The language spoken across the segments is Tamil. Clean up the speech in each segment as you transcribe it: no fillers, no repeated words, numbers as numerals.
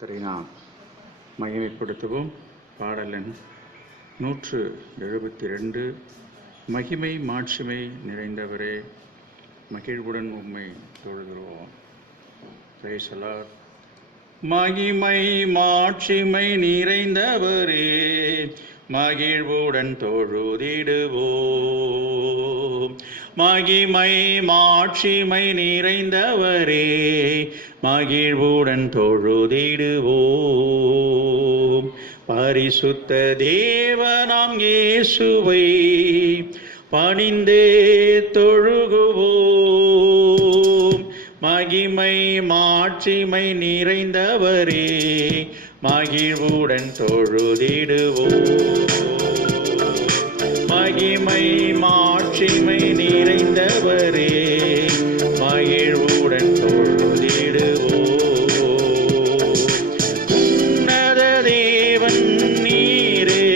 கர்த்தரை நாம் மகிமைப்படுத்துவோம். பாடல் எண் 172. மகிமை மாட்சிமை நிறைந்தவரே, மகிழ்வுடன் உம்மை தொழுகிறோம். Price the Lord. மகிமை மாட்சிமை நிறைந்தவரே, மகிழ்வுடன் தொழுதிடுவோம். மகிமை மாட்சிமை நிறைந்தவரே, மகிழ்வுடன் தொழுதிடுவோம். பரிசுத்த தேவனாம் இயேசுவை பணிந்தே தொழுகுவோம். மகிமை மாட்சிமை நிறைந்தவரே, மகிழ்வுடன் தொழுதிடுவோம். மகிமை மாட்சிமை நிறைந்தவரே, மகிழ்வுடன் தொழுதிடுவோம். உன்னத தேவன் நீரே,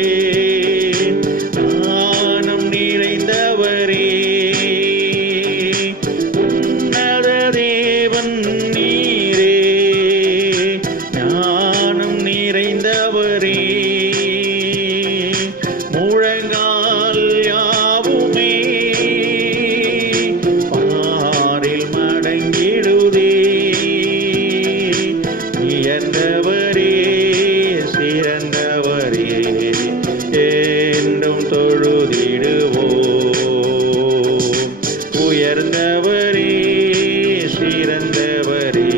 ஞானம் நிறைந்தவரே. உன்னத தேவன் நீரே, ஞானம் நிறைந்தவரே. முழங்கால் யாவுமே பாரில் மடங்கிடுதே. உயர்ந்தவரே, சிறந்தவரே, என்றும் தொழுதிடுவோம். உயர்ந்தவரே, சிறந்தவரே,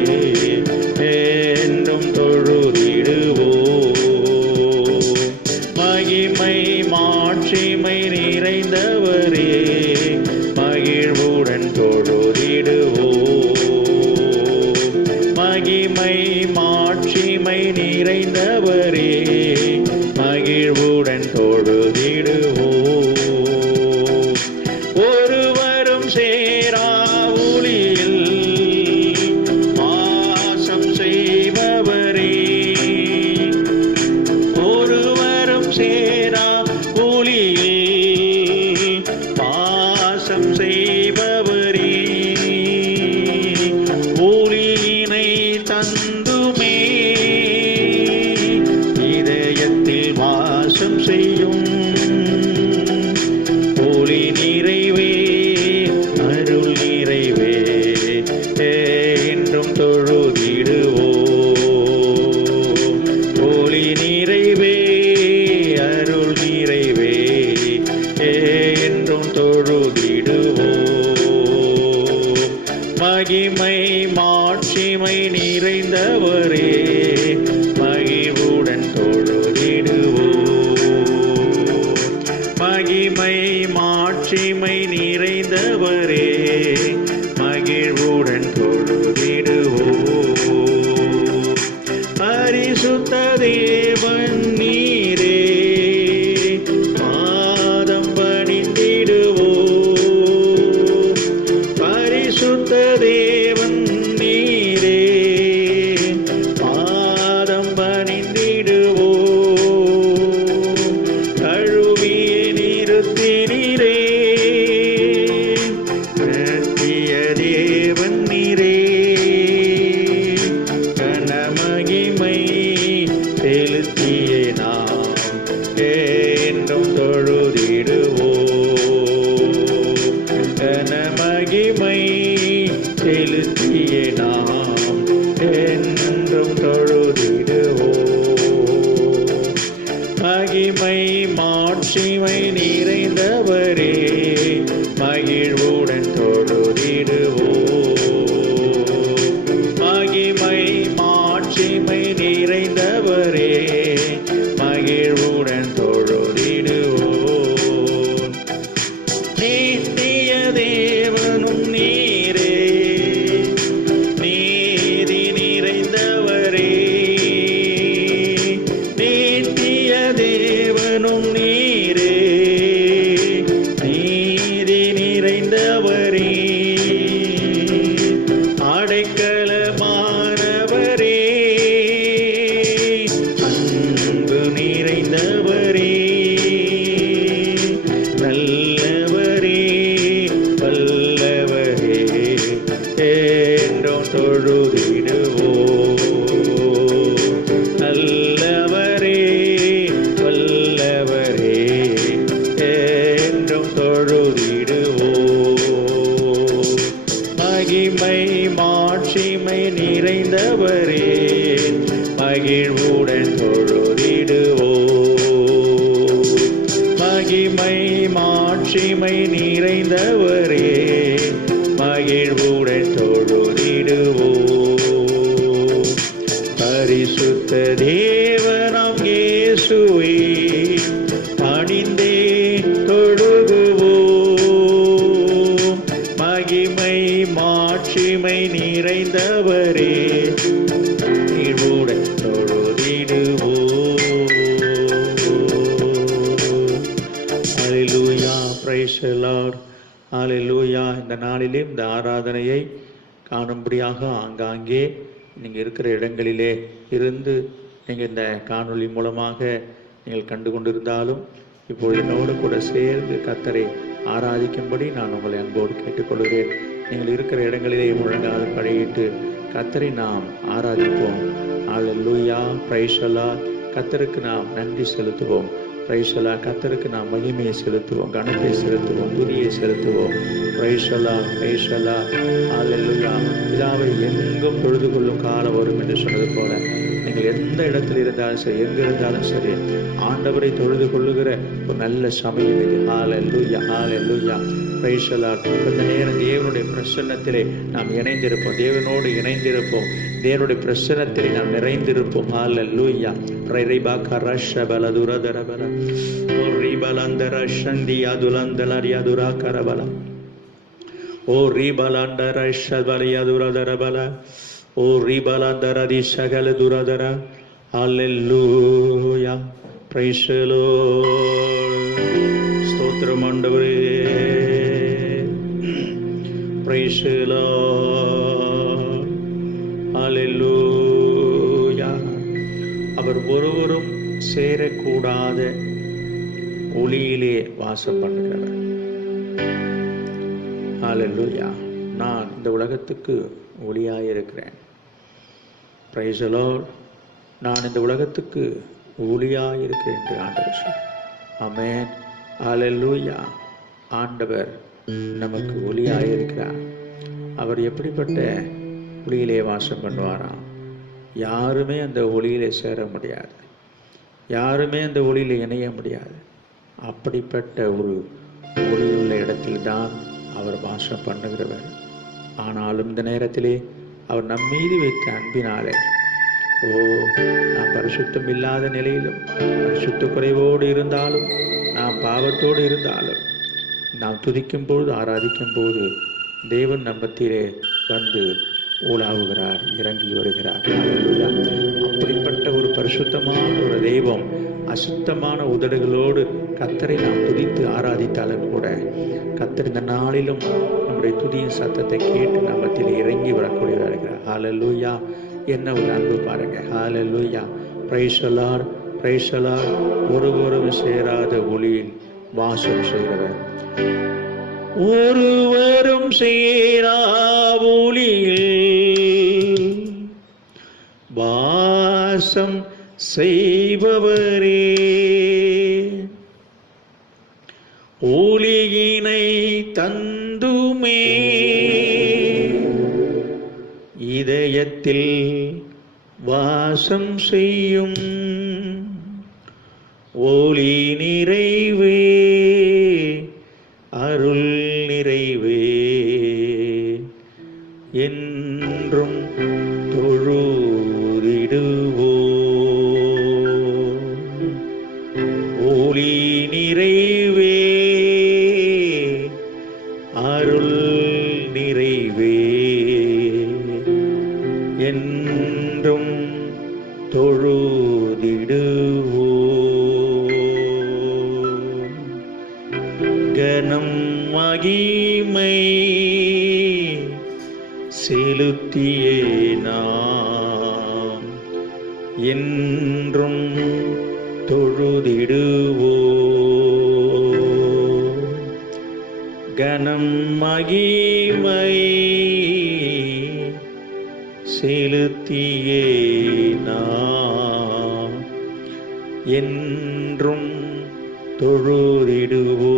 என்றும் தொழுதிடுவோம். மகிமை மாட்சிமை நிறைந்தவரே, மகிழ்வுடன் தொழுதிடுவோம். மகிமை மாட்சிமை நிறைந்தவரே, மகிழ்வுடன் தொழுதிடுவோம். ஒருவரும் சேரா ஒளியில் வாசம் செய்பவரே, ஒருவரும் சேரா ஒளியில் வாசம் செய்பவரே. ஒளியினை தந்துமே இதயத்தில் வாசம் செய்யும். ஒளி நிறைவே, அருள் நிறைவே, என்றும் தொழுதிடுவோம். ஒளி நிறைவே, அருள் நிறைவே, என்றும் தொழுதிடுவோம். மகிமை மாட்சிமை நிறைந்தவரே, மகிழ்வுடன் தொழுதிடுவோம். மகிமை மாட்சிமை நிறைந்தவரே, மகிழ்வுடன் தொழுதிடுவோம். பரிசுத்த தேவன் நீரே, பாதம் பணிந்திடுவோம். பரிசுத்த தேவன் நீரே, பாதம் பணிந்திடுவோம். கழுவிய நிறுத்தினீரே, நித்திய தேவன் நீரே. கனமகிமை செலுத்திய நாம் என்றும் தொழுதிடுவோம். கனமகிமை செலுத்திய நாம் என்றும் தொழுதிடுவோம். மகிமை மாட்சிமை நிறைந்தவரே, மகிழ்வுடன் தொழுதிடுவோம். மகிமை மாட்சிமை நிறைந்தவரே, மகிழ்வுடன் தொழுதிடுவோம். நித்திய தேவனும் நீரே, நீதி நிறைந்தவரே. நித்திய தேவனும் நீரே, மகிழ்வுடன் தொழுதிடுவோம். மகிமை மாட்சிமை நிறைந்தவரே, மகிழ்வுடன் தொழுதிடுவோம். பரிசுத்த தேவனாம் இயேசுவே, பணிந்தே தொழுகுவோம். மகிமை மாட்சிமை நிறைந்தவரே, மகிழ்வுடன் தொழுதிடுவோம். அல்லேலூயா, பிரைஸ் தி லார்ட், அல்லேலூயா. இந்த நாளிலே இந்த ஆராதனையை காணும்படியாக ஆங்காங்கே நீங்கள் இருக்கிற இடங்களிலே இருந்து நீங்கள் இந்த காணொளி மூலமாக நீங்கள் கண்டு கொண்டிருந்தாலும் இப்போது என்னோடு கூட சேர்ந்து கர்த்தரை ஆராதிக்கும்படி நான் உங்களை அன்போடு கேட்டுக்கொள்கிறேன். நீங்கள் இருக்கிற இடங்களிலே முழங்கால் படியிட்டு கர்த்தரை நாம் ஆராதிப்போம். அல்லேலூயா, பிரைஸ் தி லார்ட். கர்த்தருக்கு நாம் நன்றி செலுத்துவோம். Praise the Lord. கர்த்தருக்கு நாம் மகிமையை செலுத்துவோம், கனத்தை செலுத்துவோம், துதியை செலுத்துவோம். Praise the Lord, praise the Lord. அல்லேலூயா. பிதாவை எங்கும் தொழுது கொள்ளும் காலம் வரும் என்று சொன்னது போல நீங்கள் எந்த இடத்தில் இருந்தாலும் சரி, எங்க இருந்தாலும் சரி, ஆண்டவரை தொழுது கொள்ளுகிற ஒரு நல்ல சமயம் இது. ஹல்லேலூயா, ஹல்லேலூயா, பிரைஸ் தி லார்ட். இந்த நேரம் தேவனுடைய பிரசன்னத்திலே நாம் இணைந்திருப்போம், தேவனோடு இணைந்திருப்போம், தேவனுடைய பிரசன்னத்திலே நாம் நிறைந்திருப்போம். ஹல்லேலூயா. ரைபாகரஷபல துரதரபல ஓரிபலந்தர சந்தியா துலந்தலரியா துராகரபல ஓ ரிபலந்தர ஷபலியா துரதரபல ஓ ரிபலந்தரதி சகல துரதர. ஹல்லேலூயா, பிரைஸ் தி லார்ட். ஸ்தோத்திரம் ஆண்டவரே, பிரைஸ் தி லார்ட். ஹல்லேலூயா. அவர் ஒருவரும் சேரக்கூடாத ஒளியிலே வாசம் பண்ணுகிறவர். ஹல்லேலூயா. நான் இந்த உலகத்துக்கு ஒளியாயிருக்கிறேன். Price the Lord. நான் இந்த உலகத்துக்கு ஒளியாயிருக்கிறேன் என்று ஆண்டவர் சொன்னார். ஆமென். ஹல்லேலூயா. ஆண்டவர் நமக்கு ஒளியாயிருக்கிறார். அவர் எப்படிப்பட்ட ஒளியிலே வாசம் பண்ணுவாராம்? யாருமே அந்த ஒளியிலே சேர முடியாது, யாருமே அந்த ஒளியிலே இணைய முடியாது. அப்படிப்பட்ட ஒரு ஒளியுள்ள இடத்தில்தான் அவர் வாசம் பண்ணுகிறவர். ஆனாலும் இந்த நேரத்திலே அவர் நம்மீது வைத்த அன்பினாலே, நாம் பரிசுத்தம் இல்லாத நிலையிலும், பரிசுத்த குறைவோடு இருந்தாலும், நாம் பாவத்தோடு இருந்தாலும், நாம் துதிக்கும் பொழுது, ஆராதிக்கும் போது தேவன் நம்மத்திலே வந்து ஊழாவுகிறார், இறங்கி வருகிறார். அப்படிப்பட்ட ஒரு பரிசுத்தமான ஒரு தெய்வம் அசுத்தமான உதடுகளோடு கர்த்தரை நாம் துதித்து ஆராதித்தாலும் கூட கர்த்தர் இந்த நாளிலும் நம்முடைய துதியின் சத்தத்தை கேட்டு நம்மத்திலே இறங்கி வரக்கூடியதாக இருக்கிறார். ஹல்லேலூயா. என்ன ஒரு அன்பு பாருங்க. ஹல்லேலூயா, praise the Lord, praise the Lord. ஒருவரும் சேராத ஒளியில் வாசம் செய்கிறவர், ஒருவரும் சேரா ஒளியில் வாசம் செய்பவரே, ஒளியினை தந்துமே இதயத்தில் வாசம் செய்யும் ஒளி நிறைவே, அருள் நிறைவே, என்றும் தொழுதிடுவோ. ஒளி நிறைவே, அருள் நிறைவே, என்றும் தொழுதிடுவோ. கனம் மகிமை செலுத்தியே நாம் என்றும் தொழுதிடுவோ. கனம் மகிமை செலுத்தியே நாம் என்றும் தொழுதிடுவோ.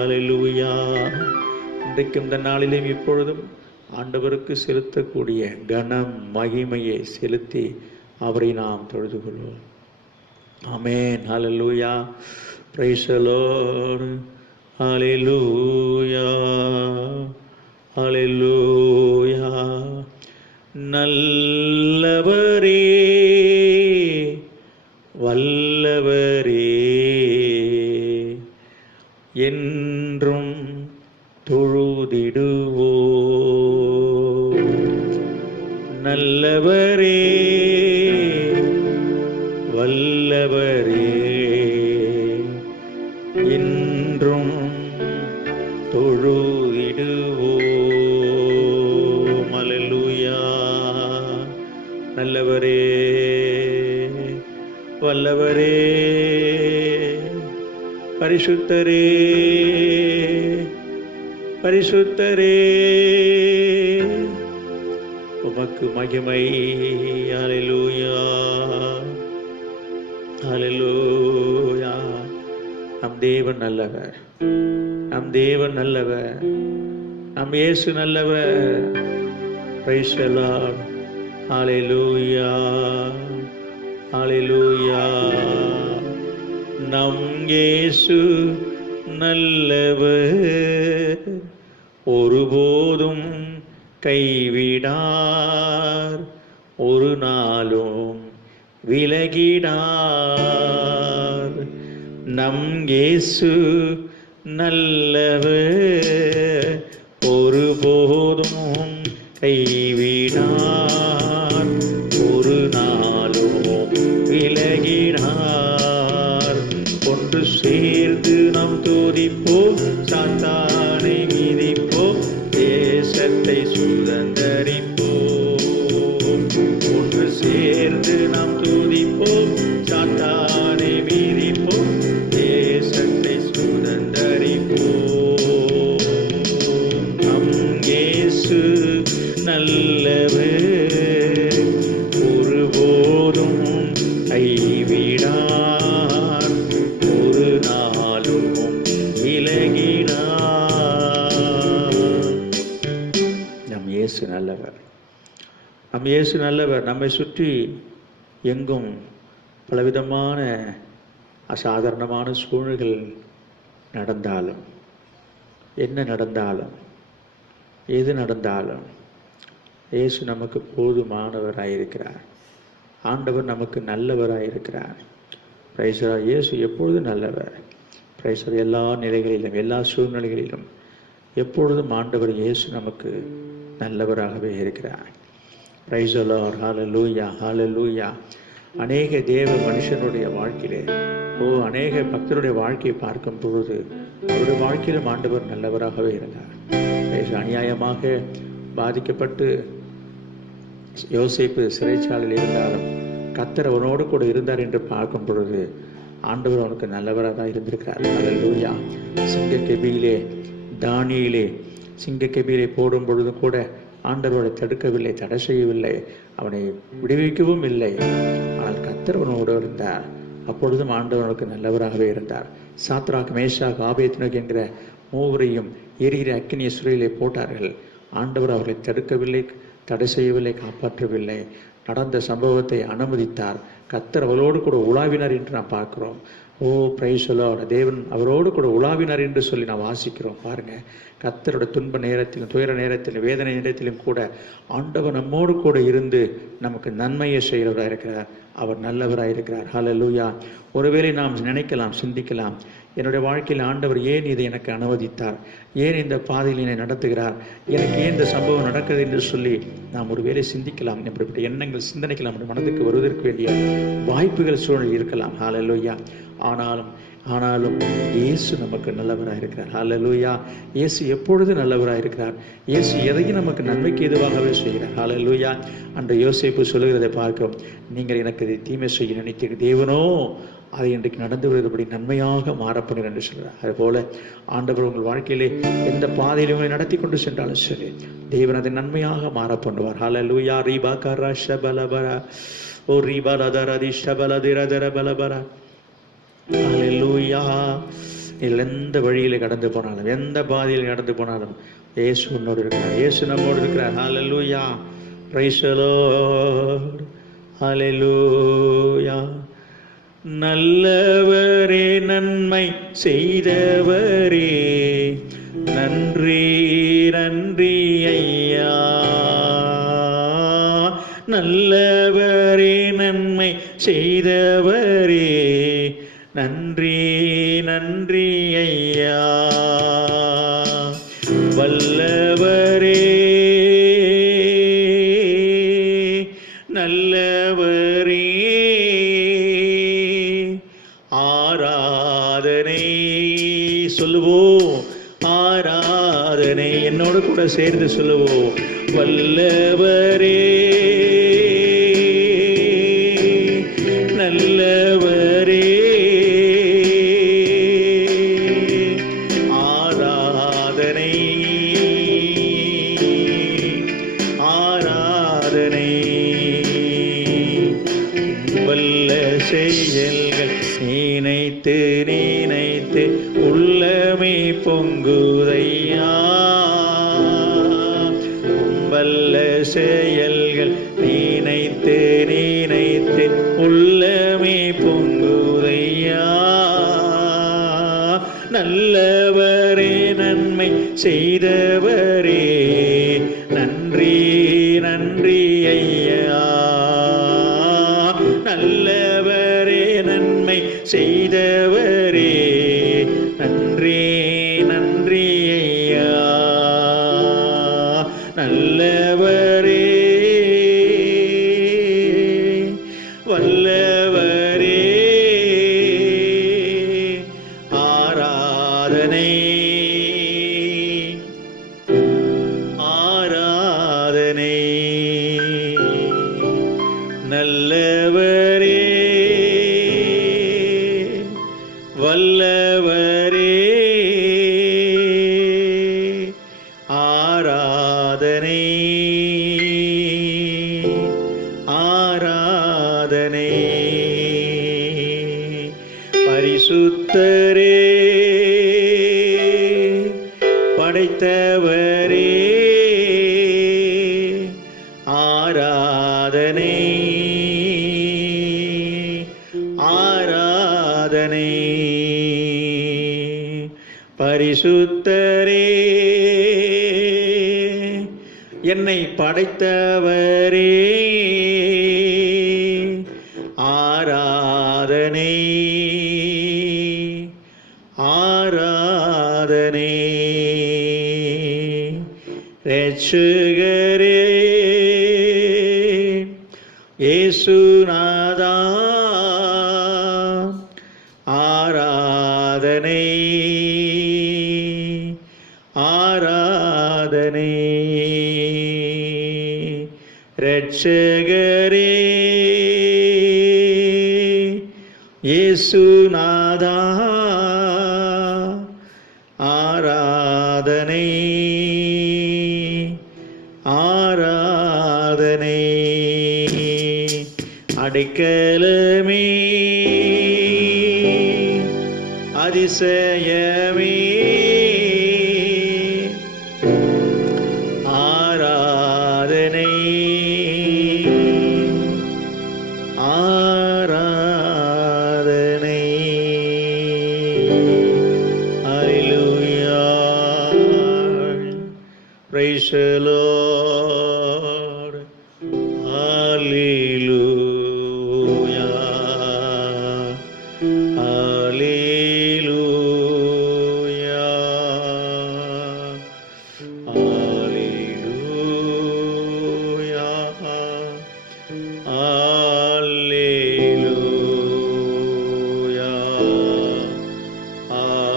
அல்லேலூயா. இன்றைக்கும் இந்த நாளிலும் இப்பொழுதும் ஆண்டவருக்கு செலுத்தக்கூடிய கனம் மகிமையை செலுத்தி அவரை நாம் தொழுது கொள்வோம். ஆமென். ஹல்லேலூயா. Praise the Lord. ஹல்லேலூயா. ஹல்லேலூயா. நல்லவரே, வல்லவரே, என்றும் தொழுதிடுவோ. நல்லவரே, வல்லவரே, என்றும் தொழுதிடுவோ. அல்லேலூயா. நல்லவரே, வல்லவரே, பரிசுத்தரே, பரிசுத்தரே, உமக்கு மகிமை. அல்லேலூயா. அல்லேலூயா. நம் தேவன் நல்லவர், நம் தேவன் நல்லவர், நம் இயேசு நல்லவர். Praise the Lord. அல்லேலூயா. அல்லேலூயா. நம் இயேசு நல்லவர், ஒருபோதும் கைவிடார், ஒரு நாளும் விலகிடார். நம் இயேசு நல்லவர், ஒருபோதும் கைவிடார், ஒரு நாளும் விலகிடார். ஒன்று சேர்ந்து நாம் துதிப்போம், சாத்தானை மிதிப்போம், தேசத்தை சுதந்தரிப்போம். ஒன்று சேர்ந்து நாம் துதிப்போம், சாத்தானை மிதிப்போம், தேசத்தை சுதந்தரிப்போம். நம் இயேசு நல்லவர், ஒருபோதும் கைவிடார், ஒரு நாளும் விலகிடார். நம் இயேசு நல்லவர், நம் இயேசு நல்லவர். நம்மை சுற்றி எங்கும் பலவிதமான அசாதாரணமான சூழ்நிலைகள் நடந்தாலும், என்ன நடந்தாலும், எது நடந்தாலும், இயேசு நமக்கு போதுமானவராயிருக்கிறார். ஆண்டவர் நமக்கு நல்லவராயிருக்கிறார். Price the Lord. இயேசு எப்பொழுதும் நல்லவர். Praise the Lord. எல்லா நிலைகளிலும், எல்லா சூழ்நிலைகளிலும் எப்பொழுதும் ஆண்டவர் இயேசு நமக்கு நல்லவராகவே இருக்கிறார். Praise the Lord. ஹல்லேலூயா. ஹல்லேலூயா. அநேக தேவ மனுஷனுடைய வாழ்க்கையிலே, அநேக பக்தருடைய வாழ்க்கையை பார்க்கும் பொழுது அவருடைய வாழ்க்கையிலும் ஆண்டவர் நல்லவராகவே இருந்தார். அநியாயமாக பாதிக்கப்பட்டு யோசேப்பு சிறைச்சாலையில் இருந்தாலும் கர்த்தர் அவனோடு கூட இருந்தார் என்று பார்க்கும் பொழுது ஆண்டவர் அவனுக்கு நல்லவராக தான் இருந்திருக்கிறார். அல்லேலூயா. சிங்கக்கெபியிலே, தானியேலே சிங்கக்கெபியிலே போடும் பொழுது கூட ஆண்டவரை தடுக்கவில்லை, தடை செய்யவில்லை, அவனை விடுவிக்கவும் இல்லை. ஆனால் கர்த்தர் அவனோடு இருந்தார். அப்பொழுதும் ஆண்டவனுக்கு நல்லவராகவே இருந்தார். சாத்ராக், மேஷாக், ஆபேத்நேகோ என்கிற மூவரையும் எரிகிற அக்கினிய சுரையிலே போட்டார்கள். ஆண்டவர் அவர்களை தடுக்கவில்லை, தடை செய்யவில்லை, காப்பாற்றவில்லை. நடந்த சம்பவத்தை அனுமதித்தார். கர்த்தர் அவரோடு கூட உலாவினார் என்று நாம் பார்க்கிறோம். Price the Lord. தேவன் அவரோடு கூட உலாவினார் என்று சொல்லி நாம் வாசிக்கிறோம். பாருங்க, கர்த்தரோட துன்ப நேரத்திலும், துயர நேரத்திலும், வேதனை நேரத்திலும் கூட ஆண்டவர் நம்மோடு கூட இருந்து நமக்கு நன்மையை செய்கிறவராக இருக்கிறார். அவர் நல்லவராக இருக்கிறார். ஹல்லேலூயா. ஒருவேளை நாம் நினைக்கலாம், சிந்திக்கலாம், என்னுடைய வாழ்க்கையில் ஆண்டவர் ஏன் இதை எனக்கு அனுமதித்தார், ஏன் இந்த பாதையில் என்னை நடத்துகிறார், எனக்கு ஏன் இந்த சம்பவம் நடக்கிறது என்று சொல்லி நாம் ஒருவேளை சிந்திக்கலாம். இப்படிப்பட்ட எண்ணங்கள், சிந்தனைகள் நம்முடைய மனதுக்கு வருவதற்கு வேண்டிய வாய்ப்புகள் சூழல் இருக்கலாம். ஹல்லேலூயா. ஆனாலும் இயேசு நமக்கு நல்லவராக இருக்கிறார். ஹல்லேலூயா. இயேசு எப்பொழுது நல்லவராக இருக்கிறார். இயேசு எதையும் நமக்கு நன்மைக்கு எதுவாகவே செய்கிறார். ஹல்லேலூயா. அன்று யோசேப்பு சொல்லுகிறதை பார்க்கிறோம். நீங்கள் எனக்கு இதை தீமை செய்ய நினைத்தீர்கள், தேவனோ அதை இன்றைக்கு நடந்து வருகிறபடி நன்மையாக மாறப்படுகிறார் என்று சொல்கிறார். அதுபோல ஆண்டவர் உங்கள் வாழ்க்கையிலே எந்த பாதையிலும் உங்களை நடத்தி கொண்டு சென்றாலும் சரி, தேவன் அதை நன்மையாக மாற பண்ணுவார். ஹல்லேலூயா. ரீபா கரா ஷபலபரா ஓ ரீபா லதரதி ஷபலதிரதர பலபரா. ஹல்லேலூயா. நீங்கள் எந்த வழியில் கடந்து போனாலும், எந்த பாதையில் கடந்து போனாலும் இயேசு உன்னோடு இருக்கிறார். இயேசு நம்மோடு இருக்கிறார். ஹல்லேலூயா. Praise the Lord. ஹல்லேலூயா. நல்லவரே, நன்மை செய்தவரே, நன்றி நன்றி ஐயா. நல்லவரே, நன்மை செய்தவரே, நன்றி நன்றி ஐயா. வல்லவரே, நல்லவரே, ஆராதனை சொல்லுவோம். ஆராதனை என்னோடு கூட சேர்ந்து சொல்லுவோம். வல்லவரே, நல்லவரே, ஆராதனை ஆராதனை. வல்ல செயல்கள் நினைத்து நினைத்து உள்ளமே பொங்குதையா. வல்ல செயல்கள் நினைத்து நினைத்து உள்ளமே பொங்குதையா. நல்லவரே, நன்மை செய்தவரே, நன்றி நன்றி ஐயா. நல்லவரே, நன்மை செய்தவரே, நன்றி நன்றி ஐயா. நல்லவரே, வல்லவரே, ஆராதனை ஆராதனை. நல்லவரே, வல்லவரே, ஆராதனை ஆராதனை. பரிசுத்தரே, படைத்தவரே, ஆராதனை ஆராதனை. பரிசுத்தரே, என்னை படைத்தவரே, ஆராதனை ஆராதனை. இரட்சகரே, இயேசுநாதா, ஆராதனை ஆராதனை. இரட்சகரே, இயேசுநாதா, ஆராதனை ஆராதனை. அடைக்கலமே, அதிசயமே, ஆராதனை ஆராதனை. ஹல்லேலூயா. Praise the Lord. Hallelujah. Hallelujah. Hallelujah. Hallelujah. Hallelujah.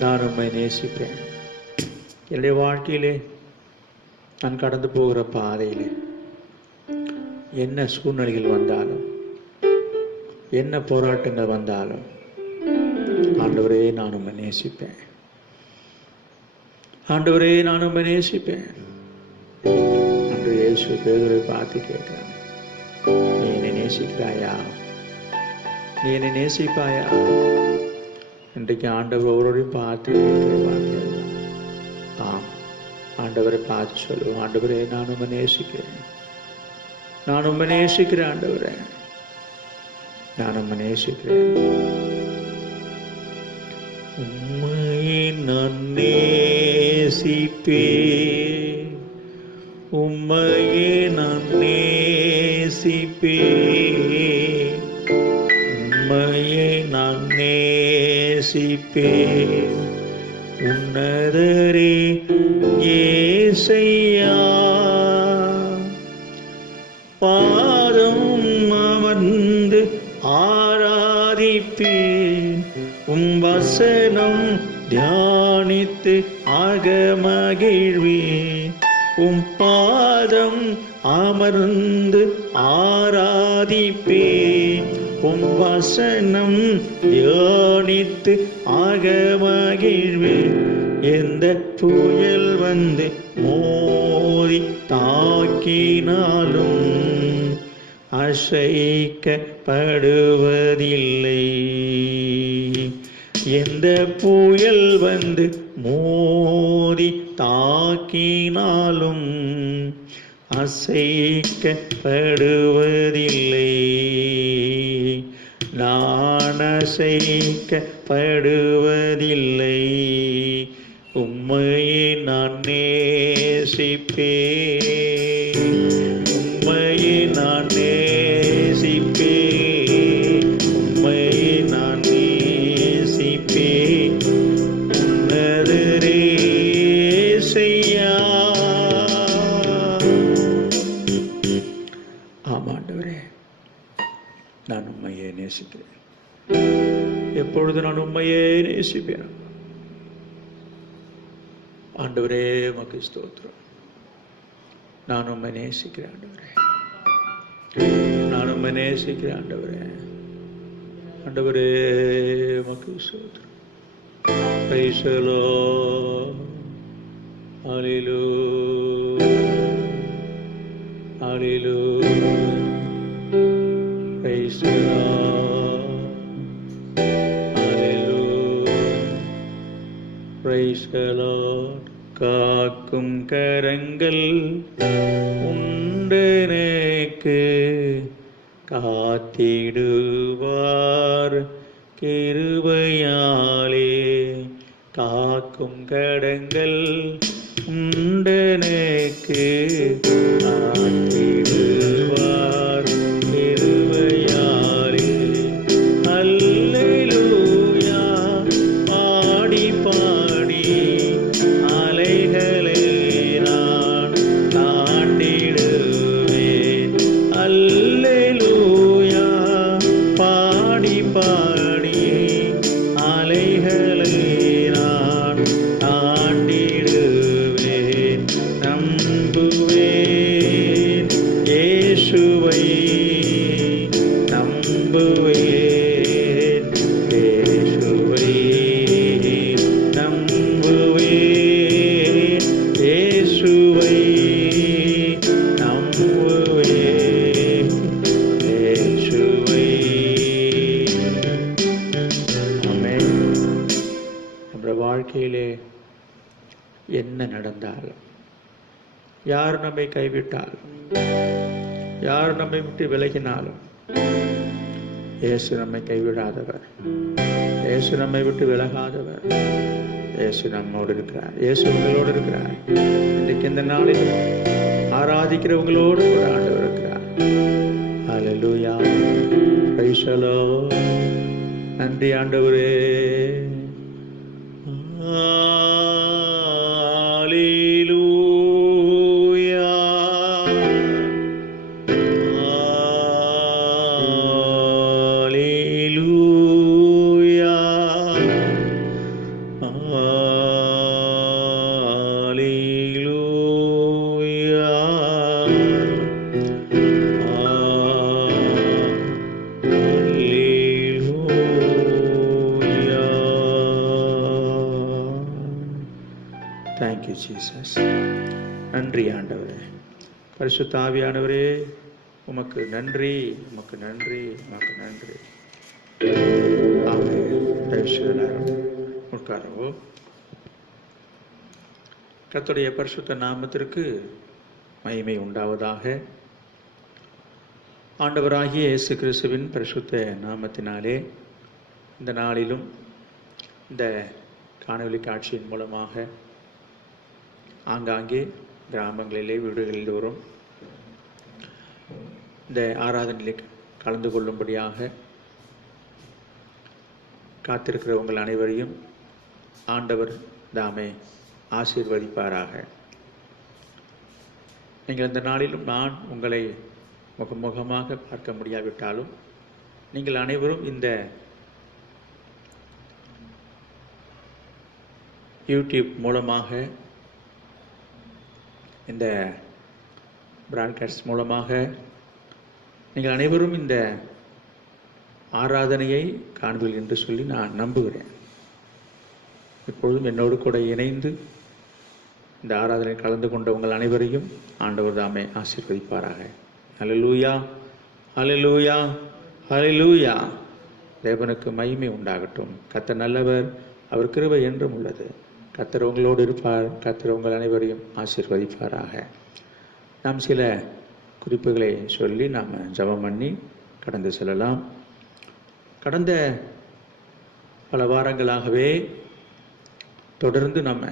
நான் உம்மை நேசிப்பேன். என்னுடைய வாழ்க்கையிலே நான் கடந்து போகிற பாதையிலே என்ன சூழ்நிலைகள் வந்தாலும் என்ன போராட்டங்கள் வந்தாலும் ஆண்டவரே நான் உம்மை நேசிப்பேன், ஆண்டவரே நான் உம்மை நேசிப்பேன். அன்று இயேசு பேதுருவை பார்த்து கேட்கிறான், நீ என்னை நேசிக்கிறாயா, நீ என்னை நேசிப்பாயா? இன்றைக்கு ஆண்டவர் ஒவ்வொருவரையும் பார்த்து கேட்கிற வார்த்தை ஆம். ஆண்டவரை பார்த்து சொல்லுவோம், ஆண்டவரே நான் உம்மை நேசிக்கிறேன், நான் உம்மை நேசிக்கிறேன், ஆண்டவரே நான் உம்மை நேசிக்கிறேன். உம்மையே நான் நேசிப்பேன், உம்மையே நான் நேசிப்பேன், உம்மையே நான் நேசிப்பேன். உன்னதரே ஏசையா, பாதம் அமர்ந்து ஆராதிப்பேன், வசனம் தியானித்து அகமகிழ்வேன். பாதம் அமர்ந்து ஆராதிப்பேன், வசனம் தியானித்து அகமகிழ்வேன். எந்த புயல் வந்து மோதி தாக்கினாலும் அசைக்கப்படுவதில்லை. எந்த புயல் வந்து மோதி தாக்கினாலும் அசைக்கப்படுவதில்லை. நான் அசைக்கப்படுவதில்லை. உம்மையே நான் நேசிப்பேன், உம்மையே நான் நேசிப்பேன், உம்மையே நான் நேசிப்பேன். உன்னதரே ஏசையா. ஆமாண்டவரே நான் உம்மையே நேசிக்கிறேன், எப்பொழுது நான் உம்மையே நேசிப்பேன். ஆண்டவரே உமக்கு ஸ்தோத்திரம், நான் உம்மை நேசிக்கிறேன் ஆண்டவரே, நான் உம்மை நேசிக்கிறேன் ஆண்டவரே. ஆண்டவரே உமக்கு ஸ்தோத்திரம். Praise the Lord. ஹல்லேலூயா, ஹல்லேலூயா. Praise the Lord. Hallelujah. Praise the Lord. காக்கும் கரங்கள் உண்டனக்கு காத்திடுவார் கிருபையாலே. காக்கும் கரங்கள் உண்டனக்கு காத்திடுவார் கிருபையாலே. அல்லேலூயா பாடி பாடி அலைகளை நான் தாண்டிடுவேன். அல்லேலூயா பாடி பாடி அலைகளை நான் தாண்டிடுவேன். நம்புவேன் இயேசுவை, நம்புவேன் இயேசுவை, நம்புவேன் இயேசுவை, நம்புவேன் இயேசுவை. ஆமென். நம்முடைய வாழ்க்கையிலே என்ன நடந்தாலும், யார் நம்மை கைவிட்டாலும், யார் நம்மை விட்டு விலகினாலும், இயேசு நம்மை கைவிடாதவர், இயேசு நம்மை விட்டு விலகாதவர். இயேசு நம்மோடு இருக்கிறார், இயேசு உங்களோடு இருக்கிறார். இன்றைக்கு இந்த நாளில் ஆராதிக்கிறவங்களோடு கூட ஆண்டவர் இருக்கிறார். ஹல்லேலூயா. Praise the Lord. நன்றி ஆண்டவரே. ஹல்லேலூயா, ஹல்லேலூயா, ஹல்லேலூயா. ஹல்லேலூயா. Thank you Jesus. நன்றி ஆண்டவரே. பரிசுத்த ஆவியானவரே, உமக்கு நன்றி, உமக்கு நன்றி, உமக்கு நன்றி. உட்காரவோ. கர்த்தருடைய பரிசுத்த நாமத்திற்கு மகிமை உண்டாவதாக. ஆண்டவராகிய இயேசு கிறிஸ்துவின் பரிசுத்த நாமத்தினாலே இந்த நாளிலும் இந்த காணொளி காட்சியின் மூலமாக ஆங்காங்கே கிராமங்களிலே வீடுகளில் தோறும் இந்த ஆராதனையிலே கலந்து கொள்ளும்படியாக காத்திருக்கிற உங்கள் அனைவரையும் ஆண்டவர் தாமே ஆசீர்வதிப்பாராக. நீங்கள் இந்த நாளிலும் நான் உங்களை முகமுகமாக பார்க்க முடியாவிட்டாலும் நீங்கள் அனைவரும் இந்த யூடியூப் மூலமாக, இந்த பிராட்காஸ்ட் மூலமாக நீங்கள் அனைவரும் இந்த ஆராதனையை காண்பீர்கள் என்று சொல்லி நான் நம்புகிறேன். இப்பொழுதும் என்னோடு கூட இணைந்து இந்த ஆராதனை கலந்து கொண்ட உங்கள் அனைவரையும் ஆண்டவர் தாமே ஆசீர்வதிப்பாராக. ஹல்லேலூயா, ஹல்லேலூயா, ஹல்லேலூயா. தேவனுக்கு மகிமை உண்டாகட்டும். கர்த்தர் நல்லவர், அவர் கிருபை என்றும் உள்ளது. கர்த்தர் உங்களோடு இருப்பார். கர்த்தர் உங்கள் அனைவரையும் ஆசீர்வதிப்பாராக. நாம் சில குறிப்புகளை சொல்லி நாம் ஜெபம் பண்ணி கடந்து செல்லலாம். கடந்த பல வாரங்களாகவே தொடர்ந்து நம்ம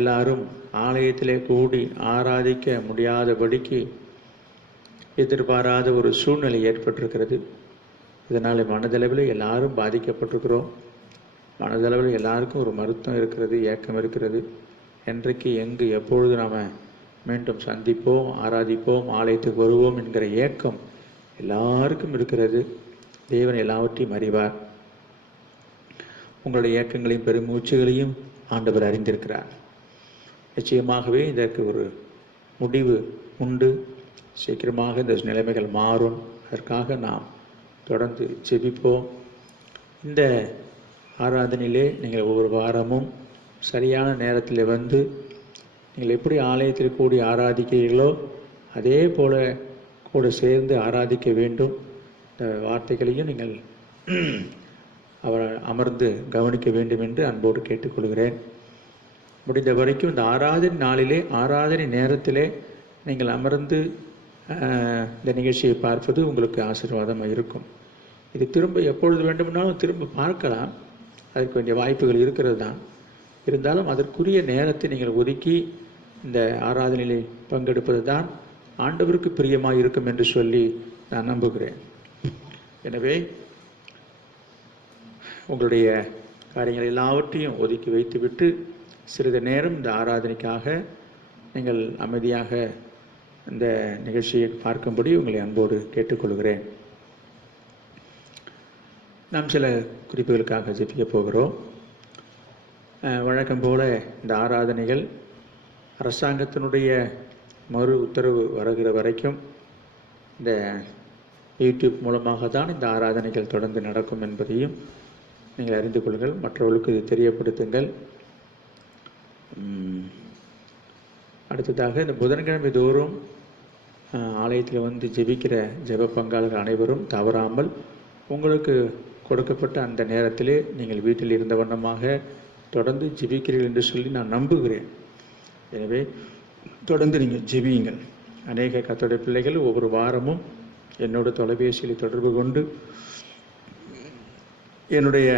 எல்லாரும் ஆலயத்திலே கூடி ஆராதிக்க முடியாதபடிக்கு எதிர்பாராத ஒரு சூழ்நிலை ஏற்பட்டிருக்கிறது. இதனால் மனதளவில் எல்லாரும் பாதிக்கப்பட்டிருக்கிறோம். மனதளவில் எல்லாருக்கும் ஒரு வருத்தம் இருக்கிறது, ஏக்கம் இருக்கிறது. என்றைக்கு, எங்கு, எப்பொழுது நாம் மீண்டும் சந்திப்போம், ஆராதிப்போம், ஆலயத்துக்கு வருவோம் என்கிற ஏக்கம் எல்லாருக்கும் இருக்கிறது. தேவன் எல்லாவற்றையும் அறிவார். உங்களுடைய ஏக்கங்களையும் பெருமூச்சுகளையும் ஆண்டவர் அறிந்திருக்கிறார். நிச்சயமாகவே இதற்கு ஒரு முடிவு உண்டு. சீக்கிரமாக இந்த நிலைமைகள் மாறும். அதற்காக நாம் தொடர்ந்து ஜெபிப்போம். இந்த ஆராதனையிலே நீங்கள் ஒவ்வொரு வாரமும் சரியான நேரத்தில் வந்து நீங்கள் எப்படி ஆலயத்தில் கூடி ஆராதிக்கிறீர்களோ அதே போல கூட சேர்ந்து ஆராதிக்க வேண்டும். இந்த வார்த்தைகளையும் நீங்கள் அவர் அமர்ந்து கவனிக்க வேண்டும் என்று அன்போடு கேட்டுக்கொள்கிறேன். முடிந்த வரைக்கும் இந்த ஆராதனை நாளிலே, ஆராதனை நேரத்திலே நீங்கள் அமர்ந்து இந்த நிகழ்ச்சியை பார்ப்பது உங்களுக்கு ஆசீர்வாதமாக இருக்கும். இது திரும்ப எப்பொழுது வேண்டுமானாலும் திரும்ப பார்க்கலாம். அதற்கு வேண்டிய வாய்ப்புகள் இருக்கிறது தான். இருந்தாலும் அதற்குரிய நேரத்தை நீங்கள் ஒதுக்கி இந்த ஆராதனையிலே பங்கெடுப்பது தான் ஆண்டவருக்கு பிரியமாக இருக்கும் என்று சொல்லி நான் நம்புகிறேன். எனவே உங்களுடைய காரியங்கள் எல்லாவற்றையும் ஒதுக்கி வைத்துவிட்டு சிறிது நேரம் இந்த ஆராதனைக்காக நீங்கள் அமைதியாக இந்த நிகழ்ச்சியை பார்க்கும்படி உங்களை அன்போடு கேட்டுக்கொள்கிறேன். நாம் சில குறிப்புகளுக்காக ஜெபிக்க போகிறோம். வழக்கம் போல இந்த ஆராதனைகள் அரசாங்கத்தினுடைய மறு உத்தரவு வருகிற வரைக்கும் இந்த யூடியூப் மூலமாக தான் இந்த ஆராதனைகள் தொடர்ந்து நடக்கும் என்பதையும் நீங்கள் அறிந்து கொள்ளுங்கள். மற்றவர்களுக்கு இது தெரியப்படுத்துங்கள். அடுத்ததாக இந்த புதன்கிழமை தோறும் ஆலயத்தில் வந்து ஜெபிக்கிற ஜெப பங்காளர்கள் அனைவரும் தவறாமல் உங்களுக்கு கொடுக்கப்பட்ட அந்த நேரத்திலே நீங்கள் வீட்டில் இருந்த வண்ணமாக தொடர்ந்து ஜெபிக்கிறீர்கள் என்று சொல்லி நான் நம்புகிறேன். எனவே தொடர்ந்து நீங்கள் ஜெபியுங்கள். அநேக கர்த்தருடைய பிள்ளைகள் ஒவ்வொரு வாரமும் என்னோட தொலைபேசியில் தொடர்பு கொண்டு என்னுடைய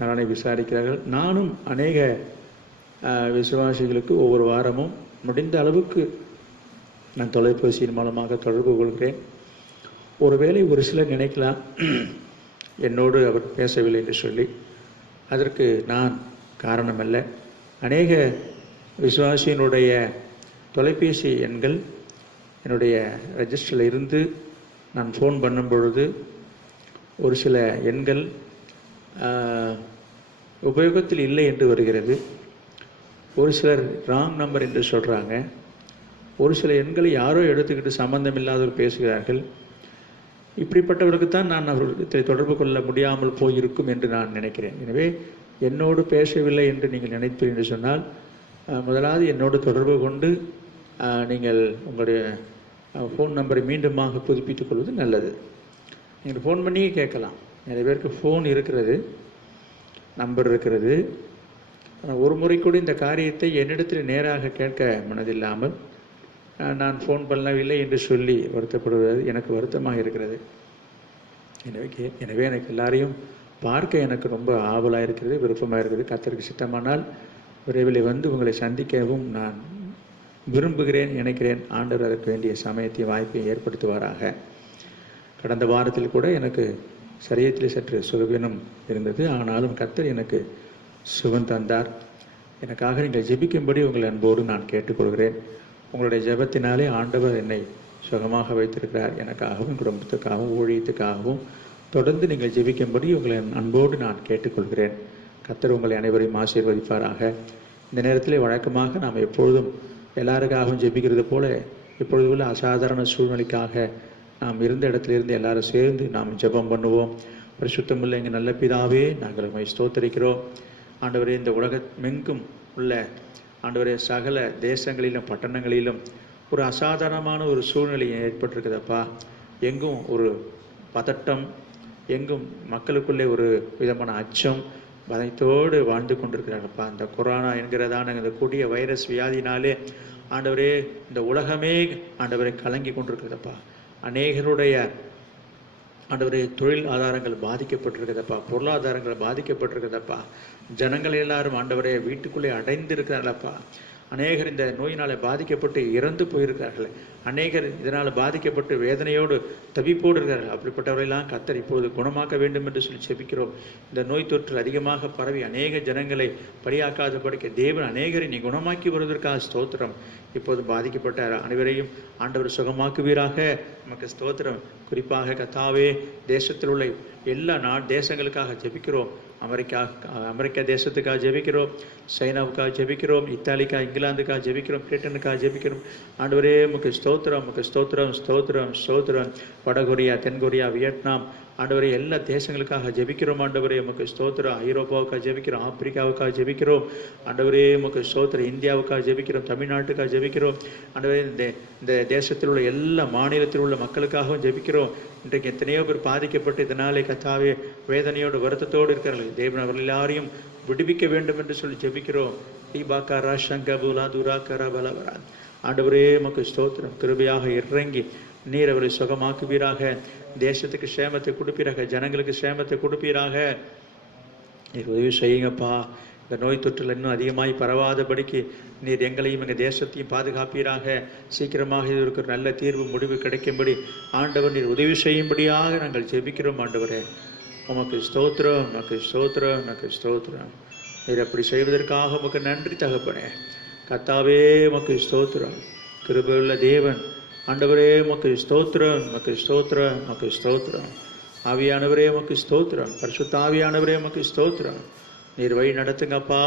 நலனை விசாரிக்கிறார்கள். நானும் அநேக விசுவாசிகளுக்கு ஒவ்வொரு வாரமும் முடிந்த அளவுக்கு நான் தொலைபேசியின் மூலமாக தொடர்பு கொள்கிறேன். ஒருவேளை ஒரு சிலர் நினைக்கலாம் என்னோடு அவர் பேசவில்லை என்று சொல்லி. அதற்கு நான் காரணமல்ல. அநேக விசுவாசியினுடைய தொலைபேசி எண்கள் என்னுடைய ரெஜிஸ்டரில் இருந்து நான் ஃபோன் பண்ணும் பொழுது ஒரு சில எண்கள் உபயோகத்தில் இல்லை என்று வருகிறது. ஒரு சிலர் ராங் நம்பர் என்று சொல்கிறாங்க. ஒரு சில எண்களை யாரோ எடுத்துக்கிட்டு சம்பந்தம் இல்லாதவர் பேசுகிறார்கள். இப்படிப்பட்டவருக்கு தான் நான் அவர்களை தொடர்பு கொள்ள முடியாமல் போயிருக்கும் என்று நான் நினைக்கிறேன். எனவே என்னோடு பேசவில்லை என்று நீங்கள் நினைப்பீர்கள் என்று சொன்னால் முதலாவது என்னோடு தொடர்பு கொண்டு நீங்கள் உங்களுடைய ஃபோன் நம்பரை மீண்டுமாக புதுப்பித்துக் கொள்வது நல்லது. நீங்கள் ஃபோன் பண்ணியே கேட்கலாம். நிறைய பேருக்கு ஃபோன் இருக்கிறது, நம்பர் இருக்கிறது. ஆனால் ஒரு முறை கூட இந்த காரியத்தை என்னிடத்தில் நேராக கேட்க மனதில்லாமல் நான் ஃபோன் பண்ணவில்லை என்று சொல்லி வருத்தப்படுவது எனக்கு வருத்தமாக இருக்கிறது. எனவே எனக்கு எல்லாரையும் பார்க்க எனக்கு ரொம்ப ஆவலாக இருக்கிறது, விருப்பமாக இருக்கிறது. கர்த்தருக்கு சித்தமானால் விரைவில் வந்து உங்களை சந்திக்கவும் நான் விரும்புகிறேன், நினைக்கிறேன். ஆண்டவர் அதற்கு வேண்டிய சமயத்தையும் வாய்ப்பையும் ஏற்படுத்துவாராக. கடந்த வாரத்தில் கூட எனக்கு சரீரத்தில் சற்று சுகவீனம் இருந்தது. ஆனாலும் கர்த்தர் எனக்கு சுகம் தந்தார். எனக்காக நீங்கள் ஜெபிக்கும்படி உங்களை அன்போடு நான் கேட்டுக்கொள்கிறேன். உங்களுடைய ஜெபத்தினாலே ஆண்டவர் என்னை சுகமாக வைத்திருக்கிறார். எனக்காகவும் குடும்பத்துக்காகவும் ஊழியத்துக்காகவும் தொடர்ந்து நீங்கள் ஜெபிக்கும்படி உங்களை அன்போடு நான் கேட்டுக்கொள்கிறேன். கர்த்தர் உங்களை அனைவரையும் ஆசீர்வதிப்பாராக. இந்த நேரத்தில் வழக்கமாக நாம் எப்பொழுதும் எல்லாருக்காகவும் ஜெபிக்கிறது போல இப்பொழுது உள்ள அசாதாரண சூழ்நிலைக்காக நாம் இருந்த இடத்திலிருந்து எல்லாரும் சேர்ந்து நாம் ஜெபம் பண்ணுவோம். பரிசுத்தமுள்ள எங்கள் நல்ல பிதாவே, நாங்கள் உம்மை ஸ்தோத்திரிக்கிறோம். ஆண்டவரே, இந்த உலகமெங்கும் உள்ள ஆண்டவரே சகல தேசங்களிலும் பட்டணங்களிலும் ஒரு அசாதாரணமான ஒரு சூழ்நிலை ஏற்பட்டிருக்குதப்பா. எங்கும் ஒரு பதட்டம், எங்கும் மக்களுக்குள்ளே ஒரு விதமான அச்சம் பயத்தோடு வாழ்ந்து கொண்டிருக்கிறார்களப்பா. இந்த கொரோனா என்கிறதான இந்த கொடிய வைரஸ் வியாதினாலே ஆண்டவரே இந்த உலகமே ஆண்டவரை கலங்கி கொண்டிருக்கிறதப்பா. அநேகருடைய ஆண்டவரே தொழில் ஆதாரங்கள் பாதிக்கப்பட்டிருக்கிறதப்பா, பொருளாதாரங்கள் பாதிக்கப்பட்டிருக்கிறதப்பா. ஜனங்கள் எல்லாரும் ஆண்டவரே வீட்டுக்குள்ளே அடைந்து இருக்கிறார்களப்பா. அநேகர் இந்த நோயினால் பாதிக்கப்பட்டு இறந்து போயிருக்கிறார்கள். அநேகர் இதனால் பாதிக்கப்பட்டு வேதனையோடு தவிப்போடு இருக்கிறார்கள். அப்படிப்பட்டவர்களெல்லாம் கர்த்தர் இப்பொழுது குணமாக்க வேண்டும் என்று சொல்லி செபிக்கிறோம். இந்த நோய் தொற்று அதிகமாக பரவி அநேக ஜனங்களை பலியாக்காத படிக்க தேவன் அநேகரை நீ குணமாக்கி வருவதற்காக ஸ்தோத்திரம். இப்போது பாதிக்கப்பட்ட அனைவரையும் ஆண்டவர் சுகமாக்குவீராக. நமக்கு ஸ்தோத்திரம். குறிப்பாக கர்த்தாவே, தேசத்தில் உள்ள எல்லா தேசங்களுக்காக ஜெபிக்கிறோம். அமெரிக்கா தேசத்துக்காக ஜெபிக்கிறோம், சைனாவுக்காக ஜெபிக்கிறோம், இத்தாலிக்காக, இங்கிலாந்துக்காக ஜெபிக்கிறோம், பிரிட்டனுக்காக ஜெபிக்கிறோம். ஆண்டவரே உமக்கு ஸ்தோத்திரம், உமக்கு ஸ்தோத்திரம், ஸ்தோத்திரம், ஸ்தோத்திரம். வடகொரியா, தென்கொரியா, வியட்நாம் ஆண்டவரே எல்லா தேசங்களுக்காக ஜெபிக்கிறோம். ஆண்டவரே உமக்கு ஸ்தோத்திரம். ஐரோப்பாவுக்காக ஜெபிக்கிறோம், ஆப்பிரிக்காவுக்காக ஜெபிக்கிறோம். ஆண்டவரே உமக்கு ஸ்தோத்திரம். இந்தியாவுக்காக ஜெபிக்கிறோம், தமிழ்நாட்டுக்காக ஜெபிக்கிறோம். ஆண்டவரே இந்த தேசத்தில் உள்ள எல்லா மாநிலத்தில் உள்ள மக்களுக்காகவும் ஜெபிக்கிறோம். இன்றைக்கு எத்தனையோ பேர் பாதிக்கப்பட்டு இதனாலே கர்த்தாவே வேதனையோடு வருத்தத்தோடு இருக்கிறார்கள். தேவன் அவர்கள் எல்லாரையும் விடுவிக்க வேண்டும் என்று சொல்லி ஜெபிக்கிறோம். ஆண்டவரே உமக்கு ஸ்தோத்திரம். கிருபையாக இறங்கி நீர் அவரை சுகமாக்குவீராக. தேசத்துக்கு சேமத்தை கொடுப்பீராக, ஜனங்களுக்கு சேமத்தை கொடுப்பீராக. நீர் உதவி செய்யுங்கப்பா. இந்த நோய் தொற்றில் இன்னும் அதிகமாய் பரவாதபடிக்கு நீர் எங்களையும் எங்கள் தேசத்தையும் பாதுகாப்பீராக. சீக்கிரமாக இதற்கு ஒரு நல்ல தீர்வு முடிவு கிடைக்கும்படி ஆண்டவர் நீர் உதவி செய்யும்படியாக நாங்கள் ஜெபிக்கிறோம். ஆண்டவரே உமக்கு ஸ்தோத்திரம், உமக்கு ஸ்தோத்திரம், உமக்கு ஸ்தோத்திரம். நீர் அப்படி செய்வதற்காக உமக்கு நன்றி தகப்பனே. கர்த்தாவே உமக்கு ஸ்தோத்திரம். கிருபையுள்ள தேவன் ஆண்டவரே உமக்கு ஸ்தோத்திரம், உமக்கு ஸ்தோத்திரம், உமக்கு ஸ்தோத்திரம். ஆவியானவரே உமக்கு ஸ்தோத்திரம். பரிசுத்த ஆவியானவரே உமக்கு ஸ்தோத்திரம். நீர் வழி நடத்துங்கப்பா.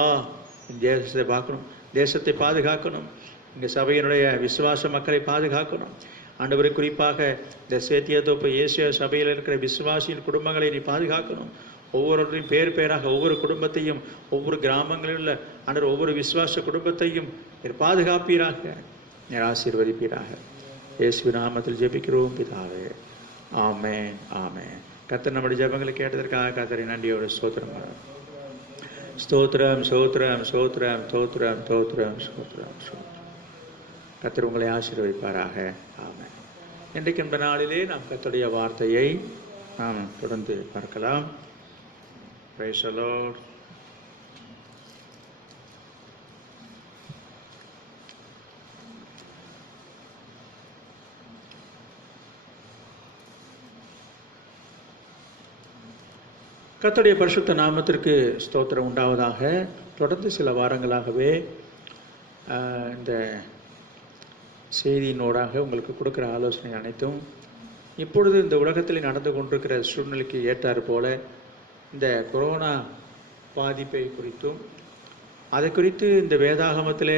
தேசத்தை பார்க்கணும், தேசத்தை பாதுகாக்கணும். இங்கே சபையினுடைய விசுவாச மக்களை பாதுகாக்கணும். ஆண்டவரை குறிப்பாக இந்த சேத்தியத்தோப்பு ஏசியா சபையில் இருக்கிற விசுவாசியின் குடும்பங்களை நீ பாதுகாக்கணும். ஒவ்வொருவரையும் பேர் பேராக ஒவ்வொரு குடும்பத்தையும், ஒவ்வொரு கிராமங்களில் உள்ள ஆண்டவர் ஒவ்வொரு விசுவாச குடும்பத்தையும் நீர் பாதுகாப்பீராக, நீர் ஆசீர்வதிப்பீராக. இயேசு நாமத்தில் ஜெபிக்கிறோம் பிதாவே. ஆமென், ஆமென். கர்த்தர் நம்முடைய ஜெபங்களை கேட்டதற்காக கர்த்தரை நன்றியோடு ஸ்தோத்திரம். ஸ்தோத்திரம், ஸ்தோத்திரம், ஸ்தோத்திரம், ஸ்தோத்திரம், ஸ்தோத்திரம், ஸ்தோத்திரம், ஸ்தோத்திரம். கர்த்தர் உங்களை ஆசீர்வதிப்பாராக. ஆமென். இன்றைக்கு இந்த நாளிலே நாம் கர்த்தருடைய வார்த்தையை நாம் தொடர்ந்து பார்க்கலாம். Praise the Lord. கர்த்தருடைய பரிசுத்த நாமத்திற்கு ஸ்தோத்திரம் உண்டாவதாக. தொடர்ந்து சில வாரங்களாகவே இந்த செய்தியினோடாக உங்களுக்கு கொடுக்குற ஆலோசனை அனைத்தும் இப்பொழுது இந்த உலகத்தில் நடந்து கொண்டிருக்கிற சூழ்நிலைக்கு ஏற்றாறு போல இந்த கொரோனா பாதிப்பை குறித்தும் அதை குறித்து இந்த வேதாகமத்தில்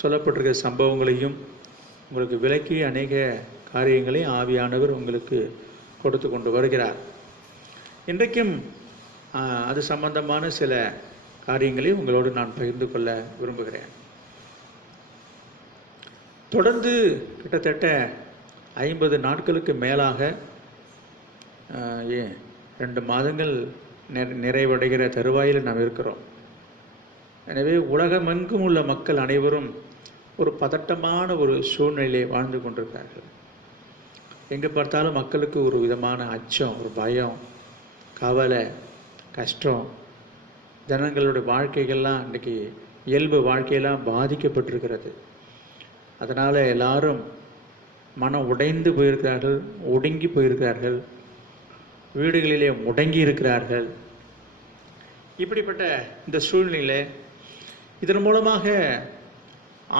சொல்லப்பட்டிருக்கிற சம்பவங்களையும் உங்களுக்கு விளக்கி அநேக காரியங்களை ஆவியானவர் உங்களுக்கு கொடுத்து கொண்டு வருகிறார். இன்றைக்கும் அது சம்பந்தமான சில காரியங்களை உங்களோடு நான் பகிர்ந்து கொள்ள விரும்புகிறேன். தொடர்ந்து கிட்டத்தட்ட 50 நாட்களுக்கு மேலாக 2 மாதங்கள் நிறைவடைகிற தருவாயில் நாம் இருக்கிறோம். எனவே உலகமெங்கும் உள்ள மக்கள் அனைவரும் ஒரு பதட்டமான ஒரு சூழ்நிலையை வாழ்ந்து கொண்டிருக்கிறார்கள். எங்கே பார்த்தாலும் மக்களுக்கு ஒரு விதமான அச்சம், ஒரு பயம், கவலை, கஷ்டம். ஜனங்களுடைய வாழ்க்கைகள்லாம் இன்றைக்கி இயல்பு வாழ்க்கையெல்லாம் பாதிக்கப்பட்டிருக்கிறது. அதனால் எல்லாரும் மனம் உடைந்து போயிருக்கிறார்கள், ஒடுங்கி போயிருக்கிறார்கள், வீடுகளிலே முடங்கி இருக்கிறார்கள். இப்படிப்பட்ட இந்த சூழ்நிலையில் இதன் மூலமாக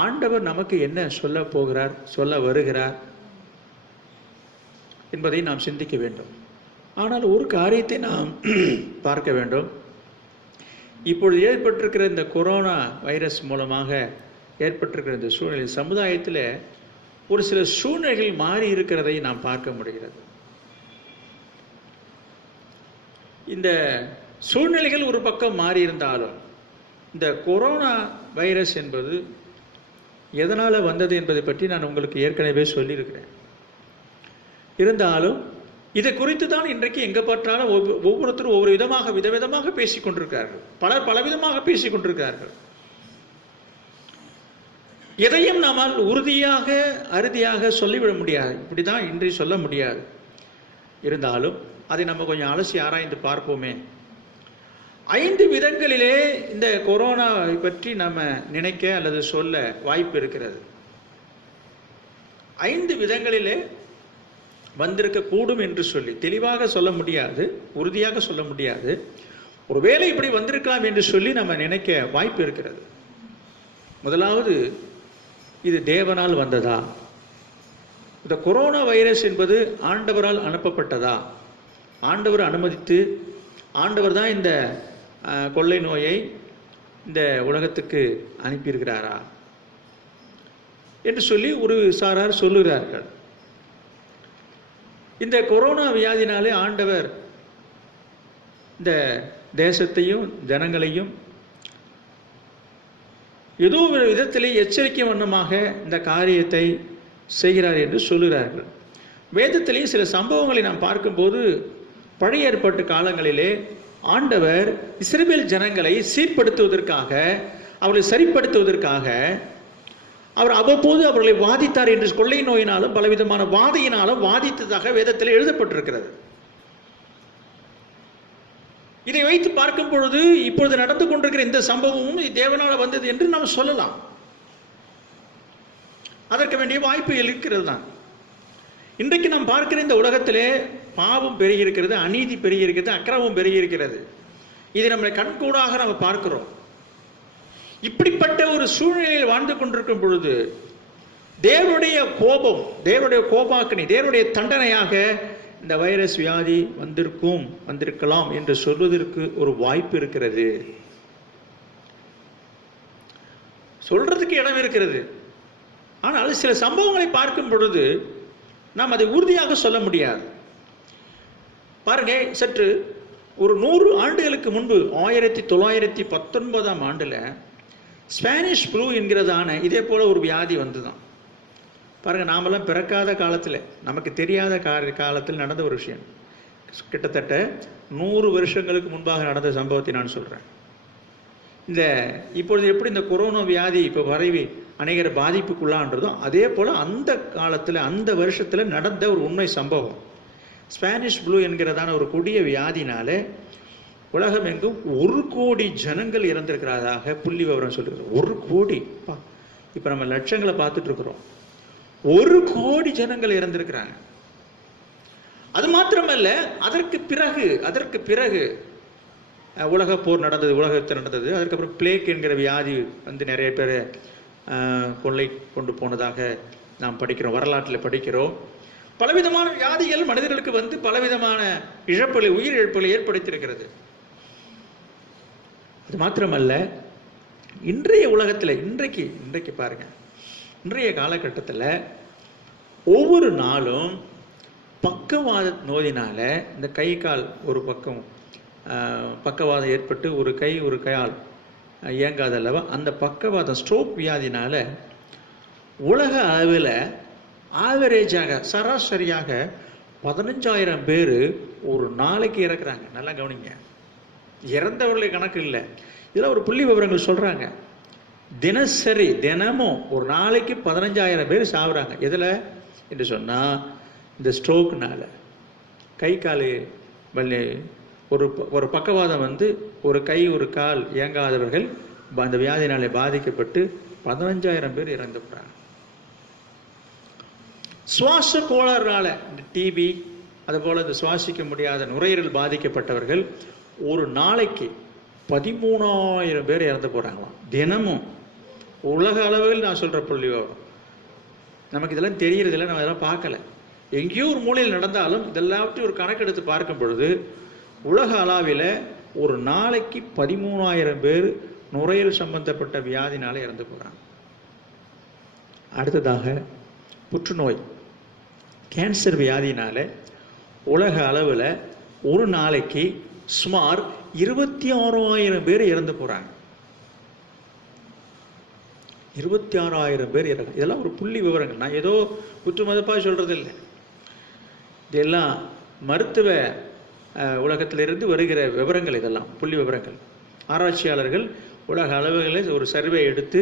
ஆண்டவர் நமக்கு என்ன சொல்ல போகிறார், சொல்ல வருகிறார் என்பதை நாம் சிந்திக்க வேண்டும். ஆனால் ஒரு காரியத்தை நாம் பார்க்க வேண்டும். இப்பொழுது ஏற்பட்டிருக்கிற இந்த கொரோனா வைரஸ் மூலமாக ஏற்பட்டிருக்கிற இந்த சூழ்நிலை சமுதாயத்தில் ஒரு சில சூழ்நிலைகள் மாறி இருக்கிறதை நாம் பார்க்க முடிகிறது. இந்த சூழ்நிலைகள் ஒரு பக்கம் மாறி இருந்தாலும் இந்த கொரோனா வைரஸ் என்பது எதனால் வந்தது என்பதை பற்றி நான் உங்களுக்கு ஏற்கனவே சொல்லியிருக்கிறேன். இருந்தாலும் இதை குறித்து தான் இன்றைக்கு எங்கே பார்த்தாலும் ஒவ்வொருத்தரும் ஒவ்வொரு விதவிதமாக பேசிக் கொண்டிருக்கிறார்கள். பலர் பலவிதமாக பேசிக் கொண்டிருக்கிறார்கள். எதையும் நம்மால் உறுதியாக அறுதியாக சொல்லிவிட முடியாது. இப்படி தான் இன்றைய சொல்ல முடியாது. இருந்தாலும் அதை நம்ம கொஞ்சம் அலசி ஆராய்ந்து பார்ப்போமே. 5 விதங்களிலே இந்த கொரோனாவை பற்றி நம்ம நினைக்க அல்லது சொல்ல வாய்ப்பு இருக்கிறது. 5 விதங்களிலே வந்திருக்க கூடும் என்று சொல்லி தெளிவாக சொல்ல முடியாது, உறுதியாக சொல்ல முடியாது. ஒருவேளை இப்படி வந்திருக்கலாம் என்று சொல்லி நம்ம நினைக்க வாய்ப்பு இருக்கிறது. முதலாவது, இது தேவனால் வந்ததா? இந்த கொரோனா வைரஸ் என்பது ஆண்டவரால் அனுப்பப்பட்டதா? ஆண்டவர் அனுமதித்து ஆண்டவர் தான் இந்த கொள்ளை நோயை இந்த உலகத்துக்கு அனுப்பியிருக்கிறாரா என்று சொல்லி ஒரு சாரார் சொல்லுகிறார்கள். இந்த கொரோனா வியாதினாலே ஆண்டவர் இந்த தேசத்தையும் ஜனங்களையும் ஏதோ ஒரு விதத்திலே எச்சரிக்கை வண்ணமாக இந்த காரியத்தை செய்கிறார் என்று சொல்லுகிறார்கள். வேதத்திலே சில சம்பவங்களை நாம் பார்க்கும்போது பழைய ஏற்பாட்டு காலங்களிலே ஆண்டவர் இஸ்ரவேல் ஜனங்களை சீர்படுத்துவதற்காக, அவர்களை சரிப்படுத்துவதற்காக அவர் அவ்வப்போது அவர்களை வாதித்தார் என்று கொள்ளை நோயினாலும் பலவிதமான வாதையினாலும் வாதித்ததாக வேதத்தில் எழுதப்பட்டிருக்கிறது. இதை வைத்து பார்க்கும் பொழுது இப்பொழுது நடந்து கொண்டிருக்கிற இந்த சம்பவமும் தேவனால் வந்தது என்று நாம் சொல்லலாம். அதற்கு வேண்டிய வாய்ப்பு இருக்கிறது தான். இன்றைக்கு நாம் பார்க்கிற இந்த உலகத்திலே பாவம் பெருகியிருக்கிறது, அநீதி பெருகியிருக்கிறது, அக்கிரமம் பெருகியிருக்கிறது. இதை நம்மளை கண்கூடாக நாம் பார்க்கிறோம். இப்படிப்பட்ட ஒரு சூழ்நிலையில் வாழ்ந்து கொண்டிருக்கும் பொழுது தேவனுடைய கோபம், தேவனுடைய கோபாக்கினி, தேவனுடைய தண்டனையாக இந்த வைரஸ் வியாதி வந்திருக்கலாம் என்று சொல்வதற்கு ஒரு வாய்ப்பு இருக்கிறது. சொல்றதுக்கு இடம் இருக்கிறது. ஆனால் சில சம்பவங்களை பார்க்கும் பொழுது நாம் அதை உறுதியாக சொல்ல முடியாது. பாருங்க, சற்று ஒரு 100 ஆண்டுகளுக்கு முன்பு 1919ஆம் ஆண்டுல ஸ்பானிஷ் ஃப்ளூ என்கிறதான இதே போல ஒரு வியாதி வந்துதான். பாருங்க, நாமெல்லாம் பிறக்காத காலத்தில், நமக்கு தெரியாத காலத்தில் நடந்த ஒரு விஷயம். கிட்டத்தட்ட 100 வருஷங்களுக்கு முன்பாக நடந்த சம்பவத்தை நான் சொல்றேன். இந்த இப்பொழுது எப்படி இந்த கொரோனா வியாதி இப்போ பரவி அநேகர் பாதிப்புக்குள்ளான்றதோ அதே போல அந்த காலத்தில், அந்த வருஷத்தில் நடந்த ஒரு உண்மை சம்பவம். ஸ்பானிஷ் ஃப்ளூ என்கிறதான ஒரு கொடிய வியாதினால உலகம் எங்கும் 1 கோடி ஜனங்கள் இறந்திருக்கிறதாக புள்ளி விவரம் சொல்லுகிறது. 1 கோடி. இப்போ நம்ம லட்சங்களை பார்த்துட்டு இருக்கிறோம். 1 கோடி ஜனங்கள் இறந்திருக்கிறாங்க. அது மாத்திரமல்ல, அதற்கு பிறகு உலக போர் நடந்தது, உலகத்தில் நடந்தது. அதுக்கப்புறம் பிளேக் என்கிற வியாதி வந்து நிறைய பேர் கொள்ளை கொண்டு போனதாக நாம் படிக்கிறோம், வரலாற்றில் படிக்கிறோம். பலவிதமான வியாதிகள் மனிதர்களுக்கு வந்து பலவிதமான இழப்புகளை, உயிர் இழப்புகளை ஏற்படுத்தியிருக்கிறது. அது மாத்திரமல்ல, இன்றைய உலகத்தில் இன்றைக்கு பாருங்க, இன்றைய காலகட்டத்தில் ஒவ்வொரு நாளும் பக்கவாத நோயினால இந்த கை கால் ஒரு பக்கம் பக்கவாதம் ஏற்பட்டு ஒரு கால் இயங்காது அல்லவா, அந்த பக்கவாதம் ஸ்ட்ரோக் வியாதினால உலக அளவில் ஆவரேஜாக சராசரியாக 15,000 பேர் ஒரு நாளைக்கு இறக்குறாங்க. நல்லா கவனிங்க, இறந்தவர்களுடைய கணக்கு இல்லை, இதெல்லாம் ஒரு புள்ளி விவரங்கள் சொல்கிறாங்க. தினசரி தினமும் ஒரு நாளைக்கு 15,000 பேர் சாகுறாங்க. எதில் என்று சொன்னால் இந்த ஸ்ட்ரோக்னால. கை கால் வலி, ஒரு பக்கவாதம் வந்து ஒரு கை ஒரு கால் இயங்காதவர்கள் அந்த வியாதினாலே பாதிக்கப்பட்டு 15,000 பேர் இறந்து போகிறாங்க. சுவாச கோளாறுனால இந்த டிபி அதுபோல் இந்த சுவாசிக்க முடியாத நுரையீரல் பாதிக்கப்பட்டவர்கள் ஒரு நாளைக்கு 13,000 பேர் இறந்து போகிறாங்களாம் தினமும். உலக அளவில் நான் சொல்கிற புள்ளி விவரம். நமக்கு இதெல்லாம் தெரியறதில்லை, நம்ம இதெல்லாம் பார்க்கல. எங்கேயோ ஒரு மூலையில் நடந்தாலும் இதெல்லாவற்றையும் ஒரு கணக்கெடுத்து பார்க்கும் பொழுது உலக அளவில் ஒரு நாளைக்கு 13,000 பேர் நுரையீரல் சம்பந்தப்பட்ட வியாதினால இறந்து போகிறாங்க. அடுத்ததாக புற்றுநோய், கேன்சர் வியாதினால உலக அளவில் ஒரு நாளைக்கு சுமார் 26,000 பேர் இறந்து போகிறாங்க. 26,000 பேர் இறங்க. இதெல்லாம் ஒரு புள்ளி விவரங்கள். நான் ஏதோ குற்று மதிப்பாக சொல்கிறது இல்லை, இதெல்லாம் மருத்துவ உலகத்திலிருந்து வருகிற விவரங்கள். இதெல்லாம் புள்ளி விவரங்கள். ஆராய்ச்சியாளர்கள் உலக அளவுகளில் ஒரு சர்வே எடுத்து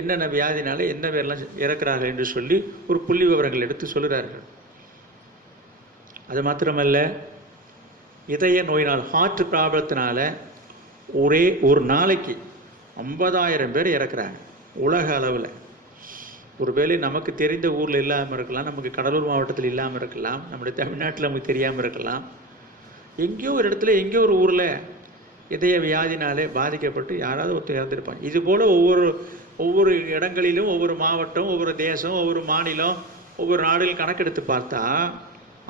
என்னென்ன வியாதினால என்ன பேர்லாம் இறக்குறார்கள் என்று சொல்லி ஒரு புள்ளி விவரங்கள் எடுத்து சொல்லுகிறார்கள். அது மாத்திரமல்ல, இதய நோயினால் ஹார்ட் ப்ராப்ளத்தினால ஒரே ஒரு நாளைக்கு 50,000 பேர் இறக்குறாங்க உலக அளவில். ஒருவேளை நமக்கு தெரிந்த ஊரில் இல்லாமல் இருக்கலாம், நமக்கு கடலூர் மாவட்டத்தில் இல்லாமல் இருக்கலாம், நம்முடைய தமிழ்நாட்டில் நமக்கு தெரியாமல் இருக்கலாம். எங்கேயோ ஒரு இடத்துல எங்கேயோ ஒரு ஊரில் இதய வியாதினாலே பாதிக்கப்பட்டு யாராவது ஒருத்தர் இறந்துருப்பாங்க. இது போல் ஒவ்வொரு இடங்களிலும் ஒவ்வொரு மாவட்டம், ஒவ்வொரு தேசம், ஒவ்வொரு மாநிலம், ஒவ்வொரு நாடுகள் கணக்கெடுத்து பார்த்தா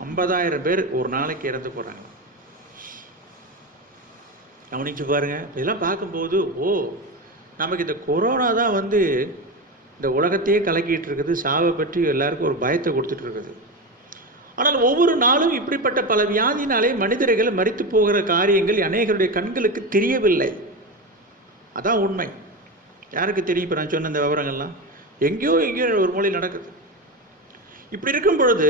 50,000 பேர் ஒரு நாளைக்கு இறந்து போகிறாங்க. கவனிச்சு பாருங்க. இதெல்லாம் பார்க்கும்போது நமக்கு இந்த கொரோனா தான் வந்து இந்த உலகத்தையே கலக்கிட்டு இருக்குது, சாவை பற்றி எல்லாருக்கும் ஒரு பயத்தை கொடுத்துட்டு இருக்குது. ஆனால் ஒவ்வொரு நாளும் இப்படிப்பட்ட பல வியாதினாலே மனிதர்கள் மரித்து போகிற காரியங்கள் அநேகருடைய கண்களுக்கு தெரியவில்லை. அதான் உண்மை. யாருக்கு தெரியும்? இப்போ நான் சொன்ன இந்த விவரங்கள்லாம் எங்கேயோ ஒரு மூலையில் நடக்குது. இப்படி இருக்கும் பொழுது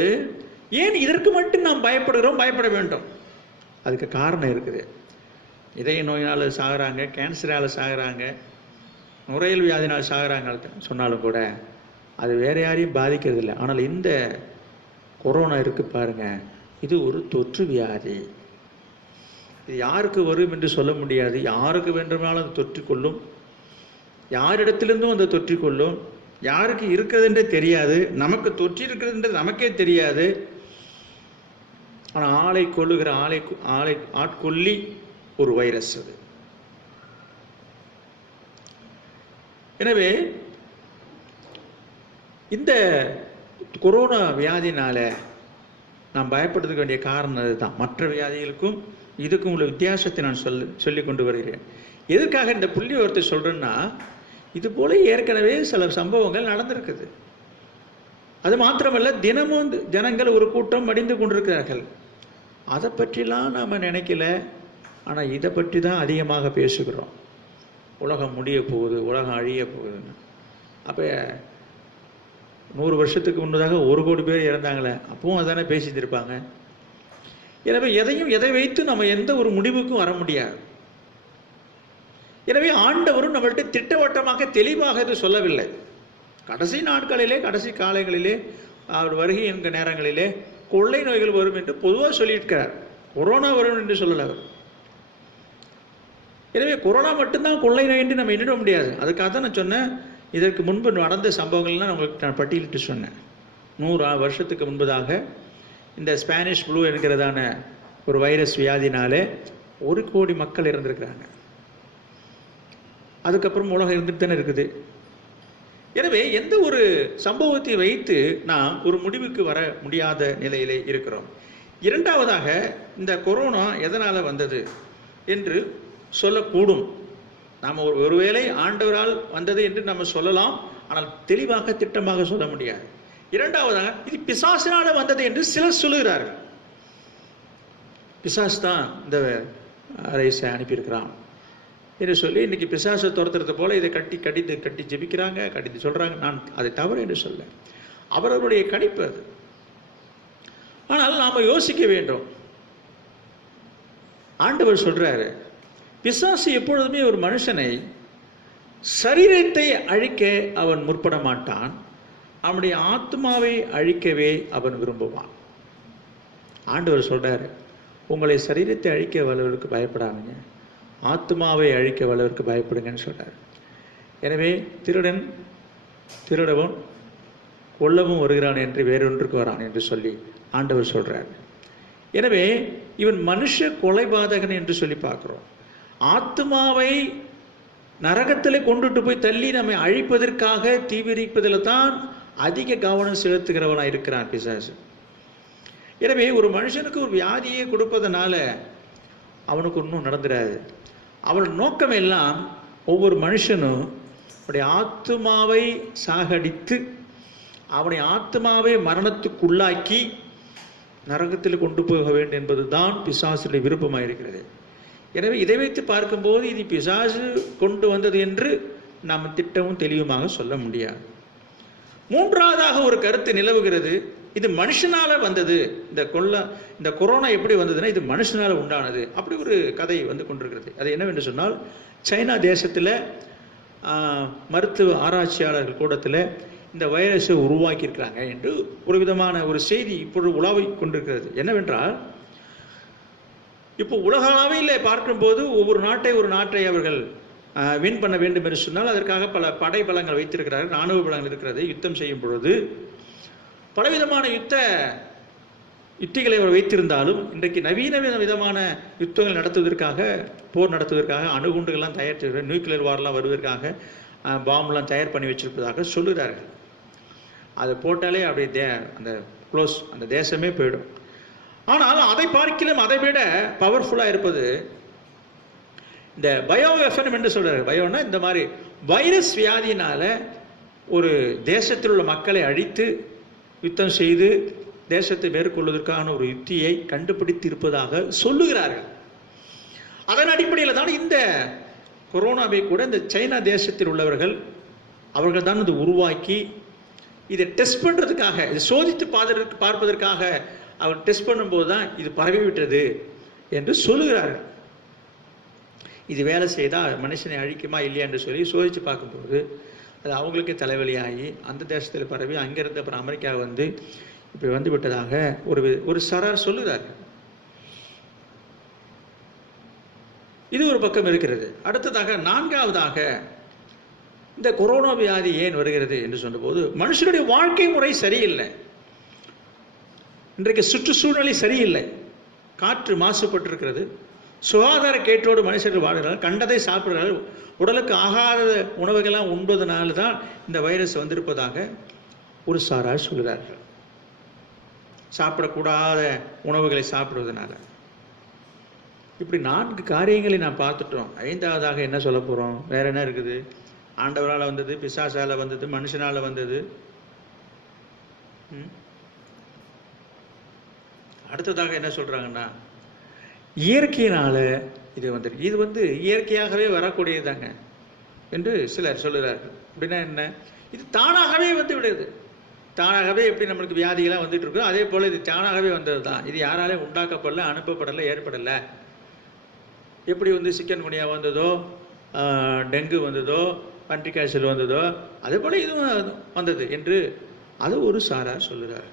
ஏன் இதற்கு மட்டும் நாம் பயப்படுகிறோம், பயப்பட வேண்டும்? அதுக்கு காரணம் இருக்குது. இதய நோயினால் சாகுறாங்க, கேன்சரால் சாகுறாங்க, நுரையீரல் வியாதினால் சாகுறாங்க சொன்னாலும் கூட அது வேற யாரையும் பாதிக்கிறது இல்லை. ஆனால் இந்த கொரோனா இருக்கு பாருங்க, இது ஒரு தொற்று வியாதி. இது யாருக்கு வரும் என்று சொல்ல முடியாது. யாருக்கு வேண்டுமானாலும் அது தொற்றிக்கொள்ளும், யாரிடத்திலிருந்தும் அந்த தொற்றிக்கொள்ளும். யாருக்கு இருக்கிறது என்றே தெரியாது, நமக்கு தொற்றி இருக்கிறது என்று நமக்கே தெரியாது. ஆனால் ஆளை கொள்ளுகிற ஆளை ஆட்கொல்லி ஒரு வைரஸ் அது. எனவே இந்த கொரோனா வியாதினால நாம் பயப்படுறதுக்கு வேண்டிய காரணம் அதுதான். மற்ற வியாதிகளுக்கும் இதுக்கும் உள்ள வித்தியாசத்தை நான் சொல்லி கொண்டு வருகிறேன். எதற்காக இந்த புள்ளி விவரத்தை சொல்றேன்னா, இது போல ஏற்கனவே சில சம்பவங்கள் நடந்திருக்குது. அது மாத்திரமல்ல, தினமும் ஜனங்கள் ஒரு கூட்டம் மடிந்து கொண்டிருக்கிறார்கள். அதை பற்றிலாம் நாம் நினைக்கல, ஆனால் இதை பற்றி தான் அதிகமாக பேசுகிறோம். உலகம் முடிய போகுது, உலகம் அழிய போகுதுன்னு. அப்போ 100 வருஷத்துக்கு முன்னதாக 1 கோடி பேர் இறந்தாங்களே, அப்பவும் அதானே பேசிட்டு இருப்பாங்க. எனவே எதை வைத்து நம்ம எந்த ஒரு முடிவுக்கும் வர முடியாது. எனவே ஆண்டவரும் நம்மள்கிட்ட திட்டவட்டமாக தெளிவாக இது சொல்லவில்லை. கடைசி நாட்களிலே, கடைசி காலங்களிலே, அவர் வருகை என்கிற நேரங்களிலே கொள்ளை நோய்கள் வரும் என்று பொதுவாக சொல்லியிருக்கிறார். கொரோனா வரும் என்று சொல்லலை அவர். எனவே கொரோனா மட்டும்தான் கொள்ளை நோய் என்று நம்ம எண்ணிட முடியாது. அதுக்காக தான் நான் சொன்னேன், இதற்கு முன்பு நடந்த சம்பவங்கள்லாம் நம்மளுக்கு நான் பட்டியலிட்டு சொன்னேன். 100 வருஷத்துக்கு முன்பதாக இந்த ஸ்பானிஷ் ப்ளூ என்கிறதான ஒரு வைரஸ் வியாதினாலே 1 கோடி மக்கள் இறந்திருக்கிறாங்க. அதுக்கப்புறம் உலகம் இருந்துட்டு தானே இருக்குது. எனவே எந்த ஒரு சம்பவத்தை வைத்து நாம் ஒரு முடிவுக்கு வர முடியாத நிலையிலே இருக்கிறோம். இரண்டாவதாக, இந்த கொரோனா எதனால் வந்தது என்று சொல்லக்கூடும். நாம் ஒருவேளை ஆண்டவரால் வந்தது என்று நம்ம சொல்லலாம், ஆனால் தெளிவாக திட்டமாக சொல்ல முடியாது. இரண்டாவதாக, இது பிசாசினால் வந்தது என்று சிலர் சொல்லுகிறார்கள். பிசாசு தான் இந்த வைரஸை அனுப்பியிருக்கிறான், என்று சொல்லி இன்னைக்கு பிசாசை துரத்துறது போல இதை கட்டி ஜெபிக்கிறாங்க, கடித்து சொல்றாங்க. நான் அதை தவறு என்று சொல்ல, அவர்களுடைய கணிப்பு அது. ஆனால் நாம யோசிக்க வேண்டும். ஆண்டவர் சொல்றாரு, பிசாசு எப்பொழுதுமே ஒரு மனுஷனை சரீரத்தை அழிக்க அவன் முற்பட மாட்டான், அவனுடைய ஆத்மாவை அழிக்கவே அவன் விரும்புவான். ஆண்டவர் சொல்றாரு, உங்களை சரீரத்தை அழிக்க வல்லவருக்கு பயப்படாதீங்க, ஆத்மாவை அழிக்க வல்லவருக்கு பயப்படுங்கன்னு சொல்றாரு. எனவே திருடவும் கொல்லவும் வருகிறான் என்று வேறொன்றுக்கு வரான் என்று சொல்லி ஆண்டவர் சொல்றார். எனவே இவன் மனுஷ கொலைபாதகன் என்று சொல்லி பார்க்கிறோம். ஆத்மாவை நரகத்தில் கொண்டுட்டு போய் தள்ளி நம்மை அழிப்பதற்காக தீவிரிப்பதில் தான் அதிக கவனம் செலுத்துகிறவனாக இருக்கிறான் பிசாசு. எனவே ஒரு மனுஷனுக்கு ஒரு வியாதியை கொடுப்பதனால அவனுக்கு ஒன்றும் நடந்துடாது. அவன் நோக்கம் எல்லாம் ஒவ்வொரு மனுஷனும் அவனுடைய ஆத்மாவை சாகடித்து அவனை ஆத்மாவை மரணத்துக்குள்ளாக்கி நரகத்தில் கொண்டு போக வேண்டும் என்பது தான் பிசாசுடைய விருப்பமாக இருக்கிறது. எனவே இதை வைத்து பார்க்கும்போது இது பிசாசு கொண்டு வந்தது என்று நாம் திட்டமும் தெளிவுமாக சொல்ல முடியாது. மூன்றாவதாக ஒரு கருத்து நிலவுகிறது, இது மனுஷனால வந்தது. இந்த கொரோனா எப்படி வந்ததுன்னா இது மனுஷனால உண்டானது. அப்படி ஒரு கதை வந்து கொண்டிருக்கிறது. அது என்னவென்று சொன்னால், சைனா தேசத்தில் மருத்துவ ஆராய்ச்சியாளர்கள் கூடத்தில் இந்த வைரஸை உருவாக்கியிருக்கிறாங்க என்று ஒரு விதமான ஒரு செய்தி இப்பொழுது உலாவிக் கொண்டிருக்கிறது. என்னவென்றால், இப்போ உலக அளவில் பார்க்கும்போது ஒவ்வொரு நாட்டை அவர்கள் வின் பண்ண வேண்டும் என்று சொன்னால் அதற்காக பல படை பலங்கள் வைத்திருக்கிறார்கள், இராணுவ பலங்கள் இருக்கிறது. யுத்தம் செய்யும் பொழுது பலவிதமான யுத்திகளை அவர் வைத்திருந்தாலும் இன்றைக்கு நவீன விதமான யுத்தங்கள் நடத்துவதற்காக, போர் நடத்துவதற்காக அணுகுண்டுகள்லாம் தயாரித்து நியூக்ளியர் வார்லாம் வருவதற்காக பாம்பெலாம் தயார் பண்ணி வச்சிருப்பதாக சொல்லுகிறார்கள். அதை போட்டாலே அப்படி அந்த தேசமே போயிடும். ஆனால் அதை பார்க்கலாம் அதை விட பவர்ஃபுல்லாக இருப்பது இந்த பயோ வெஃபன் என்று சொல்றாரு. பயோன்னா இந்த மாதிரி வைரஸ் வியாதியினால ஒரு தேசத்தில் உள்ள மக்களை அழித்து யுத்தம் செய்து தேசத்தை மேற்கொள்வதற்கான ஒரு யுத்தியை கண்டுபிடித்து இருப்பதாக சொல்லுகிறார்கள். அதன் அடிப்படையில் தான் இந்த கொரோனாவை கூட இந்த சைனா தேசத்தில் உள்ளவர்கள் அவர்கள் தான் இது உருவாக்கி இதை டெஸ்ட் பண்ணுறதுக்காக, இதை சோதித்து பார்ப்பதற்காக அவர் டெஸ்ட் பண்ணும்போது தான் இது பரவிவிட்டது என்று சொல்லுகிறார்கள். இது வேலை செய்தால் மனுஷனை அழிக்குமா இல்லையா என்று சொல்லி சோதித்து பார்க்கும்போது அது அவங்களுக்கே தலைவலியாகி அந்த தேசத்தில் பரவி அங்கிருந்து அப்புறம் அமெரிக்கா வந்து இப்படி வந்து விட்டதாக ஒரு சாரார் சொல்லுகிறார்கள். இது ஒரு பக்கம் இருக்கிறது. அடுத்ததாக நான்காவதாக இந்த கொரோனா வியாதி ஏன் வருகிறது என்று சொன்னபோது மனுஷனுடைய வாழ்க்கை முறை சரியில்லை. இன்றைக்கு சுற்றுச்சூழலை சரியில்லை. காற்று மாசுபட்டிருக்கிறது. சுகாதார கேட்டோடு மனுஷர்கள் வாழ்கிறார்கள், கண்டதை சாப்பிடுகிறார்கள், உடலுக்கு ஆகாத உணவுகள்லாம் உண்பதனால தான் இந்த வைரஸ் வந்திருப்பதாக ஒரு சாரார் சொல்கிறார்கள். சாப்பிடக்கூடாத உணவுகளை சாப்பிடுவதனால. இப்படி 4 காரியங்களை நாம் பார்த்துட்டோம். 5வதாக என்ன சொல்ல போகிறோம்? வேற என்ன இருக்குது? ஆண்டவரால் வந்தது, பிசாசால வந்தது, மனுஷனால வந்தது. அடுத்ததாக என்ன சொல்றாங்கன்னா, இயற்கையினால இது வந்துருக்கு. இது வந்து இயற்கையாகவே வரக்கூடியதாங்க என்று சிலர் சொல்லுறார்கள். அப்படின்னா என்ன? இது தானாகவே வந்து விடுது. தானாகவே எப்படி நம்மளுக்கு வியாதிகளாக வந்துட்டு இருக்கோ அதே போல இது தானாகவே வந்தது தான். இது யாராலையும் உண்டாக்கப்படல, அனுப்பப்படலை, ஏற்படலை. எப்படி வந்து சிக்கன் குனியா வந்ததோ, டெங்கு வந்ததோ, பன்றி காய்ச்சல் வந்ததோ, அதே போல இதுவும் வந்தது என்று அது ஒரு சாரார் சொல்லுறார்.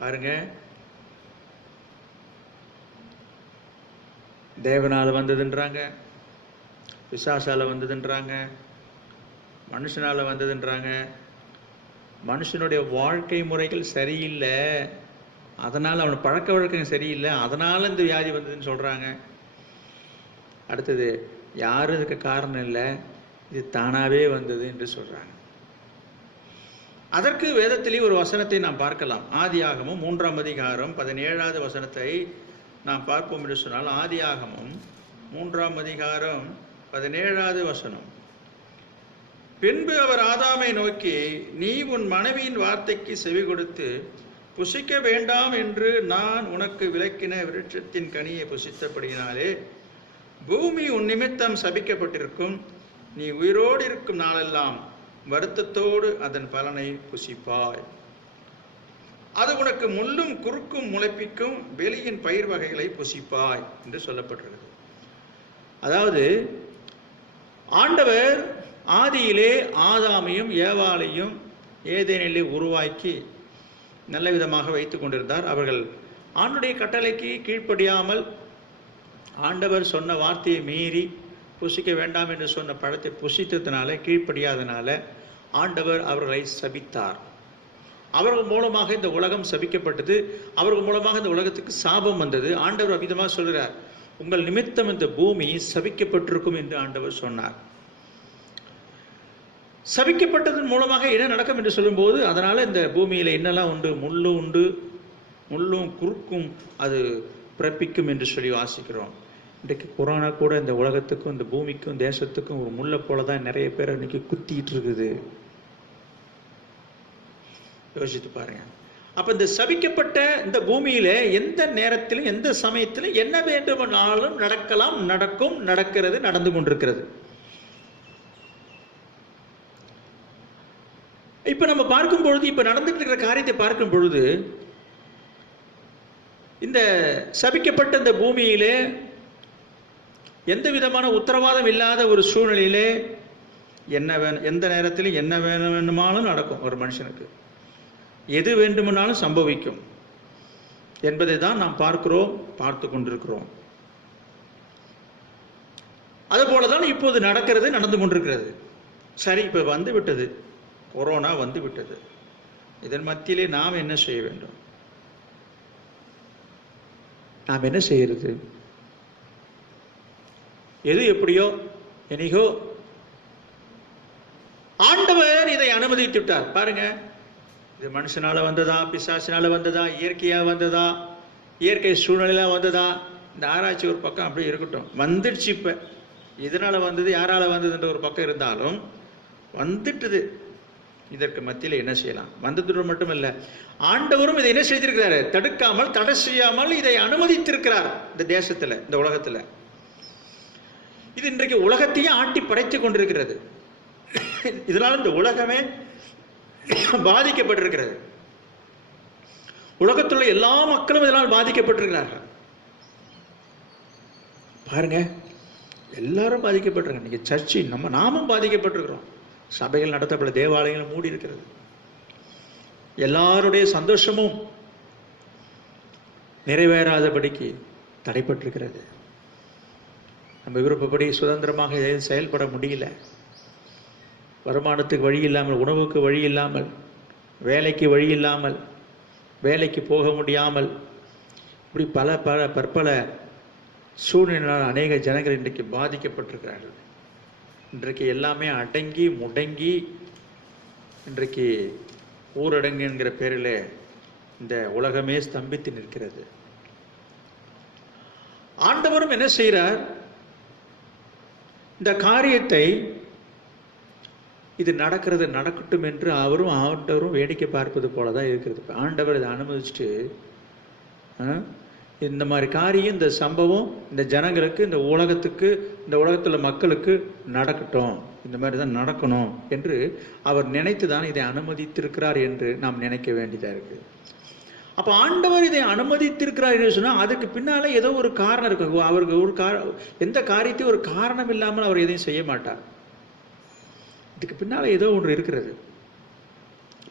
பாருங்க, தேவனால வந்ததுன்றாங்க, பிசாசால வந்ததுன்றாங்க, மனுஷனால வந்ததுன்றாங்க. மனுஷனுடைய வாழ்க்கை முறைகள் சரியில்லை, அதனால் அவன் பழக்க வழக்கம் சரியில்லை, அதனால இந்த வியாதி வந்ததுன்னு சொல்றாங்க. அடுத்தது யாரும் இதுக்கு காரணம் இல்லை, இது தானாவே வந்தது என்று சொல்றாங்க. அதற்கு வேதத்திலே ஒரு வசனத்தை நாம் பார்க்கலாம். ஆதியாகமம் 3ஆம் அதிகாரம் 17வது வசனத்தை நாம் பார்ப்போம் என்று சொன்னால், ஆதியாகமம் 3ஆம் அதிகாரம் 17வது வசனம். பின்பு அவர் ஆதாமை நோக்கி, நீ உன் மனைவியின் வார்த்தைக்கு செவி கொடுத்து புசிக்க வேண்டாம் என்று நான் உனக்கு விலக்கின விருட்சத்தின் கனியை புசித்தபடியினாலே பூமி உன் நிமித்தம் சபிக்கப்பட்டிருக்கும். நீ உயிரோடு இருக்கும் நாளெல்லாம் வருத்தத்தோடு அதன் பலனை புசிப்பாய். அது உனக்கு முள்ளும் குறுக்கும் முளைப்பிக்கும் வெளியின் பயிர் வகைகளை புசிப்பாய் என்று சொல்லப்பட்டிருக்கிறது. அதாவது ஆண்டவர் ஆதியிலே ஆதாமையும் ஏவாளையும் ஏதேனிலே உருவாக்கி நல்ல விதமாக வைத்து கொண்டிருந்தார். அவர்கள் ஆண்டுடைய கட்டளைக்கு கீழ்ப்படியாமல் ஆண்டவர் சொன்ன வார்த்தையை மீறி புசிக்க வேண்டாம் என்று சொன்ன பழத்தை புசித்ததுனால, கீழ்ப்படியாதனால ஆண்டவர் அவர்களை சபித்தார். அவர்கள் மூலமாக இந்த உலகம் சபிக்கப்பட்டது. அவர்கள் மூலமாக இந்த உலகத்துக்கு சாபம் வந்தது. ஆண்டவர் அவ்விதமாக சொல்கிறார், உங்கள் நிமித்தம் இந்த பூமி சபிக்கப்பட்டிருக்கும் என்று ஆண்டவர் சொன்னார். சபிக்கப்பட்டதன் மூலமாக என்ன நடக்கும் என்று சொல்லும்போது, அதனால இந்த பூமியில என்னெல்லாம் உண்டு, முள்ளு உண்டு, முள்ளும் குறுக்கும் அது பிறப்பிக்கும் என்று சொல்லி வாசிக்கிறோம். இன்றைக்கு கொரோனா கூட இந்த உலகத்துக்கும் இந்த பூமிக்கும் தேசத்துக்கும் ஒரு முள்ளை போலதான் நிறைய பேர் இன்னைக்கு குத்திட்டு இருக்குது. யோசித்து பாருங்க. அப்ப இந்த சபிக்கப்பட்ட இந்த பூமியில எந்த நேரத்திலும் எந்த சமயத்திலும் என்ன வேண்டுமானாலும் நடக்கலாம், நடக்கும், நடக்கிறது, நடந்து கொண்டிருக்கிறது. இப்ப நம்ம பார்க்கும் பொழுது, இப்ப நடந்துட்டு இருக்கிற காரியத்தை பார்க்கும் பொழுது, இந்த சபிக்கப்பட்ட இந்த பூமியிலே எந்த விதமான உத்தரவாதம் இல்லாத ஒரு சூழ்நிலையிலே எந்த நேரத்திலும் என்ன வேணுமானாலும் நடக்கும். ஒரு மனுஷனுக்கு எது வேண்டுமானாலும் சம்பவிக்கும் என்பதை தான் நாம் பார்க்கிறோம், பார்த்து கொண்டிருக்கிறோம். அதுபோலதான் இப்போது நடக்கிறது, நடந்து கொண்டிருக்கிறது. சரி, இப்ப வந்து விட்டது, கொரோனா வந்து விட்டது. இதன் மத்தியிலே நாம் என்ன செய்ய வேண்டும்? நாம் என்ன செய்யறது? எது எப்படியோ எனிகோ ஆண்டவர் இதை அனுமதித்து விட்டார். பாருங்க, இது மனுஷனால வந்ததா, பிசாசினால வந்ததா, இயற்கையா வந்ததா, இயற்கை சூழ்நிலையில வந்ததா, இந்த ஆராய்ச்சி ஒரு பக்கம் அப்படி இருக்கட்டும். வந்துடுச்சு. இப்ப இதனால வந்தது, யாரால வந்ததுன்ற ஒரு பக்கம் இருந்தாலும் வந்துட்டுது. இதற்கு மத்தியில் என்ன செய்யலாம்? வந்ததுடன் மட்டுமல்ல, ஆண்டவரும் இதை என்ன செய்திருக்கிறாரு? தடுக்காமல், தடை செய்யாமல் இதை அனுமதித்திருக்கிறார். இந்த தேசத்துல, இந்த உலகத்துல இது இன்றைக்கு உலகத்தையே ஆட்டி படைத்துக் கொண்டிருக்கிறது. இதனால இந்த உலகமே பாதிக்கப்பட்டிருக்கிறது. உலகத்துள்ள எல்லா மக்களும் இதனால் பாதிக்கப்பட்டிருக்கிறார்கள். பாருங்க, எல்லாரும் பாதிக்கப்பட்டிருக்காங்க. நீங்க சர்ச்சை நாமும் பாதிக்கப்பட்டிருக்கிறோம். சபைகள் நடத்தப்பட, தேவாலயங்கள் மூடி இருக்கிறது. எல்லாருடைய சந்தோஷமும் நிறைவேறாதபடிக்கு தடைப்பட்டிருக்கிறது. நம்ம விருப்பப்படி சுதந்திரமாக செயல்பட முடியல. வருமானத்துக்கு வழி இல்லாமல், உணவுக்கு வழி இல்லாமல், வேலைக்கு வழி இல்லாமல், வேலைக்கு போக முடியாமல், இப்படி பற்பல சூழ்நிலையால் அநேக ஜனங்கள் இன்றைக்கு பாதிக்கப்பட்டிருக்கிறார்கள். இன்றைக்கு எல்லாமே அடங்கி முடங்கி, இன்றைக்கு ஊரடங்கு என்கிற பேரில் இந்த உலகமே ஸ்தம்பித்து நிற்கிறது. ஆண்டவரும் என்ன செய்கிறார்? இந்த காரியத்தை, இது நடக்கிறது, நடக்கட்டும் என்று ஆண்டவரும் வேடிக்கை பார்ப்பது போலதான் இருக்கிறது. ஆண்டவர் இதை அனுமதிச்சுட்டு இந்த மாதிரி காரியம், இந்த சம்பவம் இந்த ஜனங்களுக்கு, இந்த உலகத்துக்கு, இந்த உலகத்துல மக்களுக்கு நடக்கட்டும், இந்த மாதிரி தான் நடக்கணும் என்று அவர் நினைத்து தான் இதை அனுமதித்திருக்கிறார் என்று நாம் நினைக்க வேண்டியதா இருக்கு. அப்ப ஆண்டவர் இதை அனுமதித்திருக்கிறார் என்று சொன்னா அதுக்கு பின்னால ஏதோ ஒரு காரணம் இருக்கு. அவருக்கு ஒரு எந்த காரியத்தையும் ஒரு காரணம் இல்லாமல் அவர் எதையும் செய்ய மாட்டார். இதுக்கு பின்னால ஏதோ ஒன்று இருக்கிறது.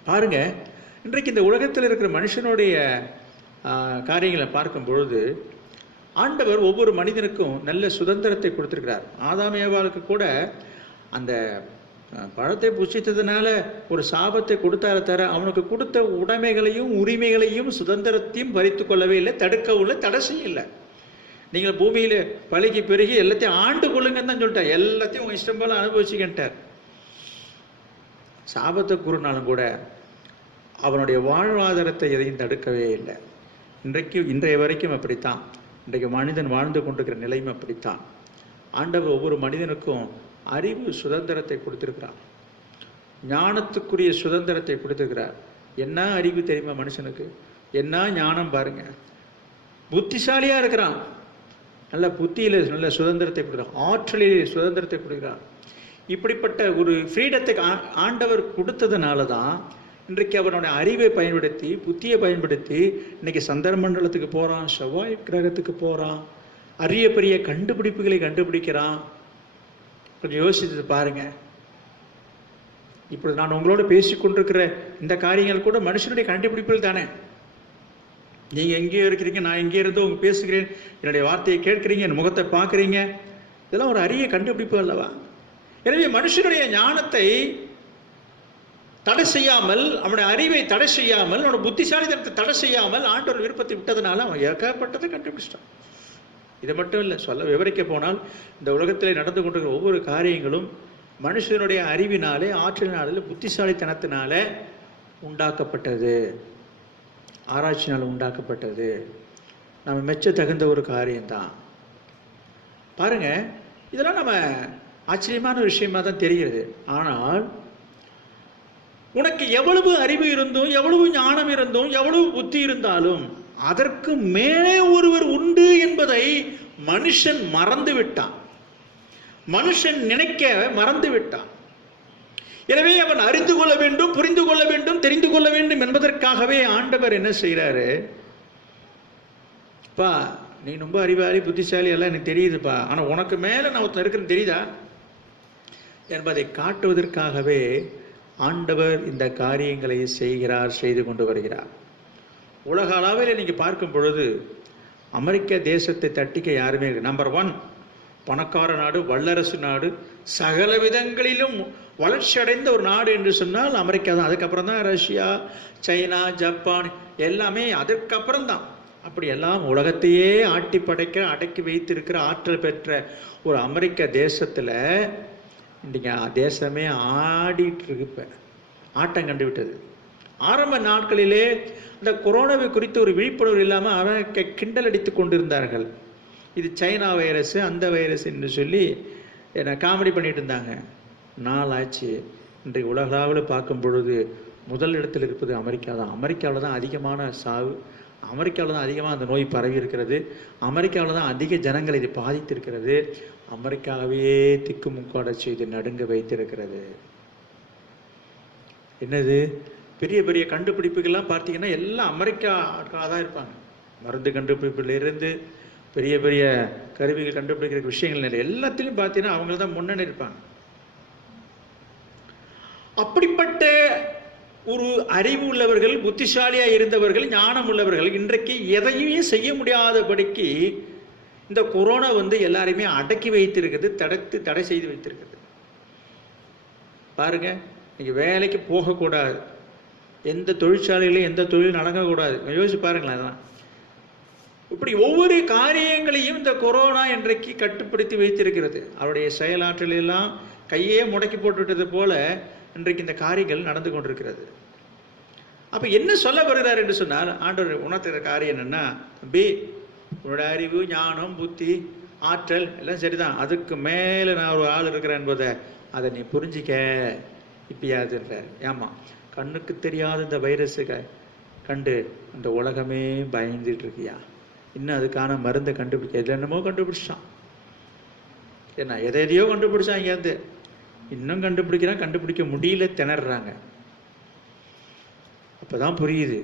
பாருங்க, இன்றைக்கு இந்த உலகத்தில் இருக்கிற மனுஷனுடைய காரியங்களை பார்க்கும் பொழுது ஆண்டவர் ஒவ்வொரு மனிதனுக்கும் நல்ல சுதந்திரத்தை கொடுத்திருக்கிறார். ஆதாம் ஏவாளுக்கு கூட அந்த பழத்தை புசித்ததுனால ஒரு சாபத்தை கொடுத்தார தர, அவனுக்கு கொடுத்த உடைமைகளையும் உரிமைகளையும் சுதந்திரத்தையும் பறித்து கொள்ளவே இல்லை, தடுக்கவும் இல்லை, தடை செய்ய இல்லை. நீங்கள் பூமியில பழகி பெருகி எல்லாத்தையும் ஆண்டு கொள்ளுங்கன்னு தான் சொல்லிட்டார். எல்லாத்தையும் உங்க இஷ்டம் போல அனுபவிச்சுக்கிட்டார். சாபத்தை கூறினாலும் கூட அவனுடைய வாழ்வாதாரத்தை எதையும் தடுக்கவே இல்லை. இன்றைய வரைக்கும் அப்படித்தான். இன்றைக்கு மனிதன் வாழ்ந்து கொண்டிருக்கிற நிலைமை அப்படித்தான். ஆண்டவர் ஒவ்வொரு மனிதனுக்கும் அறிவு சுதந்திரத்தை கொடுத்திருக்கிறார். ஞானத்துக்குரிய சுதந்திரத்தை கொடுத்திருக்கிறார். என்ன அறிவு தெரியுமா மனுஷனுக்கு? என்ன ஞானம் பாருங்க, புத்திசாலியா இருக்கிறான், நல்ல புத்தியில நல்ல சுதந்திரத்தை கொடுக்குறான், ஆற்றலில் சுதந்திரத்தை கொடுக்குறான். இப்படிப்பட்ட ஒரு ஃப்ரீடத்தை ஆண்டவர் கொடுத்ததுனால தான் இன்றைக்கு அவனுடைய அறிவை பயன்படுத்தி புத்தியை பயன்படுத்தி இன்னைக்கு சந்திர மண்டலத்துக்கு போறான், செவ்வாய் கிரகத்துக்கு போறான், அரிய பெரிய கண்டுபிடிப்புகளை கண்டுபிடிக்கிறான். கொஞ்சம் யோசித்து பாருங்க. இப்படி நான் உங்களோட பேசிக்கொண்டிருக்கிற இந்த காரியங்கள் கூட மனுஷனுடைய கண்டுபிடிப்புகள் தானே. நீங்க எங்கேயோ இருக்கிறீங்க, நான் எங்கே இருந்தோ உங்க பேசுகிறேன், என்னுடைய வார்த்தையை கேட்கிறீங்க, என் முகத்தை பார்க்குறீங்க, இதெல்லாம் ஒரு அரிய கண்டுபிடிப்பு அல்லவா? எனவே மனுஷனுடைய ஞானத்தை தடை செய்யாமல், அவனுடைய அறிவை தடை செய்யாமல், அவனோட புத்திசாலித்தனத்தை தடை செய்யாமல் ஆண்டவர் விருப்பத்தை விட்டதுனால அவன் ஏகப்பட்டதை கண்டுபிடிச்சிட்டான். இதை மட்டும் இல்லை, சொல்ல விவரிக்க போனால் இந்த உலகத்தில் நடந்து கொண்டிருக்கிற ஒவ்வொரு காரியங்களும் மனுஷனுடைய அறிவினாலே, ஆற்றலினாலே, புத்திசாலித்தனத்தினால உண்டாக்கப்பட்டது, ஆராய்ச்சினால் உண்டாக்கப்பட்டது. நம்ம மெச்ச தகுந்த ஒரு காரியம்தான். பாருங்க, இதெல்லாம் நம்ம ஆச்சரியமான விஷயமா தான் தெரிகிறது. ஆனால் உனக்கு எவ்வளவு அறிவு இருந்தும், எவ்வளவு ஞானம் இருந்தும், எவ்வளவு புத்தி இருந்தாலும் அதற்கு மேலே ஒருவர் உண்டு என்பதை மனுஷன் மறந்து விட்டான், மனுஷன் நினைக்க மறந்து விட்டான். எனவே அவன் அறிந்து கொள்ள வேண்டும், புரிந்து கொள்ள வேண்டும், தெரிந்து கொள்ள வேண்டும் என்பதற்காகவே ஆண்டவர் என்ன செய்யறாரு, பா நீ ரொம்ப அறிவாளி புத்திசாலி எல்லாம் எனக்கு தெரியுதுப்பா, ஆனா உனக்கு மேல நான் ஒருத்தன் இருக்கிறேன்னு தெரியுதா என்பதை காட்டுவதற்காகவே ஆண்டவர் இந்த காரியங்களை செய்கிறார், செய்து கொண்டு வருகிறார். உலக அளவில் நீங்க பார்க்கும் பொழுது அமெரிக்க தேசத்தை தட்டிக்க யாருமே இல்லை. நம்பர் 1 பணக்கார நாடு, வல்லரசு நாடு, சகல விதங்களிலும் வளர்ச்சி அடைந்த ஒரு நாடு என்று சொன்னால் அமெரிக்கா தான். அதுக்கப்புறம் தான் ரஷ்யா, சைனா, ஜப்பான் எல்லாமே அதற்கப்புறம் தான். அப்படி எல்லாம் உலகத்தையே ஆட்டி படைக்க அடக்கி வைத்திருக்கிற ஆற்றல் பெற்ற ஒரு அமெரிக்க தேசத்துல இன்றைக்கு தேசமே ஆடிட்டு இருக்கு. இப்போ ஆட்டம் கண்டு விட்டது. ஆரம்ப நாட்களிலே இந்த கொரோனாவை குறித்து ஒரு விழிப்புணர்வு இல்லாமல் அவனுக்கு கிண்டல் அடித்து கொண்டிருந்தார்கள். இது சைனா வைரஸ், அந்த வைரஸ் என்று சொல்லி என்ன காமெடி பண்ணிட்டு இருந்தாங்க. நாள் ஆச்சு, இன்றைக்கு உலகளவில் பார்க்கும் பொழுது முதல் இடத்தில் இருப்பது அமெரிக்கா தான். அமெரிக்காவில் தான் அதிகமான சாவு, அமெரிக்காவில் தான் அதிகமாக அந்த நோய் பரவி இருக்கிறது, அமெரிக்காவில் தான் அதிக ஜனங்கள் இது பாதித்திருக்கிறது, அமெரிக்காவே திக்குமுக்காட செய்து நடுங்க வைத்திருக்கிறது. என்னது பெரிய பெரிய கண்டுபிடிப்புகள்லாம் பார்த்தீங்கன்னா எல்லாம் அமெரிக்கா தான் இருப்பாங்க. மருந்து கண்டுபிடிப்பிலிருந்து பெரிய பெரிய கருவிகள் கண்டுபிடிக்கிற விஷயங்கள் எல்லாத்திலையும் பார்த்தீங்கன்னா அவங்க தான் முன்னணி இருப்பாங்க. அப்படிப்பட்ட ஒரு அறிவு உள்ளவர்கள், புத்திசாலியா இருந்தவர்கள், ஞானம் உள்ளவர்கள் இன்றைக்கு எதையுமே செய்ய முடியாதபடிக்கு இந்த கொரோனா எல்லாரையுமே அடக்கி வைத்திருக்கிறது, தடை செய்து வைத்திருக்கிறது. பாருங்க, நீங்க வேலைக்கு போகக்கூடாது, எந்த தொழிற்சாலையிலும் எந்த தொழில் நடக்கக்கூடாது. யோசிச்சு பாருங்களேன். அதெல்லாம் இப்படி ஒவ்வொரு காரியங்களையும் இந்த கொரோனா இன்றைக்கு கட்டுப்படுத்தி வைத்திருக்கிறது. அவருடைய செயலாற்றல் எல்லாம் கையே முடக்கி போட்டுவிட்டது போல இன்றைக்கு இந்த காரியங்கள் நடந்து கொண்டிருக்கிறது. அப்ப என்ன சொல்ல வருகிறார் என்று சொன்னால், ஆண்டவர் உணர்த்துகிற காரியம் என்னன்னா, தம்பி உன்னோட அறிவு, ஞானம், புத்தி, ஆற்றல் எல்லாம் சரிதான், அதுக்கு மேல நான் ஒரு ஆள் இருக்கிறேன் என்பதை அதை நீ புரிஞ்சிக்க இப்பயாவது இருக்கார். ஏமா கண்ணுக்கு தெரியாத இந்த வைரஸுக்கு கண்டு இந்த உலகமே பயந்துட்டு இருக்கியா? இன்னும் அதுக்கான மருந்தை கண்டுபிடிக்க என்னமோ கண்டுபிடிச்சான், என்ன எதையோ கண்டுபிடிச்சான், இங்கேருந்து இன்னும் கண்டுபிடிக்கிறான், கண்டுபிடிக்க முடியல, திணறாங்க. அப்பதான் புரியுது.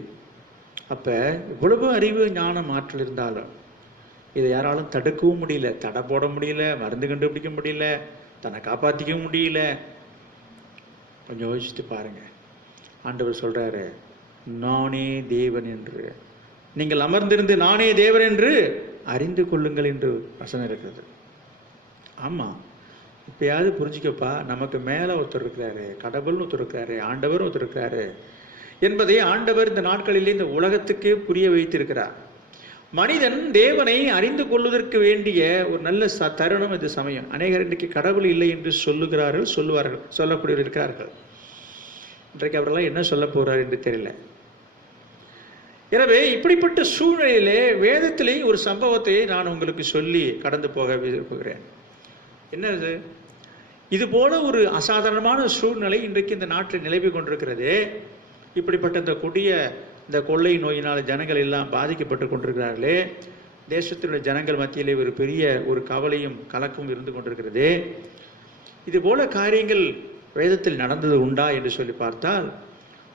அப்ப இவ்வளவு அறிவு, ஞானம், ஆற்றல் இருந்தாலும் இதை யாராலும் தடுக்கவும் முடியல, தடை போட முடியல, மருந்து கண்டுபிடிக்க முடியல, தன்னை காப்பாற்றிக்கவும் முடியல. கொஞ்சம் யோசிச்சுட்டு பாருங்க. ஆண்டவர் சொல்றாரு, நானே தேவன் என்று நீங்கள் அமர்ந்திருந்து நானே தேவன் என்று அறிந்து கொள்ளுங்கள் என்று வசனம் இருக்கிறது. ஆமா, இப்பயாவது புரிஞ்சுக்கப்பா, நமக்கு மேல ஒருத்தர் இருக்கிறாரு, கடவுள்னு ஒருத்தர் இருக்கிறாரு, ஆண்டவர் ஒருத்தர் இருக்கிறாரு என்பதை ஆண்டவர் இந்த நாட்களிலே இந்த உலகத்துக்கே புரிய வைத்திருக்கிறார். மனிதன் தேவனை அறிந்து கொள்வதற்கு வேண்டிய ஒரு நல்ல தருணம் இது சமயம். அநேகர் இன்றைக்கு கடவுள் இல்லை என்று சொல்லுகிறார்கள், சொல்லுவார்கள், சொல்லக்கூடியவர்கள் இருக்கிறார்கள். இன்றைக்கு அவரெல்லாம் என்ன சொல்ல போறார் என்று தெரியல. எனவே இப்படிப்பட்ட சூழ்நிலையிலே வேதத்திலே ஒரு சம்பவத்தை நான் உங்களுக்கு சொல்லி கடந்து போக விரும்புகிறேன். என்னது? இது போல ஒரு அசாதாரணமான சூழ்நிலை இன்றைக்கு இந்த நாட்டில் நிலவி கொண்டிருக்கிறது. இப்படிப்பட்ட இந்த கொடிய இந்த கொள்ளை நோயினால் ஜனங்கள் எல்லாம் பாதிக்கப்பட்டு கொண்டிருக்கிறார்களே, தேசத்தினுடைய ஜனங்கள் மத்தியிலே ஒரு பெரிய ஒரு கவலையும் கலக்கமும் இருந்து கொண்டிருக்கிறது. இது போல காரியங்கள் வேதத்தில் நடந்தது உண்டா என்று சொல்லி பார்த்தால்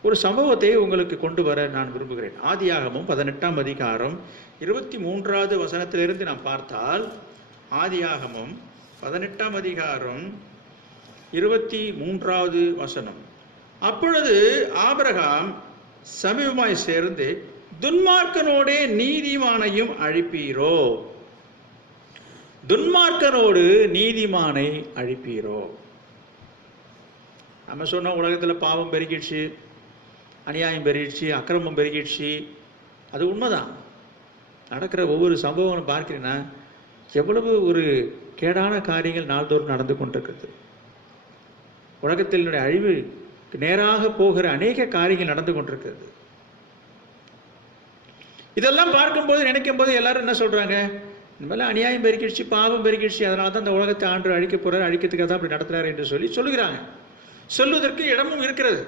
ஒரு சம்பவத்தை உங்களுக்கு கொண்டு வர நான் விரும்புகிறேன். ஆதியாகமம் 18ஆம் அதிகாரம் 23வது வசனத்திலிருந்து நாம் பார்த்தால், ஆதியாகமம் 18ஆம் அதிகாரம் 23வது வசனம். அப்பொழுது ஆபிரகாம் சமீபமாய் சேர்ந்து, துன்மார்க்கனோடே நீதிமானையும் அழிப்பீரோ, துன்மார்க்கனோடு நீதிமானை அழிப்பீரோ. நம்ம சொன்ன உலகத்தில் பாவம் பெருகிடுச்சு, அநியாயம் பெருகிடுச்சு, அக்கிரமம் பெருகிடுச்சு. அது உண்மைதான். நடக்கிற ஒவ்வொரு சம்பவங்களும் பார்க்கிறேன்னா எவ்வளவு ஒரு கேடான காரியங்கள் நாள்தோறும் நடந்து கொண்டிருக்கிறது. உலகத்தினுடைய அழிவு நேராக போகிற அநேக காரியங்கள் நடந்து கொண்டிருக்கிறது. இதெல்லாம் பார்க்கும்போது நினைக்கும் போது எல்லாரும் என்ன சொல்றாங்க, இந்த மாதிரி அநியாயம் பெருகிடுச்சு, பாவம் பெருகிடுச்சு, அதனால தான் இந்த உலகத்தை ஆண்டு அழிக்க போறாரு, அழிக்கிறதுக்காக தான் அப்படி நடத்துறாரு என்று சொல்லுகிறாங்க. சொல்வதற்கு இடமும் இருக்கிறது.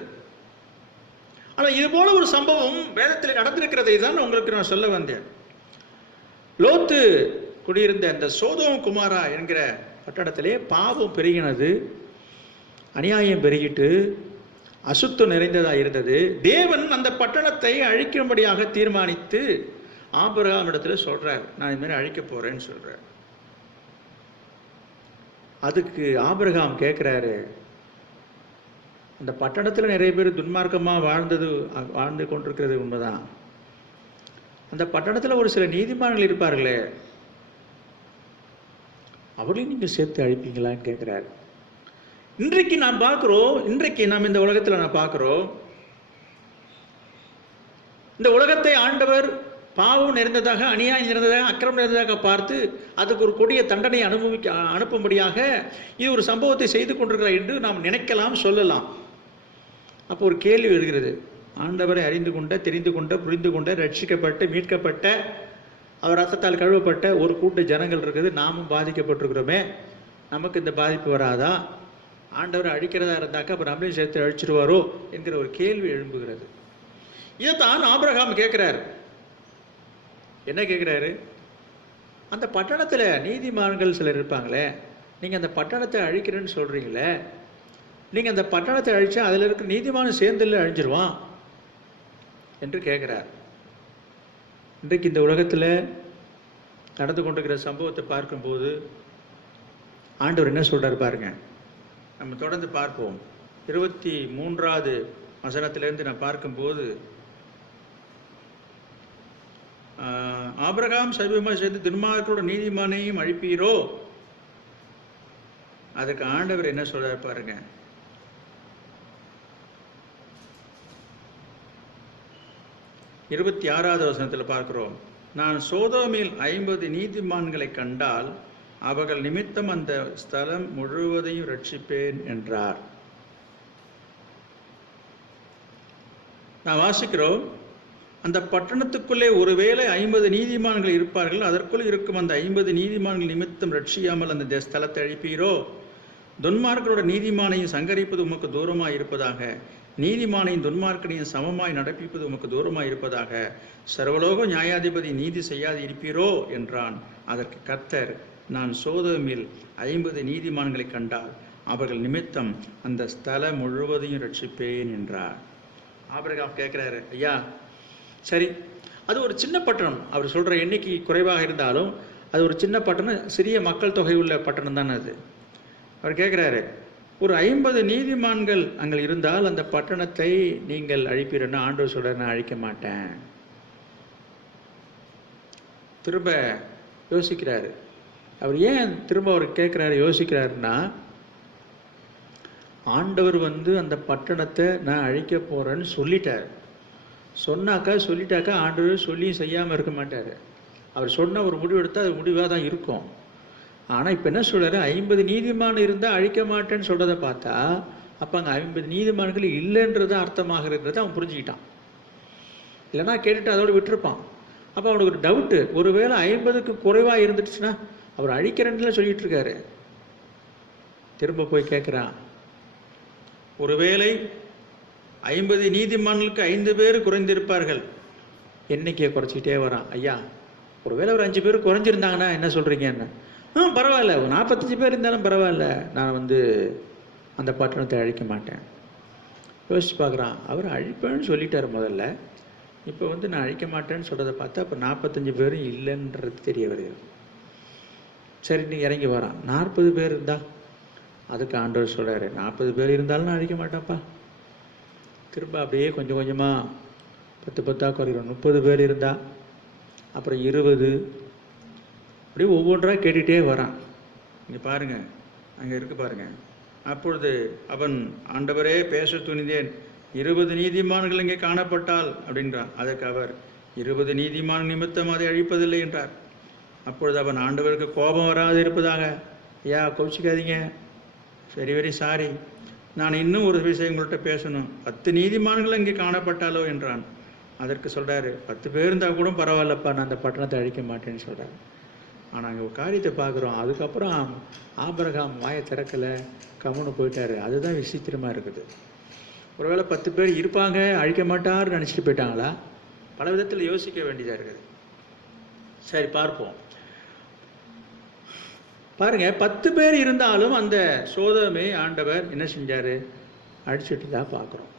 ஆனால் இது போல ஒரு சம்பவம் வேதத்தில் நடந்திருக்கிறதை தான் உங்களுக்கு நான் சொல்ல வந்தேன். லோத்து குடியிருந்த அந்த சோதோம் குமாரா என்கிற பட்டணத்திலே பாவம் பெருகினது, அநியாயம் பெருகிட்டு அசுத்தம் நிறைந்ததாக இருந்தது. தேவன் அந்த பட்டணத்தை அழிக்கும்படியாக தீர்மானித்து ஆபிரகாம் இடத்துல சொல்றார், நான் இது மாதிரி அழிக்க போறேன்னு சொல்றார். அதுக்கு ஆபிரகாம் கேட்கிறாரு, அந்த பட்டணத்தில் நிறைய பேர் துன்மார்க்கமாக வாழ்ந்து கொண்டிருக்கிறது உண்மைதான். அந்த பட்டணத்தில் ஒரு சில நீதிமான்கள் இருப்பார்களே, அவர்களையும் நீங்கள் சேர்த்து அழிப்பீங்களான்னு கேட்குறாரு. இன்றைக்கு நாம் பார்க்குறோம், இன்றைக்கு நாம் இந்த உலகத்தில் நான் பார்க்குறோம், இந்த உலகத்தை ஆண்டவர் பாவம் நிறைந்ததாக, அநியாயம் நிறைந்ததாக, அக்கிரமம் நிறைந்ததாக பார்த்து அதுக்கு ஒரு கொடிய தண்டனை அனுப்பும்படியாக இது ஒரு சம்பவத்தை செய்து கொண்டிருக்கிறார் என்று நாம் நினைக்கலாம், சொல்லலாம். அப்போ ஒரு கேள்வி வருகிறது. ஆண்டவரை அறிந்து கொண்ட, தெரிந்து கொண்ட, புரிந்து கொண்ட, ரட்சிக்கப்பட்ட, மீட்கப்பட்ட, அவர் ரத்தத்தால் கழுவப்பட்ட ஒரு கூட்ட ஜனங்கள் இருக்குது. நாமும் பாதிக்கப்பட்டிருக்கிறோமே, நமக்கு இந்த பாதிப்பு வராதா? ஆண்டவரை அழிக்கிறதா இருந்தாக்கா அப்போ நம்மளையும் சேர்த்து அழிச்சிருவாரோ என்கிற ஒரு கேள்வி எழும்புகிறது. இதைத்தான் ஆபிரகாம் கேட்கிறார். என்ன கேட்குறாரு? அந்த பட்டணத்தில் நீதிமான்கள் சிலர் இருப்பாங்களே, நீங்கள் அந்த பட்டணத்தை அழிக்கிறேன்னு சொல்கிறீங்களே, நீங்கள் அந்த பட்டணத்தை அழிச்சா அதில் இருக்கிற நீதிமானும் சேர்ந்துல அழிஞ்சிருவான் என்று கேட்குறார். இன்றைக்கு இந்த உலகத்தில் நடந்து கொண்டிருக்கிற சம்பவத்தை பார்க்கும்போது ஆண்டவர் என்ன சொல்கிறார் பாருங்க. நம்ம தொடர்ந்து பார்ப்போம். 23வது வசனத்திலிருந்து நான் பார்க்கும்போது, ஆபிரகாம் சமீபமாக சேர்ந்து துன்மார்க்கரோட நீதிமானையும் அழிப்பீரோ. அதுக்கு ஆண்டவர் என்ன சொல்றார் பாருங்க. 26வது வசனத்தில் பார்க்கிறோம். நான் சோதோமில் 50 நீதிமான்களை கண்டால் அவர்கள் நிமித்தம் அந்த ஸ்தலம் முழுவதையும் ரட்சிப்பேன் என்றார். நான் வாசிக்கிறோம், அந்த பட்டணத்துக்குள்ளே ஒருவேளை 50 நீதிமான்கள் இருப்பார்கள், அதற்குள் இருக்கும் அந்த 50 நீதிமான்கள் நிமித்தம் ரட்சியாமல் அந்த ஸ்தலத்தை அழிப்பீரோ. துன்மார்க்கரோட நீதிமானையும் சங்கரிப்பது உமக்கு தூரமாய் இருப்பதாக, நீதிமானையும் துன்மார்க்கனையும் சமமாய் நடப்பிப்பது உமக்கு தூரமாய் இருப்பதாக, சர்வலோக நியாயாதிபதி நீதி செய்யாது இருப்பீரோ என்றான். அதற்கு கர்த்தர், நான் சோதோமில் 50 நீதிமான்களை கண்டால் அவர்கள் நிமித்தம் அந்த ஸ்தலம் முழுவதையும் ரட்சிப்பேன் என்றார். ஆபிரகாம் கேட்கிறாரு, ஐயா சரி, அது ஒரு சின்ன பட்டணம், அவர் சொல்ற எண்ணிக்கை குறைவாக இருந்தாலும் அது ஒரு சின்ன பட்டணம், சிறிய மக்கள் தொகை உள்ள பட்டணம் தானே அது. அவர் கேட்குறாரு, ஒரு 50 நீதிமான்கள் அங்கே இருந்தால் அந்த பட்டணத்தை நீங்கள் அழிப்பீரன்னா? ஆண்டவர் சொல்ற, நான் அழிக்க மாட்டேன். திரும்ப யோசிக்கிறாரு. அவர் ஏன் திரும்ப அவர் கேட்குறாரு, யோசிக்கிறாருன்னா, ஆண்டவர் அந்த பட்டணத்தை நான் அழிக்க போறேன்னு சொல்லிட்டாக்கா ஆண்டவர் சொல்லியும் செய்யாமல் இருக்க மாட்டார். அவர் சொன்ன ஒரு முடிவு எடுத்தால் அது முடிவாக தான் இருக்கும். ஆனால் இப்போ என்ன சொல்கிறாரு, 50 நீதிமான் இருந்தால் அழிக்க மாட்டேன்னு சொல்கிறத பார்த்தா அப்போ அங்கே 50 நீதிமான்கள் இல்லைன்றது அர்த்தமாக இருக்கிறத அவன் புரிஞ்சுக்கிட்டான். இல்லைன்னா கேட்டுட்டு அதோடு விட்டுருப்பான். அப்போ அவனுக்கு ஒரு டவுட்டு, ஒருவேளை 50க்கு குறைவாக இருந்துச்சுன்னா அவர் அழிக்கிறேன்ல சொல்லிட்டு இருக்காரு. திரும்ப போய் கேட்குறான், ஒருவேளை 50 நீதிமான்களுக்கு 5 பேர் குறைந்திருப்பார்கள், எண்ணிக்கையை குறைச்சிக்கிட்டே வரான். ஐயா, ஒருவேளை ஒரு 5 பேர் குறைஞ்சிருந்தாங்கன்னா என்ன சொல்கிறீங்கன்னு. பரவாயில்ல, ஒரு 45 பேர் இருந்தாலும் பரவாயில்ல, நான் அந்த பட்டணத்தை அழிக்க மாட்டேன். யோசிச்சு பார்க்குறான். அவர் அழிப்பேன்னு சொல்லிட்டார் முதல்ல. இப்போ நான் அழிக்க மாட்டேன்னு சொல்கிறத பார்த்தா அப்போ 45 பேரும் இல்லைன்றது தெரிய வருது. சரி, நீ இறங்கி வரான். 40 பேர் இருந்தா, அதுக்கு ஆண்டவர் சொல்கிறாரு, 40 பேர் இருந்தாலும் நான் அழிக்க மாட்டேன்ப்பா. திரும்ப அப்படியே கொஞ்சம் கொஞ்சமாக 10 குறைகிறோம். 30 பேர் இருந்தா, அப்புறம் 20, அப்படியே ஒவ்வொன்றா கேட்டுகிட்டே வரான். இங்கே பாருங்க, அங்கே இருக்கு பாருங்க. அப்பொழுது அவன், ஆண்டவரே பேச துணிந்தேன், 20 நீதிமான்கள் இங்கே காணப்பட்டால் அப்படின்றான். அதற்கு அவர், 20 நீதிமான் நிமித்தம் அதை அழிப்பதில்லை என்றார். அப்பொழுது அவன், ஆண்டவருக்கு கோபம் வராது இருப்பதாக. ஐயா, கோபிச்சிக்காதீங்க, வெரி வெரி சாரி, நான் இன்னும் ஒரு விஷயம் உங்கள்கிட்ட பேசணும். 10 நீதிமான்கள் இங்கே காணப்பட்டாலோ என்றான். அதற்கு சொல்கிறாரு, 10 பேர் இருந்தால் கூட பரவாயில்லப்பா, நான் அந்த பட்டணத்தை அழிக்க மாட்டேன்னு சொல்கிறார். ஆனால் அங்கே ஒரு காரியத்தை பார்க்குறோம். அதுக்கப்புறம் ஆபிரகாம் வாயை திறக்கலை, கம்முன்னு போயிட்டாரு. அதுதான் விசித்திரமாக இருக்குது. ஒருவேளை 10 பேர் இருப்பாங்க, அழிக்க மாட்டார்னு நினச்சிட்டு போயிட்டாங்களா? பல விதத்தில் யோசிக்க வேண்டியதாக இருக்குது. சரி, பார்ப்போம். பாருங்க, 10 பேர் இருந்தாலும் அந்த சோதோமை ஆண்டவர் என்ன செஞ்சார்? அழிச்சிட்டு தான் பார்க்குறோம்.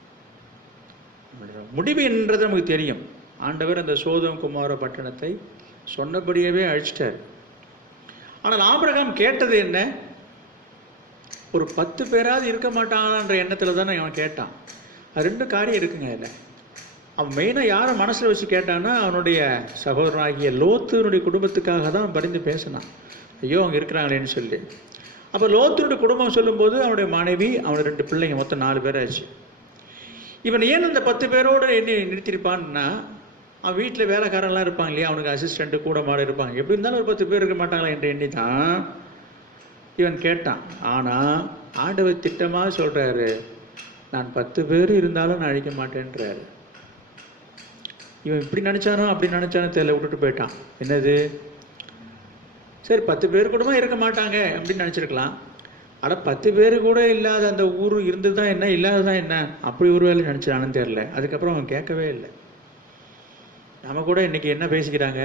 முடிவு என்றது நமக்கு தெரியும். ஆண்டவர் அந்த சோதோம் குமார பட்டணத்தை சொன்னபடியவே அழிச்சிட்டார். ஆனால் ஆபிரகாம் கேட்டது என்ன? ஒரு 10 பேராவது இருக்க மாட்டாங்கன்ற எண்ணத்தில் தானே அவன் கேட்டான். அது 2 காரியம் இருக்குங்க அதில். அவன் மெயினாக யாரை மனசில் வச்சு கேட்டான்னா, அவனுடைய சகோதரனாகிய லோத்துனுடைய குடும்பத்துக்காக தான் பரிந்து பேசினான். ஐயோ, அவங்க இருக்கிறாங்களேன்னு சொல்லி. அப்போ லோத்துனுடைய குடும்பம் சொல்லும்போது அவனுடைய மனைவி, அவனுடைய 2 பிள்ளைங்க, மொத்தம் 4 பேர் ஆச்சு. இவன் ஏன் அந்த 10 பேரோடு எண்ணி நிறுத்திருப்பான்னா, அவன் வீட்டில் வேலைக்காரன்லாம் இருப்பாங்க இல்லையா, அவனுக்கு அசிஸ்டண்ட்டு கூட மாட இருப்பாங்க. எப்படி இருந்தாலும் ஒரு 10 பேர் இருக்க மாட்டாங்களா என்று எண்ணி தான் இவன் கேட்டான். ஆனால் ஆண்டவர் திட்டமாக சொல்கிறாரு, நான் 10 பேர் இருந்தாலும் நான் அழிக்க மாட்டேன்றாரு. இவன் இப்படி நினச்சானோ அப்படி நினச்சானோ தெரியல, விட்டுட்டு போயிட்டான். என்னது? சரி, 10 பேர் கூடமா இருக்க மாட்டாங்க அப்படின்னு நினச்சிருக்கலாம். ஆனால் 10 பேர் கூட இல்லாத அந்த ஊர் இருந்து தான் என்ன, இல்லாத தான் என்ன, அப்படி ஒரு வேலை நினச்சானு தெரில. அதுக்கப்புறம் அவன் கேட்கவே இல்லை. நம்ம கூட இன்றைக்கி என்ன பேசிக்கிறாங்க?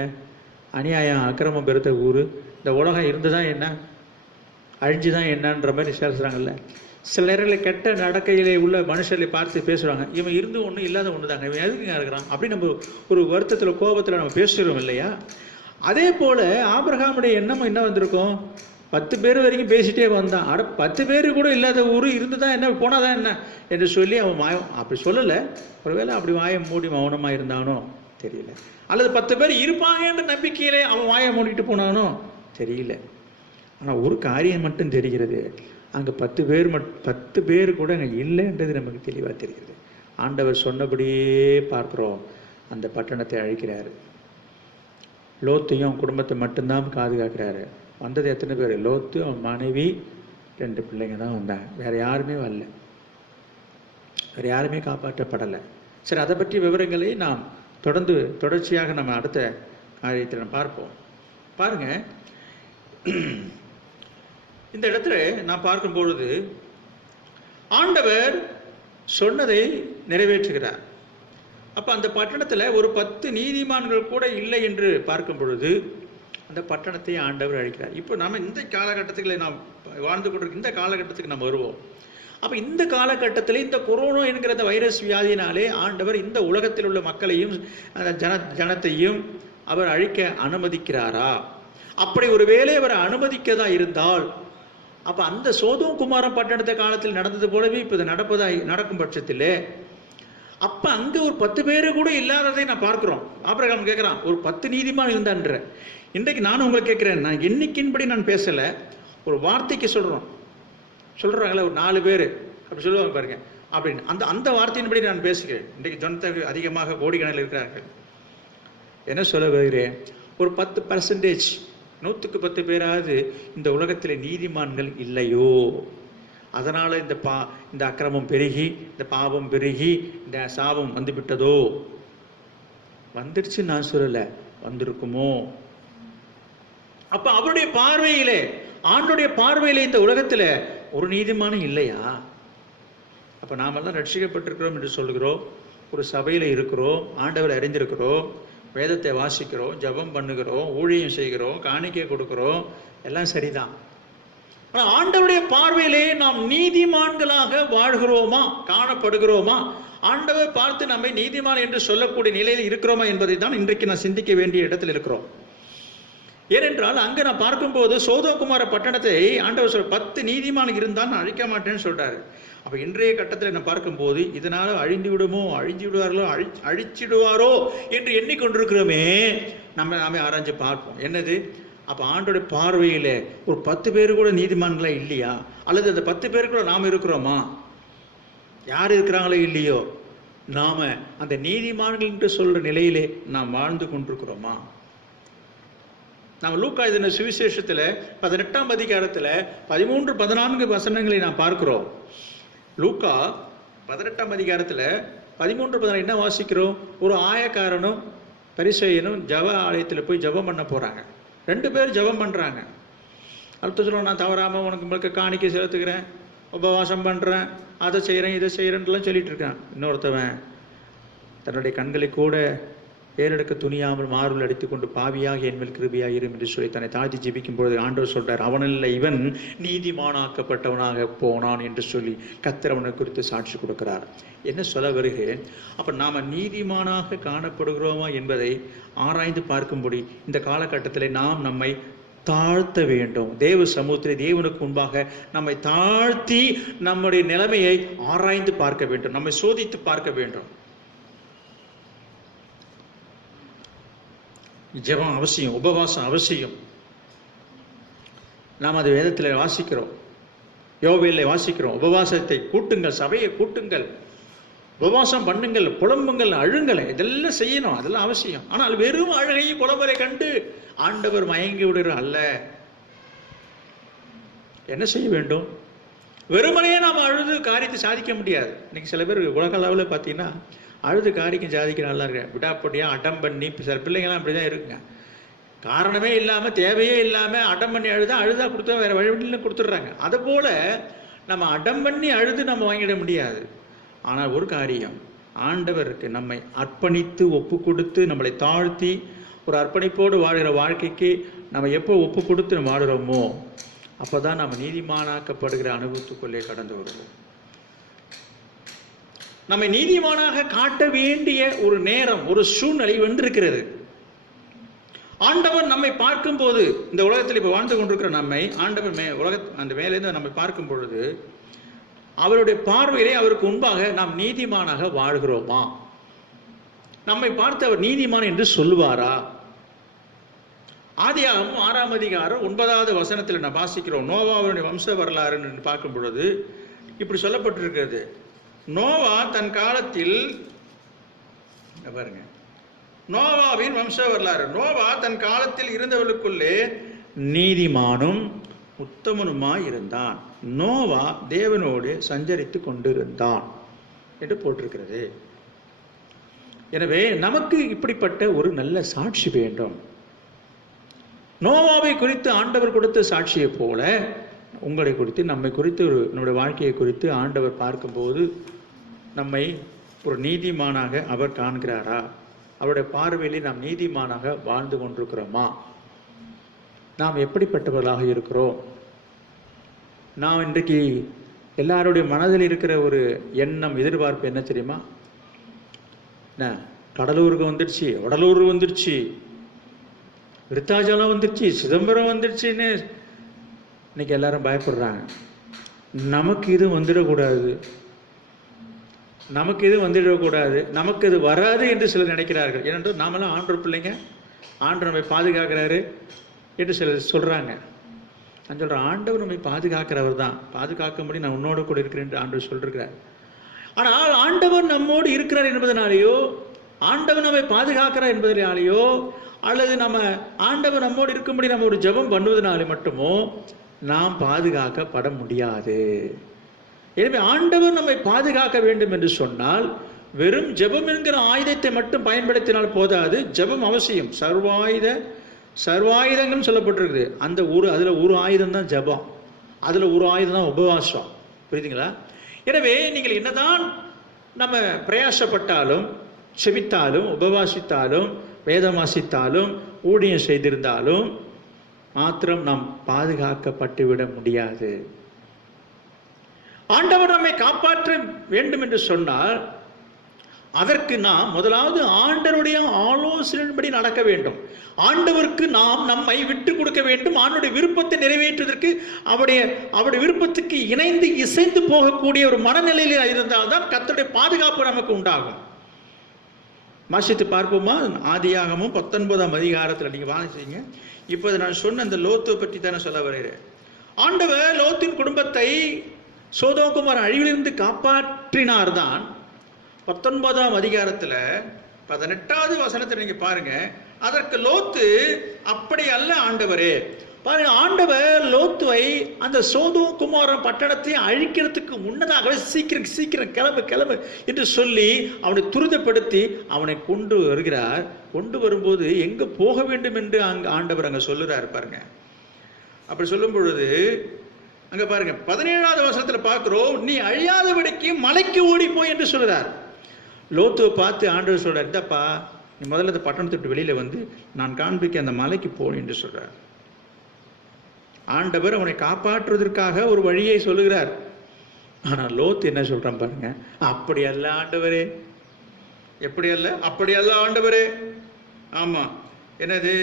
அநியாயம் அக்கிரமம் பெருத்த ஊர், இந்த உலகம் இருந்து தான் என்ன, அழிஞ்சு தான் என்னன்ற மாதிரி பேசுகிறாங்கல்ல. சில நேரங்களில் கெட்ட நடக்கையிலே உள்ள மனுஷர்களை பார்த்து பேசுகிறாங்க, இவன் இருந்து ஒன்று இல்லாத ஒன்று தாங்க, இவன் எதுக்குங்க இருக்கிறான் அப்படி நம்ம ஒரு வருத்தத்தில் கோபத்தில் நம்ம பேசுகிறோம் இல்லையா? அதே போல் ஆபிரகாமுடைய எண்ணம் என்ன வந்திருக்கும்? 10 பேர் வரைக்கும் பேசிகிட்டே வந்தான். 10 பேர் கூட இல்லாத ஊர் இருந்து தான் என்ன, போனால் தான் என்ன என்று சொல்லி அவன் அப்படி சொல்லலை. ஒருவேளை அப்படி வாயை மூடி மௌனமாக இருந்தானோ தெரியல. அல்லது 10 பேர் இருப்பாங்கன்ற நம்பிக்கையிலே அவன் வாயை மூடிட்டு போனானோ தெரியல. ஆனால் ஒரு காரியம் மட்டும் தெரிகிறது, அங்கே 10 பேர் கூட அங்கே இல்லைன்றது நமக்கு தெளிவாக தெரிகிறது. ஆண்டவர் சொன்னபடியே பார்க்குறோம், அந்த பட்டணத்தை அழிக்கிறாரு. லோத்தையும் குடும்பத்தை மட்டும்தான் பாதுகாக்கிறாரு. வந்தது எத்தனை பேர்? லோத்து, அவன் மனைவி, 2 பிள்ளைங்க தான் வந்தாங்க. வேறு யாருமே வரல, வேறு யாருமே காப்பாற்றப்படலை. சரி, அதை பற்றி விவரங்களை நாம் தொடர்ச்சியாக நம்ம அடுத்த காரியத்தில் நம்ம பார்ப்போம். பாருங்க, இந்த இடத்துல நான் பார்க்கும் பொழுது ஆண்டவர் சொன்னதை நிறைவேற்றுகிறார். அப்போ அந்த பட்டணத்தில் ஒரு 10 நீதிமான்கள் கூட இல்லை என்று பார்க்கும் பொழுது அந்த பட்டணத்தை ஆண்டவர் அழிக்கிறார். இப்போ நம்ம இந்த காலகட்டத்தில் நாம் வாழ்ந்து கொண்டிருக்க இந்த காலகட்டத்துக்கு நம்ம வருவோம். அப்போ இந்த காலகட்டத்தில் இந்த கொரோனா என்கிற இந்த வைரஸ் வியாதியினாலே ஆண்டவர் இந்த உலகத்தில் உள்ள மக்களையும் ஜனத்தையும் அவர் அழிக்க அனுமதிக்கிறாரா? அப்படி ஒரு வேளை அவர் அனுமதிக்கதா இருந்தால், அப்போ அந்த சோதோம் குமாரம் பட்டணத்தை காலத்தில் நடந்தது போலவே இப்போ இது நடக்கும் பட்சத்தில் அப்போ அங்கே ஒரு 10 பேர் கூட இல்லாததை நான் பார்க்குறோம். ஆபிரகாம் கேட்குறான், ஒரு 10 நீதிமான் இருந்தான்ற. இன்றைக்கு நானும் உங்களை கேட்குறேன், நான் எண்ணிக்கையின்படி நான் பேசலை, ஒரு வார்த்தைக்கு சொல்கிறாங்களே ஒரு 4 பேர் அப்படி சொல்லுவாங்க பாருங்க, அப்படின்னு அந்த வார்த்தையின்படி நான் பேசுகிறேன். இன்றைக்கு ஜனத்தொகை அதிகமாக கோடிக்கணக்கில் இருக்கிறார்கள். என்ன சொல்ல வருகிறேன்? ஒரு 10%, 100க்கு 10 பேராவது இந்த உலகத்தில் நீதிமான்கள் இல்லையோ, அதனால் இந்த அக்கிரமம் பெருகி, இந்த பாவம் பெருகி, இந்த சாபம் வந்துவிட்டதோ? வந்துடுச்சு நான் சொல்லலை, வந்திருக்குமோ? அப்போ அவருடைய பார்வையிலே, ஆண்டுடைய பார்வையிலே இந்த உலகத்தில் ஒரு நீதிமானும் இல்லையா? அப்போ நாமெல்லாம் ரட்சிக்கப்பட்டிருக்கிறோம் என்று சொல்கிறோம், ஒரு சபையில் இருக்கிறோம், ஆண்டவரை அறிந்திருக்கிறோம், வேதத்தை வாசிக்கிறோம், ஜெபம் பண்ணுகிறோம், ஊழியம் செய்கிறோம், காணிக்கை கொடுக்கிறோம், எல்லாம் சரிதான். ஆனால் ஆண்டவருடைய பார்வையிலே நாம் நீதிமான்களாக வாழ்கிறோமா, காணப்படுகிறோமா, ஆண்டவர் பார்த்து நம்மை நீதிமான் என்று சொல்லக்கூடிய நிலையில் இருக்கிறோமா என்பதை தான் இன்றைக்கு நான் சிந்திக்க வேண்டிய இடத்தில் இருக்கிறோம். ஏனென்றால் அங்கு நான் பார்க்கும்போது சோதோகுமார பட்டணத்தை ஆண்டவர் 10 நீதிமான் இருந்தால் நான் அழிக்க மாட்டேன்னு சொல்றாரு. அப்ப இன்றைய கட்டத்தில் நான் பார்க்கும்போது இதனால அழிந்து விடுமோ, அழிஞ்சு விடுவார்களோ, அழிச்சிடுவாரோ என்று எண்ணிக்கொண்டிருக்கிறோமே. நாம ஆராய்ஞ்சு பார்ப்போம். என்னது? அப்ப ஆண்டோட பார்வையில ஒரு 10 பேர் கூட நீதிமான்களா இல்லையா? அல்லது அந்த 10 பேர் கூட நாம இருக்கிறோமா? யார் இருக்கிறாங்களோ இல்லையோ, நாம அந்த நீதிமான்கள் என்று சொல்ற நிலையிலே நாம் வாழ்ந்து கொண்டிருக்கிறோமா? நாம் லூக்கா எழுதின சுவிசேஷத்துல 18ஆம் அதிகாரத்துல 13-14 வசனங்களை நாம் பார்க்கிறோம். லூக்கா 18ஆம் அதிகாரத்துல 13-14 என்ன வாசிக்கிறோம்? ஒரு ஆயக்காரனும் பரிசேயனும் ஜெப ஆலயத்தில் போய் ஜெபம் பண்ண போறாங்க. 2 பேர் ஜெபம் பண்றாங்க. அடுத்த சொல்லுவோம், நான் தவறாம உங்களுக்கு காணிக்கை செலுத்துகிறேன், உபவாசம் பண்றேன், அதை செய்கிறேன், இதை செய்கிறேன்லாம் சொல்லிட்டு இருக்கான். இன்னொருத்தவன் தன்னுடைய கண்களை கூட ஏறெடுக்க துணியாமல் மார்பில் அடித்துக்கொண்டு பாவியாக என்மேல் கிருபையாயிரும் என்று சொல்லி தன்னை தாழ்த்தி ஜெபிக்கும் பொழுது ஆண்டவர் சொல்றார், அவனில்லை இவன் நீதிமானாக்கப்பட்டவனாக போனான் என்று சொல்லி கர்த்தர் அவனை குறித்து சாட்சி கொடுக்கிறார். என்ன சொல்ல வருகிறேன்? அப்ப நாம நீதிமானாக காணப்படுகிறோமா என்பதை ஆராய்ந்து பார்க்கும்படி இந்த காலகட்டத்திலே நாம் நம்மை தாழ்த்த வேண்டும். தேவ சமூகத்திலே தேவனுக்கு முன்பாக நம்மை தாழ்த்தி நம்முடைய நிலைமையை ஆராய்ந்து பார்க்க வேண்டும், நம்மை சோதித்து பார்க்க வேண்டும். ஜெபம் அவசியம், உபவாசம் அவசியம். நாம் அது வேதத்தில் வாசிக்கிறோம், யோவேலில் வாசிக்கிறோம். உபவாசத்தை கூட்டுங்கள், சபையை கூட்டுங்கள், உபவாசம் பண்ணுங்கள், புலம்புங்கள், அழுங்கள், இதெல்லாம் செய்யணும், அதெல்லாம் அவசியம். ஆனால் வெறும் அழுகையும் புலம்பலை கண்டு ஆண்டவர் மயங்கி விடுற அல்ல. என்ன செய்ய வேண்டும்? வெறுமனையே நாம் அழுது காரியத்தை சாதிக்க முடியாது. இன்னைக்கு சில பேர் உலக அளவில் பார்த்தீங்கன்னா அழுது காரிக்கும் சாதிக்க நல்லா இருக்கு, விடாப்படியா அடம் பண்ணி, சில பிள்ளைங்கள்லாம் அப்படிதான் இருக்குங்க. காரணமே இல்லாம, தேவையே இல்லாம அடம் பண்ணி அழுதா கொடுத்தா வேற வழிவழியில் கொடுத்துட்றாங்க. அது போல நம்ம அடம் பண்ணி அழுது நம்ம வாங்கிட முடியாது. ஆனால் ஒரு காரியம், ஆண்டவருக்கு நம்மை அர்ப்பணித்து ஒப்பு கொடுத்து நம்மளை தாழ்த்தி ஒரு அர்ப்பணிப்போடு வாழ்கிற வாழ்க்கைக்கு நம்ம எப்போ ஒப்பு கொடுத்து நம்ம வாடுறோமோ அப்போதான் நம்ம நீதிமானாக்கப்படுகிற அனுபவத்துக்குள்ளே கடந்து வருவோம். நம்மை நீதிமானாக காட்ட வேண்டிய ஒரு நேரம், ஒரு சூழ்நிலை வந்திருக்கிறது. ஆண்டவர் நம்மை பார்க்கும் போது, இந்த உலகத்தில் இப்ப வாழ்ந்து கொண்டிருக்கிற நம்மை ஆண்டவர் அந்த மேலேருந்து நம்மை பார்க்கும் பொழுது அவருடைய பார்வையிலே அவருக்கு முன்பாக நாம் நீதிமானாக வாழ்கிறோமா? நம்மை பார்த்து அவர் நீதிமான் என்று சொல்லுவாரா? ஆதியாகமம் 6ஆம் அதிகாரம் 9வது வசனத்தில் நான் வாசிக்கிறோம். நோவாவுடைய வம்ச வரலாறு பார்க்கும் பொழுது இப்படி சொல்லப்பட்டிருக்கிறது. நோவா தன் காலத்தில், பாருங்க, நோவாவின் வம்ச வரலாறு. நோவா தன் காலத்தில் இருந்தவர்களுக்குள்ளே நீதிமானும் உத்தமனுமாய் இருந்தான். நோவா தேவனோடு சஞ்சரித்து கொண்டிருந்தான் என்று போட்டிருக்கிறது. எனவே நமக்கு இப்படிப்பட்ட ஒரு நல்ல சாட்சி வேண்டும். நோவாவை குறித்து ஆண்டவர் கொடுத்த சாட்சியை போல உங்களை குறித்து, நம்மை குறித்து, நம்முடைய வாழ்க்கையை குறித்து ஆண்டவர் பார்க்கும்போது நம்மை ஒரு நீதிமானாக அவர் காண்கிறாரா? அவருடைய பார்வையிலே நாம் நீதிமானாக வாழ்ந்து கொண்டிருக்கிறோமா? நாம் எப்படிப்பட்டவர்களாக இருக்கிறோம்? நாம் இன்றைக்கு எல்லாருடைய மனதில் இருக்கிற ஒரு எண்ணம், எதிர்பார்ப்பு என்ன தெரியுமா? என்ன, கடலூருக்கு வந்துடுச்சு, வடலூர் வந்துடுச்சு, விருத்தாச்சலம் வந்துடுச்சு, சிதம்பரம் வந்துடுச்சுன்னு இன்னைக்கு எல்லாரும் பயப்படுறாங்க. நமக்கு இது வந்துடக்கூடாது, நமக்கு இது வந்துடக்கூடாது, நமக்கு இது வராது என்று சிலர் நினைக்கிறார்கள். ஏனென்றால் நாமெல்லாம் ஆண்டவர் பிள்ளைங்க, ஆண்டவர் நம்மை பாதுகாக்கிறாரு என்று சிலர் சொல்றாங்க. நான் சொல்றேன், ஆண்டவர் நம்மை பாதுகாக்கிறவர் தான், பாதுகாக்கும்படி நான் உன்னோட கூட இருக்கிறேன் என்று ஆண்டவர் சொல்லிருக்கிறார். ஆனால் ஆண்டவர் நம்மோடு இருக்கிறார் என்பதனாலேயோ, ஆண்டவர் நம்மை பாதுகாக்கிறார் என்பதனாலேயோ, அல்லது நம்ம ஆண்டவர் நம்மோடு இருக்கும்படி நம்ம ஒரு ஜெபம் பண்ணுவதனாலே மட்டுமோ நாம் பாதுகாக்கப்பட முடியாது. எனவே ஆண்டவர் நம்மை பாதுகாக்க வேண்டும் என்று சொன்னால் வெறும் ஜெபம் என்கிற ஆயுதத்தை மட்டும் பயன்படுத்தினால் போதாது. ஜெபம் அவசியம். சர்வாயுதங்கள் சொல்லப்பட்டிருக்குது. அதுல ஒரு ஆயுதம் தான் ஜெபம், அதுல ஒரு ஆயுதம் தான் உபவாசம். புரியுதுங்களா? எனவே நீங்கள் என்னதான் நம்ம பிரயாசப்பட்டாலும், செபித்தாலும், உபவாசித்தாலும், வேதம் வாசித்தாலும் ஊழியம் செய்திருந்தாலும் மாத்திரம் நாம் பாதுகாக்கப்பட்டு விட முடியாது. ஆண்டவர் நம்மை காப்பாற்ற வேண்டும் என்று சொன்னால் அதற்கு நாம் முதலாவது ஆண்டவருடைய ஆலோசனையின்படி நடக்க வேண்டும். ஆண்டவருக்கு நாம் நம்மை விட்டு கொடுக்க வேண்டும். ஆண்டவருடைய விருப்பத்தை நிறைவேற்றுவதற்கு அவருடைய விருப்பத்துக்கு இணைந்து இசைந்து போகக்கூடிய ஒரு மனநிலையில் இருந்தால்தான் கர்த்தருடைய பாதுகாப்பு நமக்கு உண்டாகும். வாசித்து பார்ப்போமா? ஆதியாகமும் 19ஆம் அதிகாரத்தில் நீங்க வாசிங்க. இப்போது நான் சொன்ன அந்த லோத்தை பற்றி தானே சொல்ல வருகிறேன். ஆண்டவர் லோத்தின் குடும்பத்தை சோதோம் குமார் அழிவிலிருந்து காப்பாற்றினார் தான். 19ஆம் அதிகாரத்தில் 18வது வசனத்தை நீங்க பாருங்க. அதற்கு லோத்து, அப்படி அல்ல ஆண்டவரே. பாருங்க, ஆண்டவர் லோத்துவை அந்த சோதோம் குமார பட்டணத்தை அழிக்கிறதுக்கு முன்னதாகவே சீக்கிரம் சீக்கிரம் கிளம்பு என்று சொல்லி அவனை துரிதப்படுத்தி அவனை கொண்டு வருகிறார். கொண்டு வரும்போது எங்க போக வேண்டும் என்று ஆண்டவர் அங்க சொல்லுறாரு பாருங்க. அப்படி சொல்லும் பொழுது அங்க பாருங்க 17வது வசனத்துல பார்க்கிறோம், நீ அழியாதபடிக்கு மலைக்கு ஓடி போய் என்று சொல்றார். லோத்துவை பார்த்து ஆண்டவர் சொல்றார், இந்தப்பா நீ முதல்ல இந்த பட்டணத்தை விட்டு வெளியில வந்து நான் காண்பிக்க அந்த மலைக்கு போ என்று சொல்றார். ஆண்டவர் அவனை காப்பாற்றுவதற்காக ஒரு வழியை சொல்லுகிறார். ஆனா லோத்து என்ன சொல்றான் பாருங்க, அப்படி அல்ல ஆண்டவரே. எப்படி அல்ல? அப்படி அல்ல ஆண்டவரே. ஆமா, என்னது?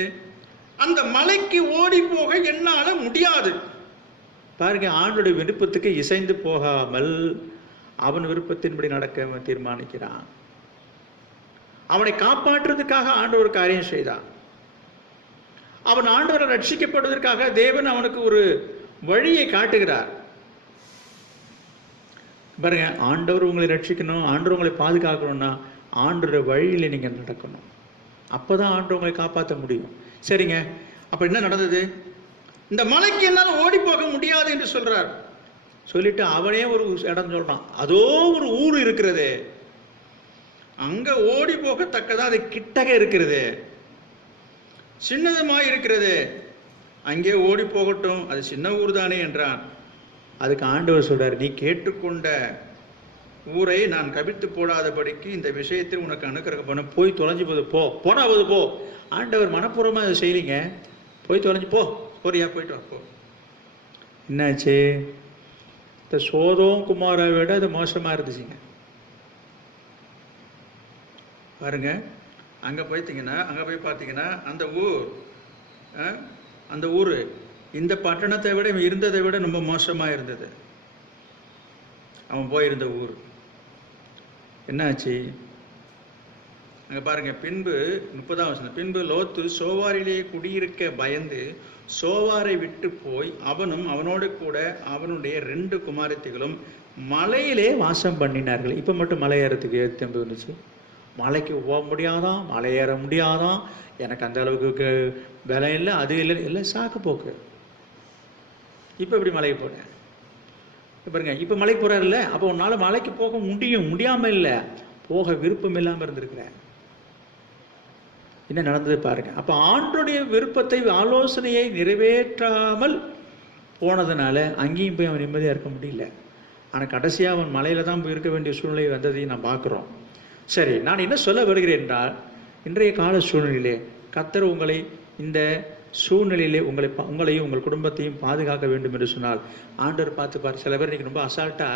அந்த மலைக்கு ஓடி போக என்னால முடியாது. பாருங்க, ஆண்டோடைய விருப்பத்துக்கு இசைந்து போகாமல் அவன் விருப்பத்தின்படி நடக்க தீர்மானிக்கிறான். அவனை காப்பாற்றுவதற்காக ஆண்டவர் ஒரு காரியம் செய்தான். அவன் ஆண்டவரை ரட்சிக்கப்படுவதற்காக தேவன் அவனுக்கு ஒரு வழியை காட்டுகிறார். பாருங்க, ஆண்டவர் உங்களை ரட்சிக்கணும், ஆண்டவர் உங்களை பாதுகாக்கணும்னா ஆண்டவருடைய வழியில நீங்க நடக்கணும். அப்பதான் ஆண்டவர் உங்களை காப்பாற்ற முடியும். சரிங்க, அப்ப என்ன நடந்தது? இந்த மலைக்கு என்னால் ஓடி போக முடியாது என்று சொல்றார். சொல்லிட்டு அவனே ஒரு இடம் சொல்றான். அதோ ஒரு ஊர் இருக்கிறது, அங்க ஓடி போகத்தக்கதா அது கிட்டக இருக்கிறது, சின்னதுமாய் இருக்கிறது, அங்கே ஓடி போகட்டும், அது சின்ன ஊர் தானே என்றான். அதுக்கு ஆண்டவர் சொல்றார், நீ கேட்டுக்கொண்ட ஊரை நான் கவிழ்த்து போடாதபடிக்கு இந்த விஷயத்தில் உனக்கு அனுக்கிரகம் பண்ண, போய் தொலைஞ்சு போனாவது போ. ஆண்டவர் மனப்பூர்வமா அதை செய்யலீங்க. போய் தொலைஞ்சு போ, போறியா, போயிட்டு வா, போ. என்னாச்சு? இந்த சோதோம் குமாரை விட அது மோசமா இருந்துச்சுங்க. பாருங்க, அங்க போய் பார்த்தீங்கன்னா அந்த ஊர் இந்த பட்டணத்தை விட இருந்ததை விட ரொம்ப மோசமா இருந்தது. அவன் போயிருந்த ஊர் என்னாச்சு அங்க பாருங்க. பின்பு 30ஆம் வசனம், பின்பு லோத்து சோவாரிலேயே குடியிருக்க பயந்து சோவாரை விட்டு போய் அவனும் அவனோடு கூட அவனுடைய 2 குமாரத்திகளும் மலையிலே வாசம் பண்ணினார்கள். இப்ப மட்டும் மலை ஏறத்துக்கு தெம்பு வந்துச்சு. மலைக்கு போக முடியாதான், மலை ஏற முடியாதான், எனக்கு அந்த அளவுக்கு பலம் இல்லை, அது இல்லை சாக்கு போக்கு. இப்ப இப்படி மலைக்கு போறேன் பாருங்க. இப்ப மலைக்கு போறாரு இல்ல, அப்ப உன்னால மலைக்கு போக முடியாம இல்லை, போக விருப்பம் இல்லாம இருந்திருக்கிறேன். என்ன நடந்தது பாருங்க. அப்ப ஆண்டோடைய விருப்பத்தை ஆலோசனையை நிறைவேற்றாமல் போனதுனால அங்கேயும் போய் அவன் நிம்மதியா இருக்க முடியல. ஆனா கடைசியா அவன் மலையில தான் போய் இருக்க வேண்டிய சூழ்நிலை வந்ததையும் நான் பார்க்கிறோம். சரி, நான் என்ன சொல்ல வருகிறேன் என்றால், இன்றைய கால சூழ்நிலையிலே கர்த்தர் உங்களை இந்த சூழ்நிலையிலே உங்களையும் உங்கள் குடும்பத்தையும் பாதுகாக்க வேண்டும் என்று சொன்னால் ஆண்டவர் பார்த்துப்பார். சில பேர் இன்னைக்கு ரொம்ப அசால்ட்டா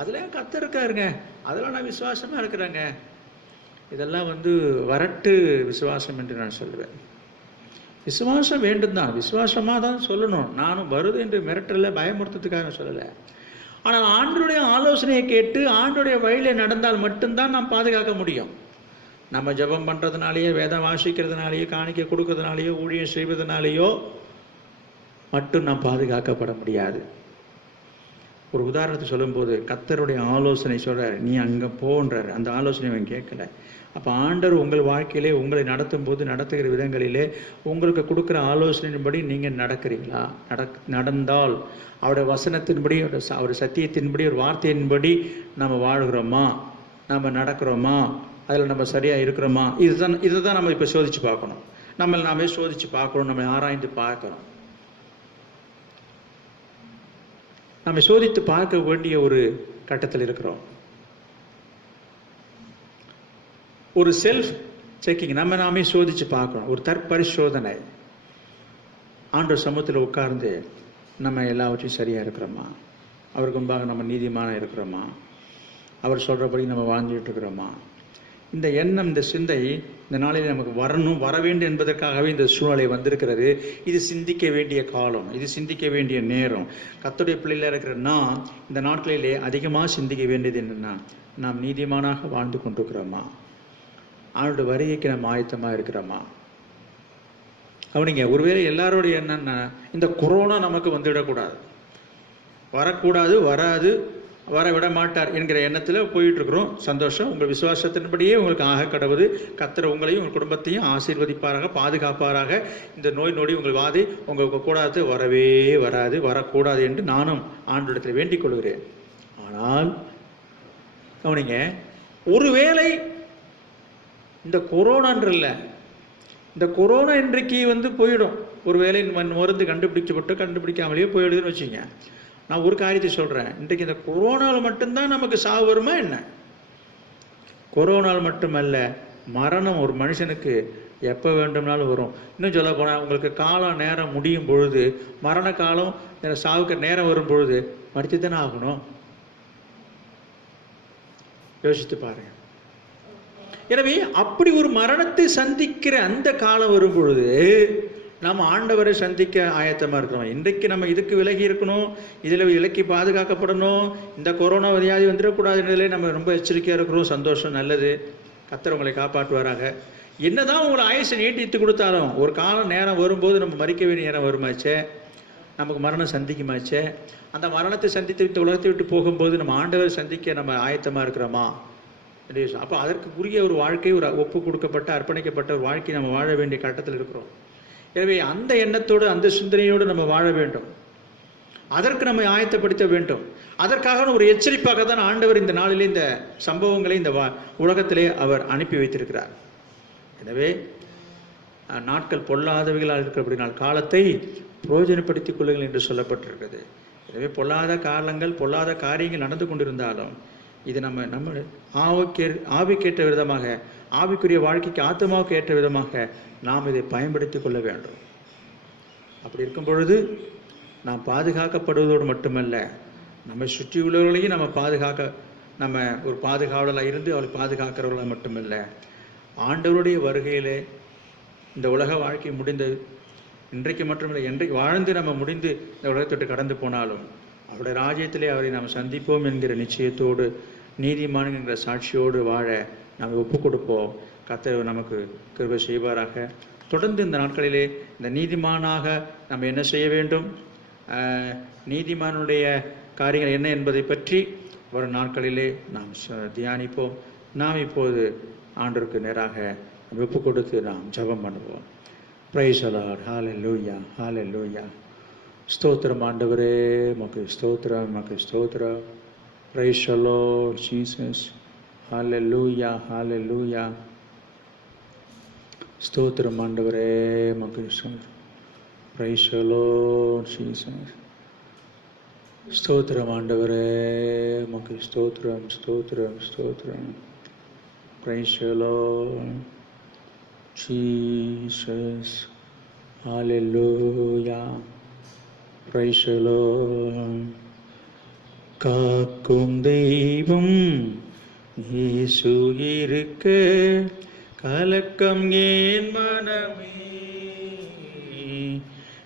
அதெல்லாம் கர்த்தர் இருக்காருங்க, அதெல்லாம் நான் விசுவாசமா இருக்கிறேங்க, இதெல்லாம் வரட்டு விசுவாசம் என்று நான் சொல்லுவேன். விசுவாசம் வேண்டும் தான், விசுவாசமாக தான் சொல்லணும். நானும் வருது என்று மிரட்டல பயமுறுத்துறதுக்காக சொல்லலை. ஆனால் ஆண்டவருடைய ஆலோசனையை கேட்டு ஆண்டவருடைய வழியில நடந்தால் மட்டும்தான் நாம் பாதுகாக்க முடியும். நம்ம ஜெபம் பண்றதுனாலேயோ, வேதம் வாசிக்கிறதுனாலேயோ, காணிக்கை கொடுக்கறதுனாலேயோ, ஊழியம் செய்வதனாலேயோ மட்டும் நாம் பாதுகாக்கப்பட முடியாது. ஒரு உதாரணத்தை சொல்லும்போது, கர்த்தருடைய ஆலோசனை சொல்றாரு, நீ அங்க போன்றாரு. அந்த ஆலோசனை அவன் கேட்கல. அப்ப ஆண்டவர் உங்கள் வாழ்க்கையிலே உங்களை நடத்தும் போது நடத்துகிற விதங்களிலே உங்களுக்கு கொடுக்குற ஆலோசனையின்படி நீங்க நடக்கிறீங்களா? நடந்தால் அவருடைய வசனத்தின்படி, அவருடைய சத்தியத்தின்படி, ஒரு வார்த்தையின்படி நம்ம வாழ்கிறோமா, நம்ம நடக்கிறோமா, அதில் நம்ம சரியா இருக்கிறோமா? இதுதான் நம்ம இப்ப சோதிச்சு பார்க்கணும். நாமே சோதிச்சு பார்க்கணும், நம்ம ஆராய்ந்து பார்க்கணும். நம்ம சோதித்து பார்க்க வேண்டிய ஒரு கட்டத்தில் இருக்கிறோம். ஒரு செல்ஃப் செக்கிங், நம்ம நாமே சோதித்து பார்க்கணும். ஒரு தற்பரிசோதனை. ஆண்டவர் சமூகத்தில் உட்கார்ந்து நம்ம எல்லாவற்றையும் சரியாக இருக்கிறோமா, அவருக்கு முன்பாக நம்ம நீதிமான இருக்கிறோமா, அவர் சொல்கிறபடி நம்ம வாழ்ந்துட்டு இருக்கிறோமா. இந்த எண்ணம், இந்த சிந்தை இந்த நாளில் நமக்கு வரணும், வர வேண்டும் என்பதற்காகவே இந்த சூழ்நிலை வந்திருக்கிறது. இது சிந்திக்க வேண்டிய காலம், இது சிந்திக்க வேண்டிய நேரம். கர்த்தருடைய பிள்ளையில் இருக்கிற நான் இந்த நாட்களிலே அதிகமாக சிந்திக்க வேண்டியது என்னென்னா, நாம் நீதிமானாக வாழ்ந்து கொண்டிருக்கிறோமா, அவனுடைய வருகைக்கு நம்ம ஆயத்தமாக இருக்கிறோமா. அவனிங்க ஒருவேளை எல்லாரோடைய என்னன்னா, இந்த கொரோனா நமக்கு வந்துவிடக்கூடாது, வரக்கூடாது, வராது, வர விட மாட்டார் என்கிற எண்ணத்தில் போயிட்டு இருக்கிறோம். சந்தோஷம். உங்கள் விசுவாசத்தின்படியே உங்களுக்கு ஆக கடவுது. கர்த்தர் உங்களையும் உங்கள் குடும்பத்தையும் ஆசீர்வதிப்பாராக, பாதுகாப்பாராக. இந்த நோய் நொடி உங்கள் வாதை உங்களுக்கு கூடாது, வரவே வராது, வரக்கூடாது என்று நானும் ஆண்டவரிடத்தில் வேண்டிக் கொள்கிறேன். ஆனால் கவனிங்க, ஒருவேளை இந்த கொரோனான்றல்ல, இந்த கொரோனா இன்றைக்கு போயிடும். ஒருவேளை மருந்து கண்டுபிடிக்காமலேயே போயிடுதுன்னு வச்சுங்க. நான் ஒரு காரியத்தை சொல்கிறேன், இன்றைக்கு இந்த கொரோனாவில் மட்டும்தான் நமக்கு சாவு வருமா என்ன? கொரோனாவில் மட்டுமல்ல, மரணம் ஒரு மனுஷனுக்கு எப்போ வேண்டும்னாலும் வரும். இன்னும் சொல்ல போனால், உங்களுக்கு காலம் நேரம் முடியும் பொழுது, மரண காலம் சாவுக்கு நேரம் வரும் பொழுது மறித்து தானே ஆகணும். யோசித்து பாருங்க. எனவே அப்படி ஒரு மரணத்தை சந்திக்கிற அந்த காலம் வரும் பொழுது நாம் ஆண்டவரை சந்திக்க ஆயத்தமாக இருக்கிறோம். இன்றைக்கு நம்ம இதுக்கு விலகி இருக்கணும், இதில் விலக்கி பாதுகாக்கப்படணும், இந்த கொரோனா வியாதி வந்துடக்கூடாது என்பதிலே நம்ம ரொம்ப எச்சரிக்கையாக இருக்கிறோம். சந்தோஷம், நல்லது. கர்த்தர் உங்களை காப்பாற்றுவாராக. என்னதான் உங்களை ஆயுசை நீட்டித்து கொடுத்தாலும் ஒரு காலம் நேரம் வரும்போது நம்ம மறிக்க வேண்டிய நேரம் வருமாச்சே, நமக்கு மரணம் சந்திக்குமாச்சே. அந்த மரணத்தை சந்தித்து விட்டு உலகத்தை விட்டு போகும்போது நம்ம ஆண்டவரை சந்திக்க நம்ம ஆயத்தமாக இருக்கிறோமா? அப்போ அதற்குரிய ஒரு வாழ்க்கை, ஒரு ஒப்பு கொடுக்கப்பட்ட அர்ப்பணிக்கப்பட்ட ஒரு வாழ்க்கை நம்ம வாழ வேண்டிய கட்டத்தில் இருக்கிறோம். எனவே அந்த எண்ணத்தோடு, அந்த சிந்தனையோடு நம்ம வாழ வேண்டும். அதற்கு நம்ம ஆயத்தப்படுத்த வேண்டும். அதற்காக ஒரு எச்சரிப்பாக தான் ஆண்டவர் இந்த நாளிலே இந்த சம்பவங்களை இந்த உலகத்திலே அவர் அனுப்பி வைத்திருக்கிறார். எனவே நாட்கள் பொல்லாதவைகளாக இருக்கிறபடினால் காலத்தை பிரயோஜனப்படுத்திக் கொள்ளுங்கள் என்று சொல்லப்பட்டிருக்கிறது. எனவே பொல்லாத காலங்கள், பொல்லாத காரியங்கள் நடந்து கொண்டிருந்தாலும் இது நம்ம ஆவிக்கேற்ற விதமாக, ஆவிக்குரிய வாழ்க்கைக்கு, ஆத்மாவுக்கு ஏற்ற விதமாக நாம் இதை பயன்படுத்தி கொள்ள வேண்டும். அப்படி இருக்கும் பொழுது நாம் பாதுகாக்கப்படுவதோடு மட்டுமல்ல, நம்மை சுற்றியுள்ளவர்களையும் நம்ம ஒரு பாதுகாவலராக இருந்து அவளை பாதுகாக்கிறவர்களாக மட்டுமல்ல, ஆண்டவருடைய வருகையிலே இந்த உலக வாழ்க்கை முடிந்து இன்றைக்கு மட்டுமில்லை, என்றைக்கு வாழ்ந்து நம்ம முடிந்து இந்த உலகத்தொட்டு கடந்து போனாலும் அவருடைய ராஜ்யத்திலே அவரை நாம் சந்திப்போம் என்கிற நிச்சயத்தோடு, நீதிமான் என்கிற சாட்சியோடு வாழ நாம் ஒப்பு கொடுப்போம். கர்த்தர் நமக்கு கிருபை செய்வாராக. தொடர்ந்து இந்த நாட்களிலே இந்த நீதிமானாக நம்ம என்ன செய்ய வேண்டும், நீதிமானுடைய காரியங்கள் என்ன என்பதை பற்றி வரும் நாட்களிலே நாம் தியானிப்போம். நாம் இப்போது ஆண்டவருக்கு நேராக ஒப்பு கொடுத்து நாம் ஜெபம் பண்ணுவோம். Praise the Lord. ஹல்லேலூயா, ஹல்லேலூயா. ஸ்தோத்திரம் ஆண்டவரே, உமக்கு ஸ்தோத்திரம், உமக்கு ஸ்தோத்திரம். Praise the Lord Jesus. ஹல்லேலூயா, ஹல்லேலூயா. ஸ்தோத்திரம் ஆண்டவரே, உமக்கு ஸ்தோத்திரம். Praise the Lord Jesus. ஸ்தோத்திரம் ஆண்டவரே, உமக்கு ஸ்தோத்திரம், ஸ்தோத்திரம், ஸ்தோத்திரம். Praise the Lord Jesus. ஹல்லேலூயா. Praise the Lord. காக்கும் தெய்வம் இயேசு இருக்க கலக்கம் ஏன் மனமே,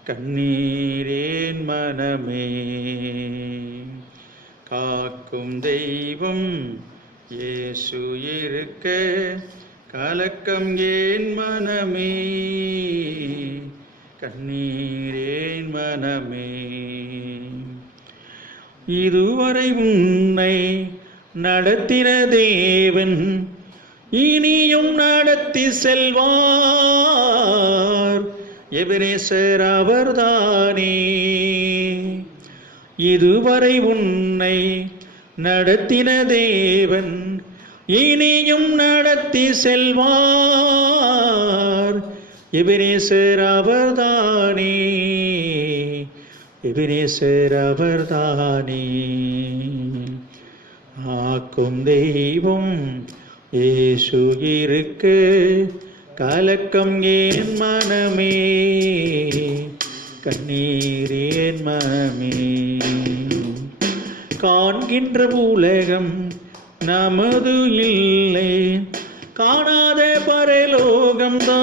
கண்ணீரேன் மனமே. காக்கும் தெய்வம் இயேசு இருக்க கலக்கம் ஏன் மனமே, கண்ணீரேன் மனமே. இதுவரை உன்னை நடத்தின தேவன் இனியும் நடத்தி செல்வார், எபிரேசர் அவர்தானே. இதுவரை உன்னை நடத்தின தேவன் இனியும் நடத்தி செல்வார், எபிரேசர் அவர்தானே, எபிரேசர் அவர்தானே. ஆக்கும் தெய்வம் இயேசு இருக்க கலக்கம் ஏன் மனமே, கண்ணீர் ஏன் மனமே. காண்கின்ற உலகம் நமது இல்லை, காணாத பரலோகம்தான்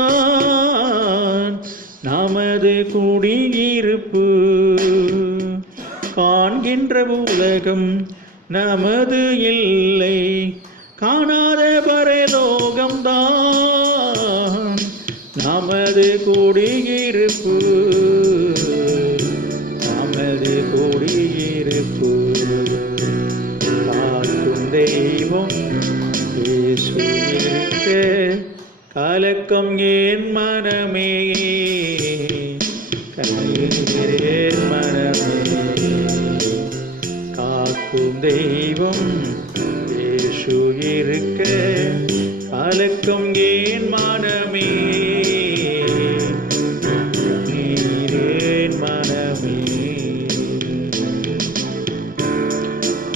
நமது குடியிருப்பு. காண்கின்ற உலகம் நமது இல்லை, காணாத பரலோகம்தான் நமது குடியிருப்பு. நமது குடியிருப்பு. காக்கும் தெய்வம் இயேசு இருக்க, கலக்கம் ஏன் மனமே, கண்ணீர் ஏன் மனமே. காக்கும் தெய்வம் இயேசு இருக்க, கலக்கம் ஏன் மனமே, கண்ணீர் ஏன் மனமே.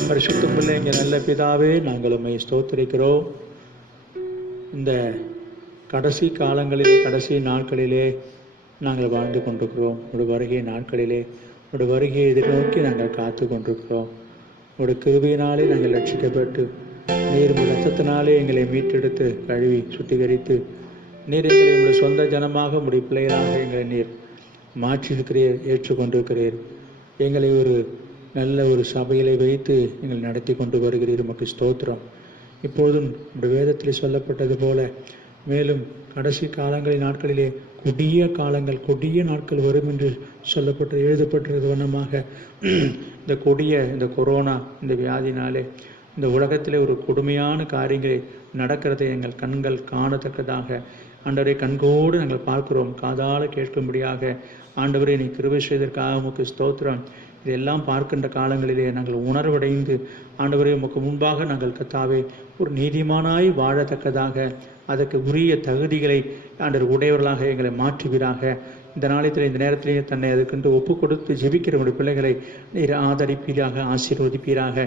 பரிசுத்த பிள்ளைங்க, நல்ல பிதாவே, நாங்கள் உம்மை ஸ்தோத்திரிக்கிறோம். இந்த கடைசி காலங்களிலே, கடைசி நாட்களிலே நாங்கள் வாழ்ந்து கொண்டிருக்கிறோம். உடைய வருகை நாட்களிலே உடைய வருகையை எதிர்நோக்கி நாங்கள் காத்து கொண்டிருக்கிறோம். உடைய கிருபையினாலே நாங்கள் ரட்சிக்கப்பட்டு, நீர் இரத்தத்தினாலே எங்களை மீட்டெடுத்து கழுவி சுத்திகரித்து, நீர் எங்களை உடைய சொந்த ஜனமாக உடைய பிள்ளைகளாக எங்களை நீர் மாற்றியிருக்கிறீர், ஏற்றுக்கொண்டிருக்கிறீர். எங்களை ஒரு நல்ல ஒரு சபையிலே வைத்து எங்களை நடத்தி கொண்டு வருகிறீர். உமக்கு ஸ்தோத்திரம். இப்பொழுதும் உடைய வேதத்தில் சொல்லப்பட்டது போல மேலும் கடைசி காலங்களின் நாட்களிலே கொடிய காலங்கள், கொடிய நாட்கள் வரும் என்று சொல்லப்பட்டு எழுதப்பட்டிருந்த வண்ணமாக இந்த கொடிய இந்த கொரோனா இந்த வியாதினாலே இந்த உலகத்திலே ஒரு கொடுமையான காரியங்களை நடக்கிறதை எங்கள் கண்கள் காணத்தக்கதாக ஆண்டவரை கண்கோடு நாங்கள் பார்க்கிறோம், காதால கேட்கும்படியாக ஆண்டவரை நீ கிருபை செய்ததற்காக உமக்கு ஸ்தோத்திரம். இதெல்லாம் பார்க்கின்ற காலங்களிலே நாங்கள் உணர்வடைந்து ஆண்டவரே உமக்கு முன்பாக நாங்கள் கர்த்தாவே ஒரு நீதிமானாய் வாழத்தக்கதாக அதற்கு உரிய தகுதிகளை ஆண்டவர் உடையவர்களாக எங்களை மாற்றுவீராக. இந்த நாளத்தில் இந்த நேரத்திலேயே தன்னை அதுக்கென்று ஒப்பு கொடுத்து ஜெபிக்கிற உடைய பிள்ளைகளை நீர் ஆதரிப்பீராக, ஆசீர்வதிப்பீராக.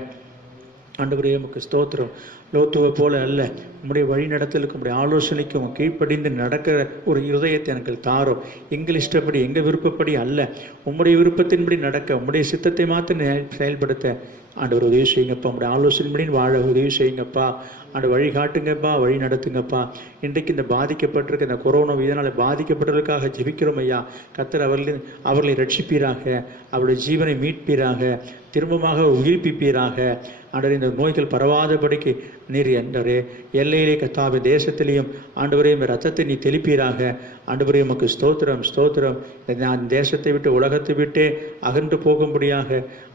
ஆண்டவரே உமக்கு ஸ்தோத்திரம். லோத்துவை போல அல்ல, உம்முடைய வழி நடத்தலுக்கு உம்முடைய ஆலோசனைக்கும் கீழ்ப்படிந்து நடக்கிற ஒரு இருதயத்தை எனக்கு தாரும். எங்கள் இஷ்டப்படி எங்கள் விருப்பப்படி அல்ல, உம்முடைய விருப்பத்தின்படி நடக்க, உம்முடைய சித்தத்தை மாற்ற செயல்படுத்த ஆண்டவர் உதவி செய்யுங்கப்பா. உங்களுடைய ஆலோசனைப்படி வாழ உதவி செய்யுங்கப்பா. ஆண்டு வழி காட்டுங்கப்பா, வழி நடத்துங்கப்பா. இன்றைக்கு இந்த பாதிக்கப்பட்டிருக்க இந்த கொரோனா இதனால் பாதிக்கப்பட்டதற்காக ஜெபிக்கிறோம் ஐயா. கர்த்தர் அவர்களை ரட்சிப்பீராக, அவருடைய ஜீவனை மீட்பீராக, திரும்பமாக உயிர்ப்பிப்பீராக. ஆண்டவரே இந்த நோய்கள் பரவாதபடிக்கு நீர் ஆண்டவரே எல்லையிலே கர்த்தாவே தேசத்திலேயும் ஆண்டவரே ரத்தத்தை நீ தெளிப்பீராக. ஆண்டவரே உமக்கு ஸ்தோத்திரம், ஸ்தோத்திரம். நான் தேசத்தை விட்டு உலகத்தை விட்டே அகன்று போகும்படியாக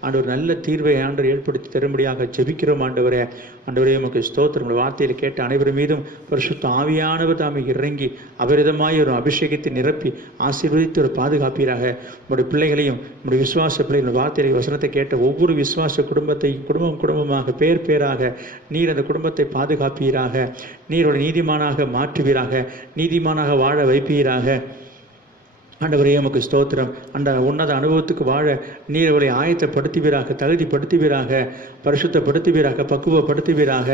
ஆண்டவர் நல்ல தீர்வை ஆண்டவர் ஏற்படுத்தி தரும்படியாக ஜெபிக்கிறோம் ஆண்டவரே. ஆண்டவரே உமக்கு ஸ்தோத்திரம். வார்த்தையில் கேட்ட அனைவரும் மீதும் பரிசுத்த ஆவியானவர் தாமே இறங்கி அபரிதமாய் ஒரு அபிஷேகத்தை நிரப்பி ஆசீர்வதித்து ஒரு பாதுகாப்பீராக. உங்களுடைய பிள்ளைகளையும் உங்களுடைய விசுவாச பிள்ளைகள் வார்த்தையை வசனத்தை கேட்ட ஒவ்வொரு விசுவாச குடும்பத்தை குடும்பமாக பேர் பேராக நீர் அந்த குடும்பத்தை பாதுகாப்பீராக. நீருடைய நீதிமானாக மாற்றுவீராக, நீதிமானாக வாழ வைப்பீராக. ஆண்டவரே உமக்கு ஸ்தோத்திரம். அந்த உன்னத அனுபவத்துக்கு வாழ நீர் அவளை ஆயத்தப்படுத்துவீராக, தகுதிப்படுத்துவீராக, பரிசுத்தப்படுத்துவீராக, பக்குவப்படுத்துவீராக.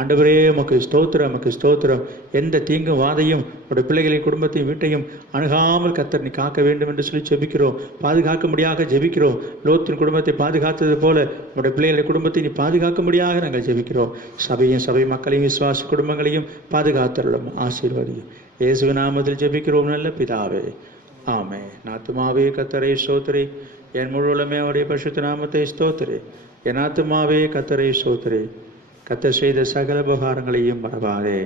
ஆண்டவரே உமக்கு ஸ்தோத்திரம், உமக்கு ஸ்தோத்திரம். எந்த தீங்கும் வாதையும் உடைய பிள்ளைகளின் குடும்பத்தையும் வீட்டையும் அணுகாமல் கர்த்தர் நீ காக்க வேண்டும் என்று சொல்லி ஜெபிக்கிறோம். பாதுகாக்கும்படியாக ஜெபிக்கிறோம். லோத்தின் குடும்பத்தை பாதுகாத்தது போல உடைய பிள்ளைகளின் குடும்பத்தை நீ பாதுகாக்கும்படியாக நாங்கள் ஜெபிக்கிறோம். சபையும் சபை மக்களையும் விசுவாச குடும்பங்களையும் பாதுகாத்தருளும், ஆசீர்வதியும். இயேசுவின் நாமத்தில் ஜெபிக்கிறோம் நல்ல பிதாவே, ஆமென். ஆத்துமாவே கர்த்தரை ஸ்தோத்திரி, என் முழுவலுமே அவருடைய பரிசுத்த நாமத்தை ஸ்தோத்திரி. என் ஆத்துமாவே கர்த்தரை ஸ்தோத்திரி, கர்த்தர் செய்த சகல உபகாரங்களையும் மறவாதே.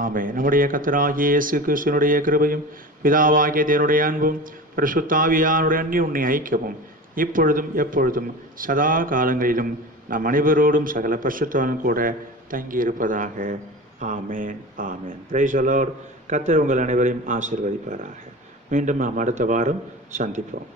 ஆமென். நம்முடைய கர்த்தராகிய இயேசு கிறிஸ்துவினுடைய கிருபையும் பிதாவாகிய தேவனுடைய அன்பும் பரிசுத்த ஆவியானுடைய அந்யோன்ய ஐக்கியமும் இப்பொழுதும் எப்பொழுதும் சதா காலங்களிலும் நம் அனைவரோடும் சகல பரிசுத்தவான்களும் கூட தங்கியிருப்பதாக. ஆமென், ஆமென். Price the Lord. கர்த்தர் உங்கள் அனைவரையும் ஆசீர்வதிப்பாராக. மீண்டும் நாம் அடுத்த வாரம் சந்திப்போம்.